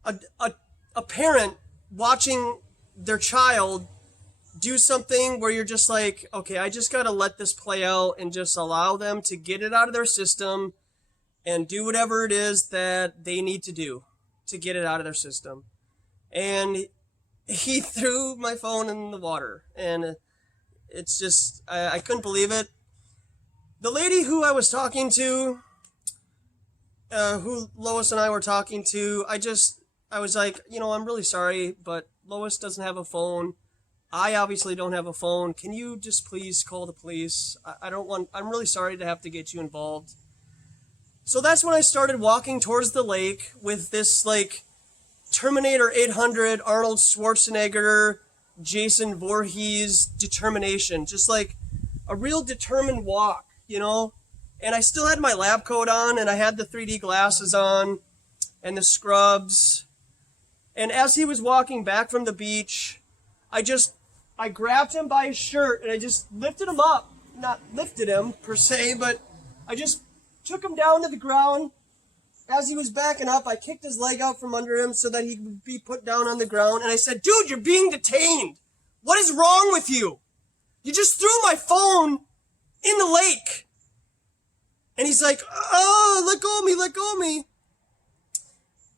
a parent watching their child do something where you're just like, okay, I just gotta let this play out and just allow them to get it out of their system and do whatever it is that they need to do to get it out of their system. And he threw my phone in the water, and it's just, I couldn't believe it. The lady who I was talking to, who Lois and I were talking to, I was like, I'm really sorry, but Lois doesn't have a phone. I obviously don't have a phone. Can you just please call the police? I'm really sorry to have to get you involved. So that's when I started walking towards the lake with this, like, Terminator 800, Arnold Schwarzenegger, Jason Voorhees determination. Just like a real determined walk, And I still had my lab coat on, and I had the 3D glasses on, and the scrubs. And as he was walking back from the beach, I grabbed him by his shirt, and I just lifted him up. Not lifted him, per se, but I just took him down to the ground. As he was backing up, I kicked his leg out from under him so that he could be put down on the ground. And I said, dude, you're being detained. What is wrong with you? You just threw my phone in the lake. And he's like, oh, let go of me.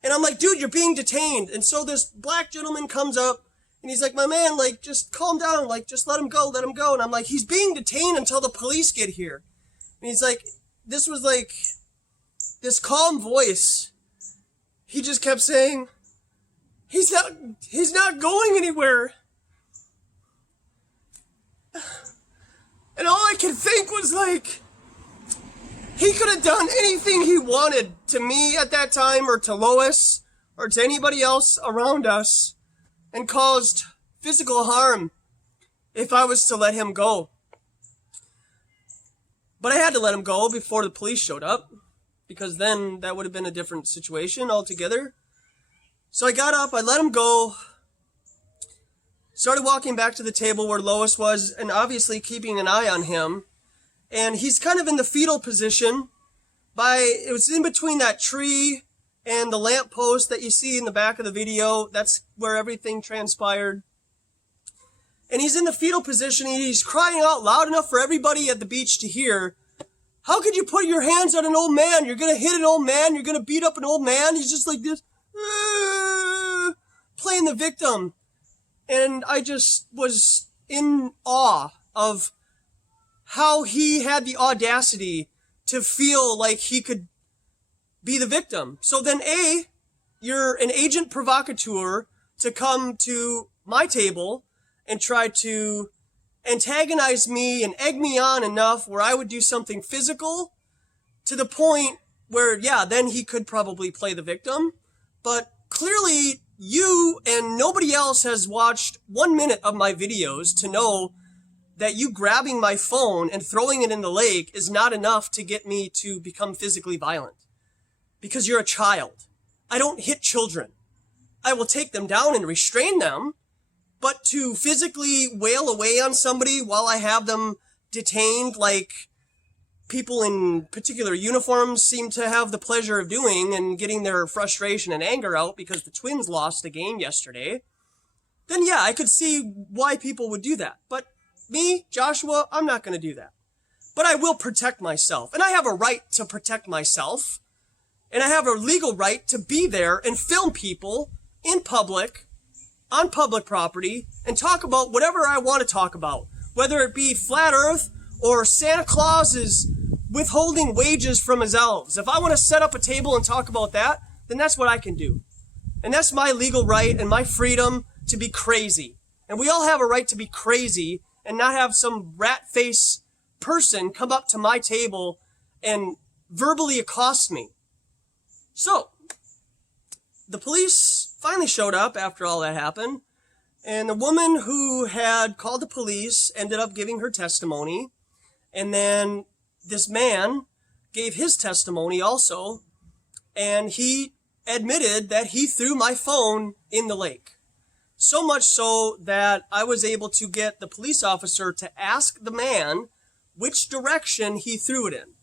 And I'm like, dude, you're being detained. And so this black gentleman comes up, and he's like, my man, like, just calm down. Like, just let him go. And I'm like, he's being detained until the police get here. And he's like, this was like, this calm voice. He just kept saying, he's not going anywhere. And all I could think was like, he could have done anything he wanted to me at that time, or to Lois, or to anybody else around us, and caused physical harm if I was to let him go. But I had to let him go before the police showed up, because then that would have been a different situation altogether. So I got up, I let him go, started walking back to the table where Lois was, and obviously keeping an eye on him. And he's kind of in the fetal position. It was in between that tree and the lamppost that you see in the back of the video. That's where everything transpired. And he's in the fetal position, and he's crying out loud enough for everybody at the beach to hear. How could you put your hands on an old man? You're going to hit an old man. You're going to beat up an old man. He's just like this, playing the victim. And I just was in awe of how he had the audacity to feel like he could be the victim. So then you're an agent provocateur to come to my table and try to antagonize me and egg me on enough where I would do something physical to the point where, yeah, then he could probably play the victim. But clearly you and nobody else has watched 1 minute of my videos to know that you grabbing my phone and throwing it in the lake is not enough to get me to become physically violent. Because you're a child. I don't hit children. I will take them down and restrain them, but to physically wail away on somebody while I have them detained, like people in particular uniforms seem to have the pleasure of doing, and getting their frustration and anger out because the Twins lost the game yesterday, then yeah, I could see why people would do that. But me, Joshua, I'm not going to do that. But I will protect myself. And I have a right to protect myself. And I have a legal right to be there and film people in public, on public property, and talk about whatever I want to talk about. Whether it be flat earth or Santa Claus is withholding wages from his elves. If I want to set up a table and talk about that, then that's what I can do. And that's my legal right and my freedom to be crazy. And we all have a right to be crazy and not have some rat-face person come up to my table and verbally accost me. So, the police finally showed up after all that happened, and the woman who had called the police ended up giving her testimony, and then this man gave his testimony also, and he admitted that he threw my phone in the lake. So much so that I was able to get the police officer to ask the man which direction he threw it in.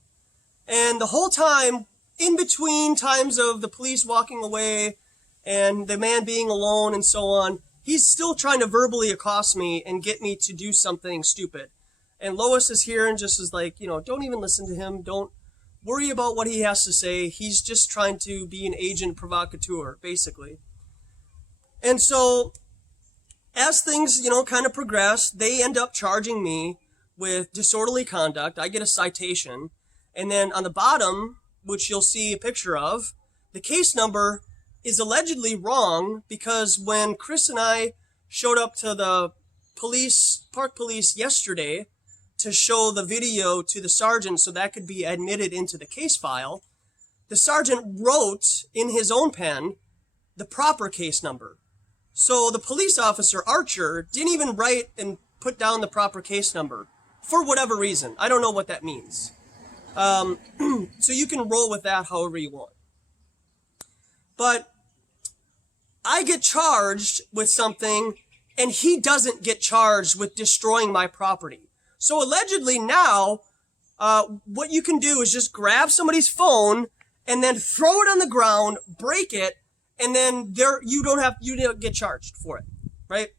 And the whole time, in between times of the police walking away and the man being alone and so on, he's still trying to verbally accost me and get me to do something stupid. And Lois is here and just is like, don't even listen to him. Don't worry about what he has to say. He's just trying to be an agent provocateur, basically. And so as things, kind of progress, they end up charging me with disorderly conduct. I get a citation. And then on the bottom, which you'll see a picture of, the case number is allegedly wrong because when Chris and I showed up to the park police yesterday to show the video to the sergeant so that could be admitted into the case file, the sergeant wrote in his own pen the proper case number. So the police officer, Archer, didn't even write and put down the proper case number for whatever reason. I don't know what that means. So you can roll with that however you want. But I get charged with something and he doesn't get charged with destroying my property. So allegedly now, what you can do is just grab somebody's phone and then throw it on the ground, break it, and then you don't get charged for it, right?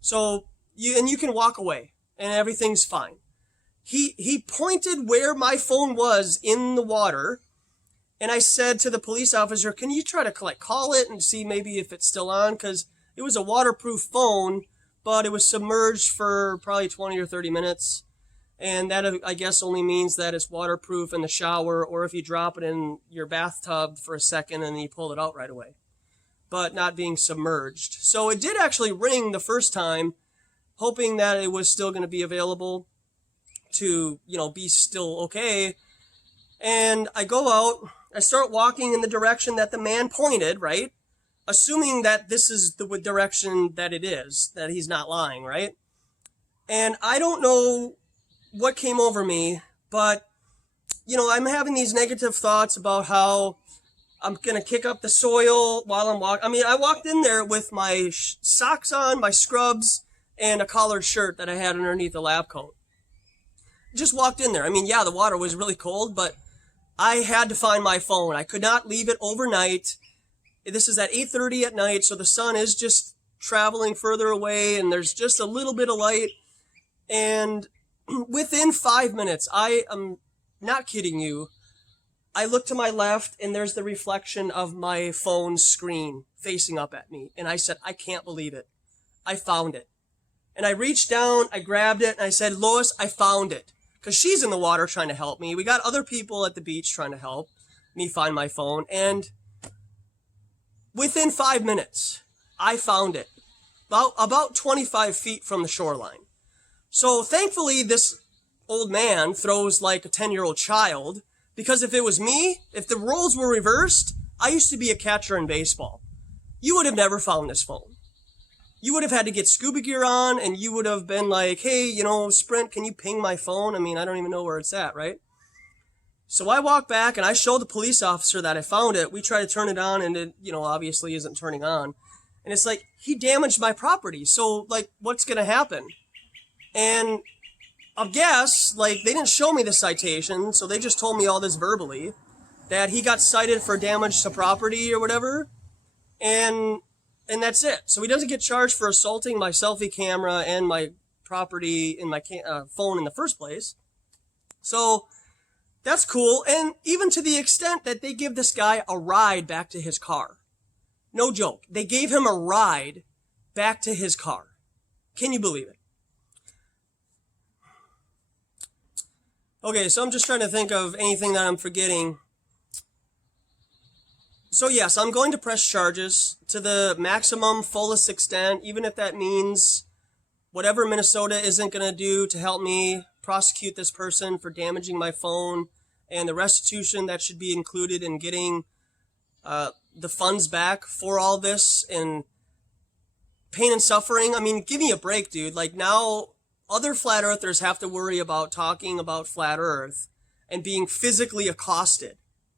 So you can walk away and everything's fine. He pointed where my phone was in the water, and I said to the police officer, can you try to call it and see maybe if it's still on? Because it was a waterproof phone, but it was submerged for probably 20 or 30 minutes. And that, I guess, only means that it's waterproof in the shower or if you drop it in your bathtub for a second and then you pull it out right away, but not being submerged. So it did actually ring the first time, hoping that it was still going to be available to, be still okay. And I go out, I start walking in the direction that the man pointed, right? Assuming that this is the direction that it is, that he's not lying, right? And I don't know what came over me, but, I'm having these negative thoughts about how I'm going to kick up the soil while I'm walking. I mean, I walked in there with my socks on, my scrubs, and a collared shirt that I had underneath the lab coat. Just walked in there. I mean, yeah, the water was really cold, but I had to find my phone. I could not leave it overnight. This is at 8:30 at night, so the sun is just traveling further away, and there's just a little bit of light. And within 5 minutes, I am not kidding you, I look to my left, and there's the reflection of my phone screen facing up at me. And I said, I can't believe it. I found it. And I reached down, I grabbed it, and I said, Lois, I found it. Because she's in the water trying to help me. We got other people at the beach trying to help me find my phone. And within 5 minutes, I found it. About 25 feet from the shoreline. So thankfully, this old man throws like a 10-year-old child. Because if it was me, if the roles were reversed, I used to be a catcher in baseball. You would have never found this phone. You would have had to get scuba gear on, and you would have been like, hey, Sprint, can you ping my phone? I mean, I don't even know where it's at, right? So I walk back, and I show the police officer that I found it. We try to turn it on, and it, obviously isn't turning on. And it's like, he damaged my property, so, what's going to happen? And I guess, they didn't show me the citation, so they just told me all this verbally, that he got cited for damage to property or whatever, and that's it. So he doesn't get charged for assaulting my selfie camera and my property in my phone in the first place. So that's cool. And even to the extent that they give this guy a ride back to his car. No joke. They gave him a ride back to his car. Can you believe it? Okay, so I'm just trying to think of anything that I'm forgetting. So yes, I'm going to press charges to the maximum, fullest extent, even if that means whatever Minnesota isn't going to do to help me prosecute this person for damaging my phone, and the restitution that should be included in getting the funds back for all this, and pain and suffering. I mean, give me a break, dude. Now other flat earthers have to worry about talking about flat earth and being physically accosted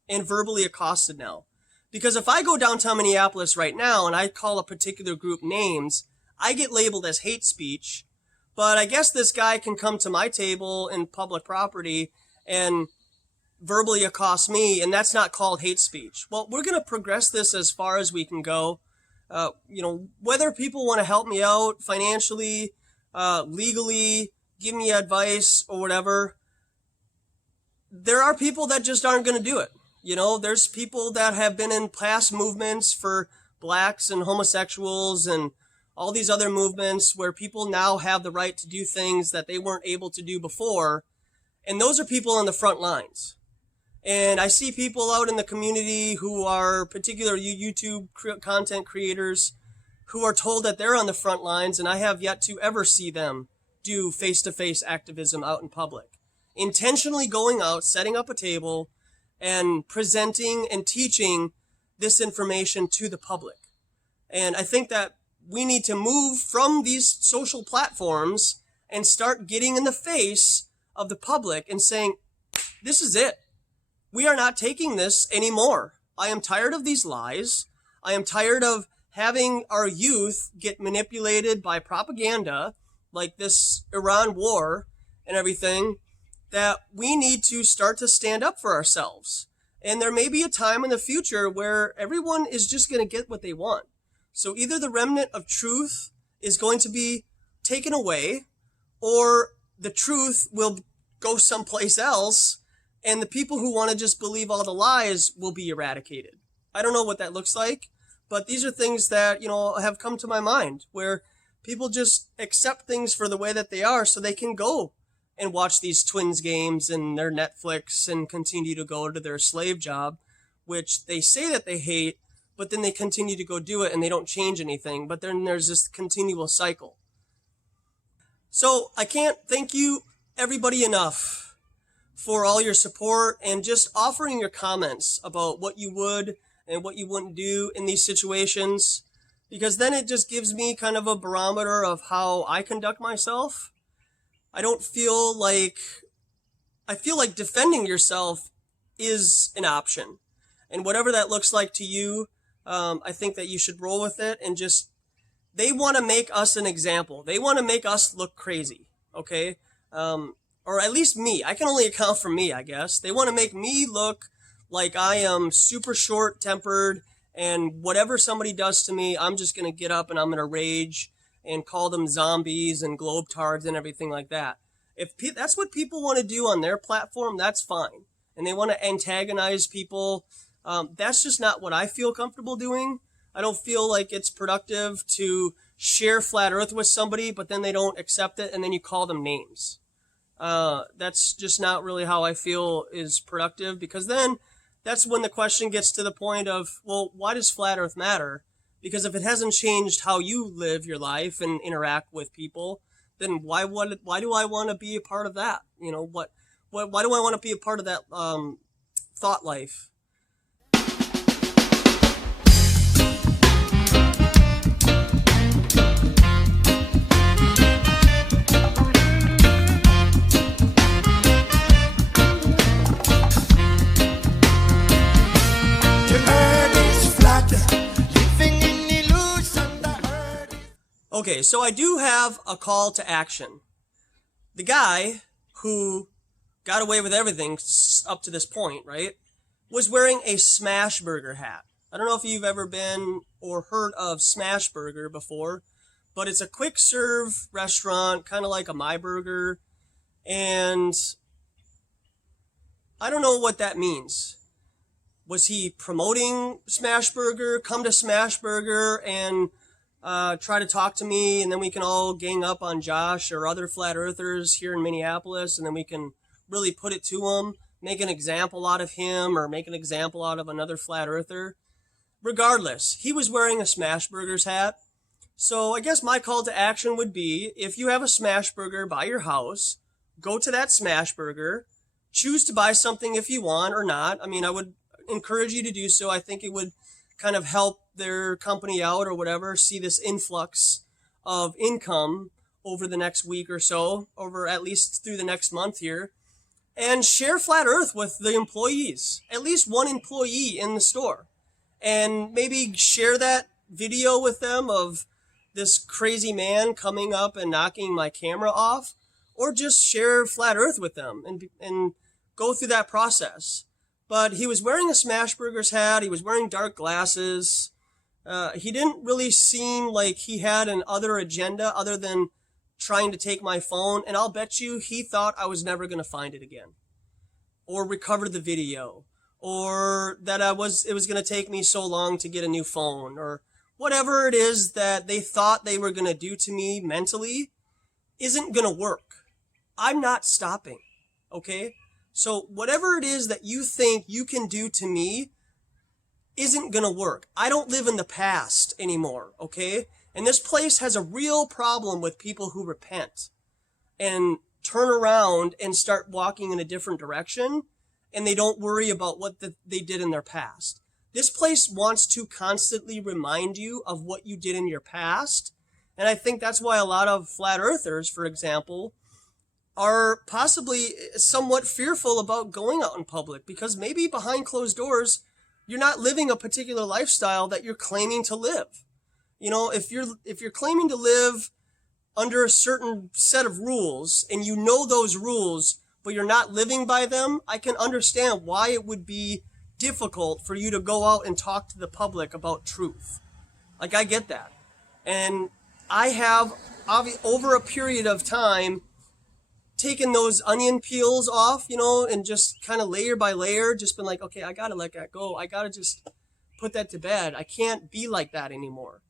and verbally accosted now. Because if I go downtown Minneapolis right now and I call a particular group names, I get labeled as hate speech. But I guess this guy can come to my table in public property and verbally accost me, and that's not called hate speech. Well, we're going to progress this as far as we can go. whether people want to help me out financially, legally, give me advice or whatever, there are people that just aren't going to do it. There's people that have been in past movements for blacks and homosexuals and all these other movements where people now have the right to do things that they weren't able to do before. And those are people on the front lines. And I see people out in the community who are particular YouTube content creators who are told that they're on the front lines, and I have yet to ever see them do face-to-face activism out in public. Intentionally going out, setting up a table, and presenting and teaching this information to the public. And I think that we need to move from these social platforms and start getting in the face of the public and saying, this is it. We are not taking this anymore. I am tired of these lies. I am tired of having our youth get manipulated by propaganda like this Iran war and everything, that we need to start to stand up for ourselves. And there may be a time in the future where everyone is just going to get what they want. So either the remnant of truth is going to be taken away, or the truth will go someplace else, and the people who want to just believe all the lies will be eradicated. I don't know what that looks like, but these are things that, have come to my mind, where people just accept things for the way that they are so they can go and watch these Twins games and their Netflix and continue to go to their slave job, which they say that they hate, but then they continue to go do it and they don't change anything. But then there's this continual cycle. So I can't thank you, everybody, enough for all your support and just offering your comments about what you would and what you wouldn't do in these situations, because then it just gives me kind of a barometer of how I conduct myself. I feel like defending yourself is an option, and whatever that looks like to you, I think that you should roll with it. And just, they want to make us an example. They want to make us look crazy, okay? Or at least me. I can only account for me, I guess. They want to make me look like I am super short-tempered, and whatever somebody does to me, I'm just going to get up and I'm going to rage and call them zombies and globetards and everything like that. If that's what people want to do on their platform, that's fine. And they want to antagonize people. That's just not what I feel comfortable doing. I don't feel like it's productive to share Flat Earth with somebody, but then they don't accept it, and then you call them names. That's just not really how I feel is productive, because then that's when the question gets to the point of, well, why does Flat Earth matter? Because if it hasn't changed how you live your life and interact with people, then why do I want to be a part of that? Why do I want to be a part of that thought life? Okay, so I do have a call to action. The guy who got away with everything up to this point, right, was wearing a Smashburger hat. I don't know if you've ever been or heard of Smashburger before, but it's a quick serve restaurant, kind of like a My Burger, and I don't know what that means. Was he promoting Smashburger? Come to Smashburger and try to talk to me, and then we can all gang up on Josh or other Flat Earthers here in Minneapolis, and then we can really put it to him, make an example out of him, or make an example out of another Flat Earther. Regardless, he was wearing a Smashburgers hat. So I guess my call to action would be, if you have a Smashburger by your house, go to that Smashburger, choose to buy something if you want or not. I mean, I would encourage you to do so. I think it would kind of help their company out or whatever, see this influx of income over the next week or so, over at least through the next month here, and share Flat Earth with the employees, at least one employee in the store, and maybe share that video with them of this crazy man coming up and knocking my camera off, or just share Flat Earth with them and go through that process. But he was wearing a Smashburgers hat, he was wearing dark glasses, He didn't really seem like he had an other agenda other than trying to take my phone, and I'll bet you he thought I was never going to find it again, or recover the video, or that it was going to take me so long to get a new phone, or whatever it is that they thought they were going to do to me mentally isn't going to work. I'm not stopping, okay? So whatever it is that you think you can do to me isn't going to work. I don't live in the past anymore, okay? And this place has a real problem with people who repent and turn around and start walking in a different direction, and they don't worry about what they did in their past. This place wants to constantly remind you of what you did in your past, and I think that's why a lot of flat earthers, for example, are possibly somewhat fearful about going out in public, because maybe behind closed doors, you're not living a particular lifestyle that you're claiming to live. You know, if you're claiming to live under a certain set of rules, and you know those rules, but you're not living by them, I can understand why it would be difficult for you to go out and talk to the public about truth. Like, I get that. And I have, over a period of time, taken those onion peels off, you know, and just kind of layer by layer, just been like, okay, I gotta let that go. I gotta just put that to bed. I can't be like that anymore.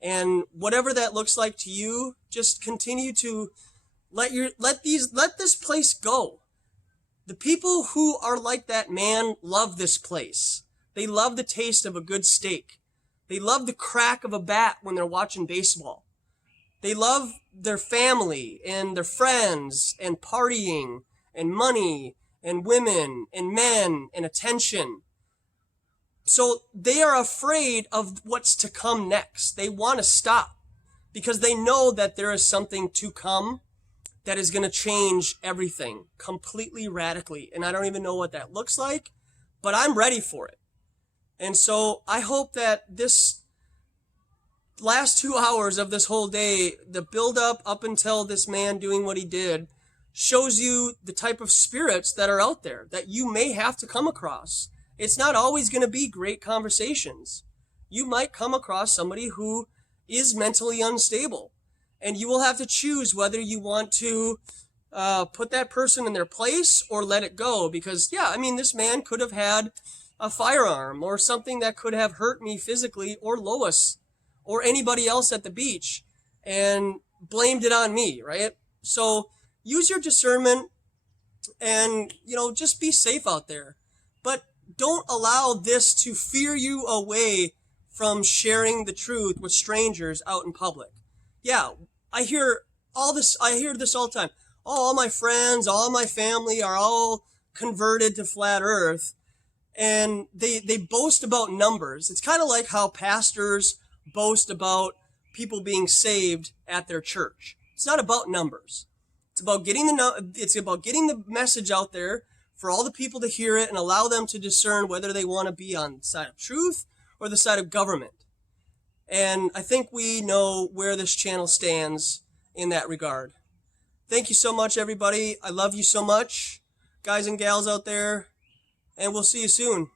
And whatever that looks like to you, just continue to let this place go. The people who are like that man love this place. They love the taste of a good steak. They love the crack of a bat when they're watching baseball. They love their family and their friends and partying and money and women and men and attention. So they are afraid of what's to come next. They want to stop because they know that there is something to come that is going to change everything completely radically. And I don't even know what that looks like, but I'm ready for it. And so I hope that this last 2 hours of this whole day, the build up until this man doing what he did, shows you the type of spirits that are out there that you may have to come across. It's not always going to be great conversations. You might come across somebody who is mentally unstable, and you will have to choose whether you want to put that person in their place or let it go. Because, yeah, I mean, this man could have had a firearm or something that could have hurt me physically, or Lois or anybody else at the beach, and blamed it on me, right? So use your discernment and, you know, just be safe out there. But don't allow this to fear you away from sharing the truth with strangers out in public. Yeah, I hear this all the time. Oh, all my friends, all my family are all converted to flat earth, and they boast about numbers. It's kind of like how pastors boast about people being saved at their church. It's not about numbers. It's about getting the message out there for all the people to hear it and allow them to discern whether they want to be on the side of truth or the side of government. And I think we know where this channel stands in that regard. Thank you so much, everybody. I love you so much, guys and gals out there, and we'll see you soon.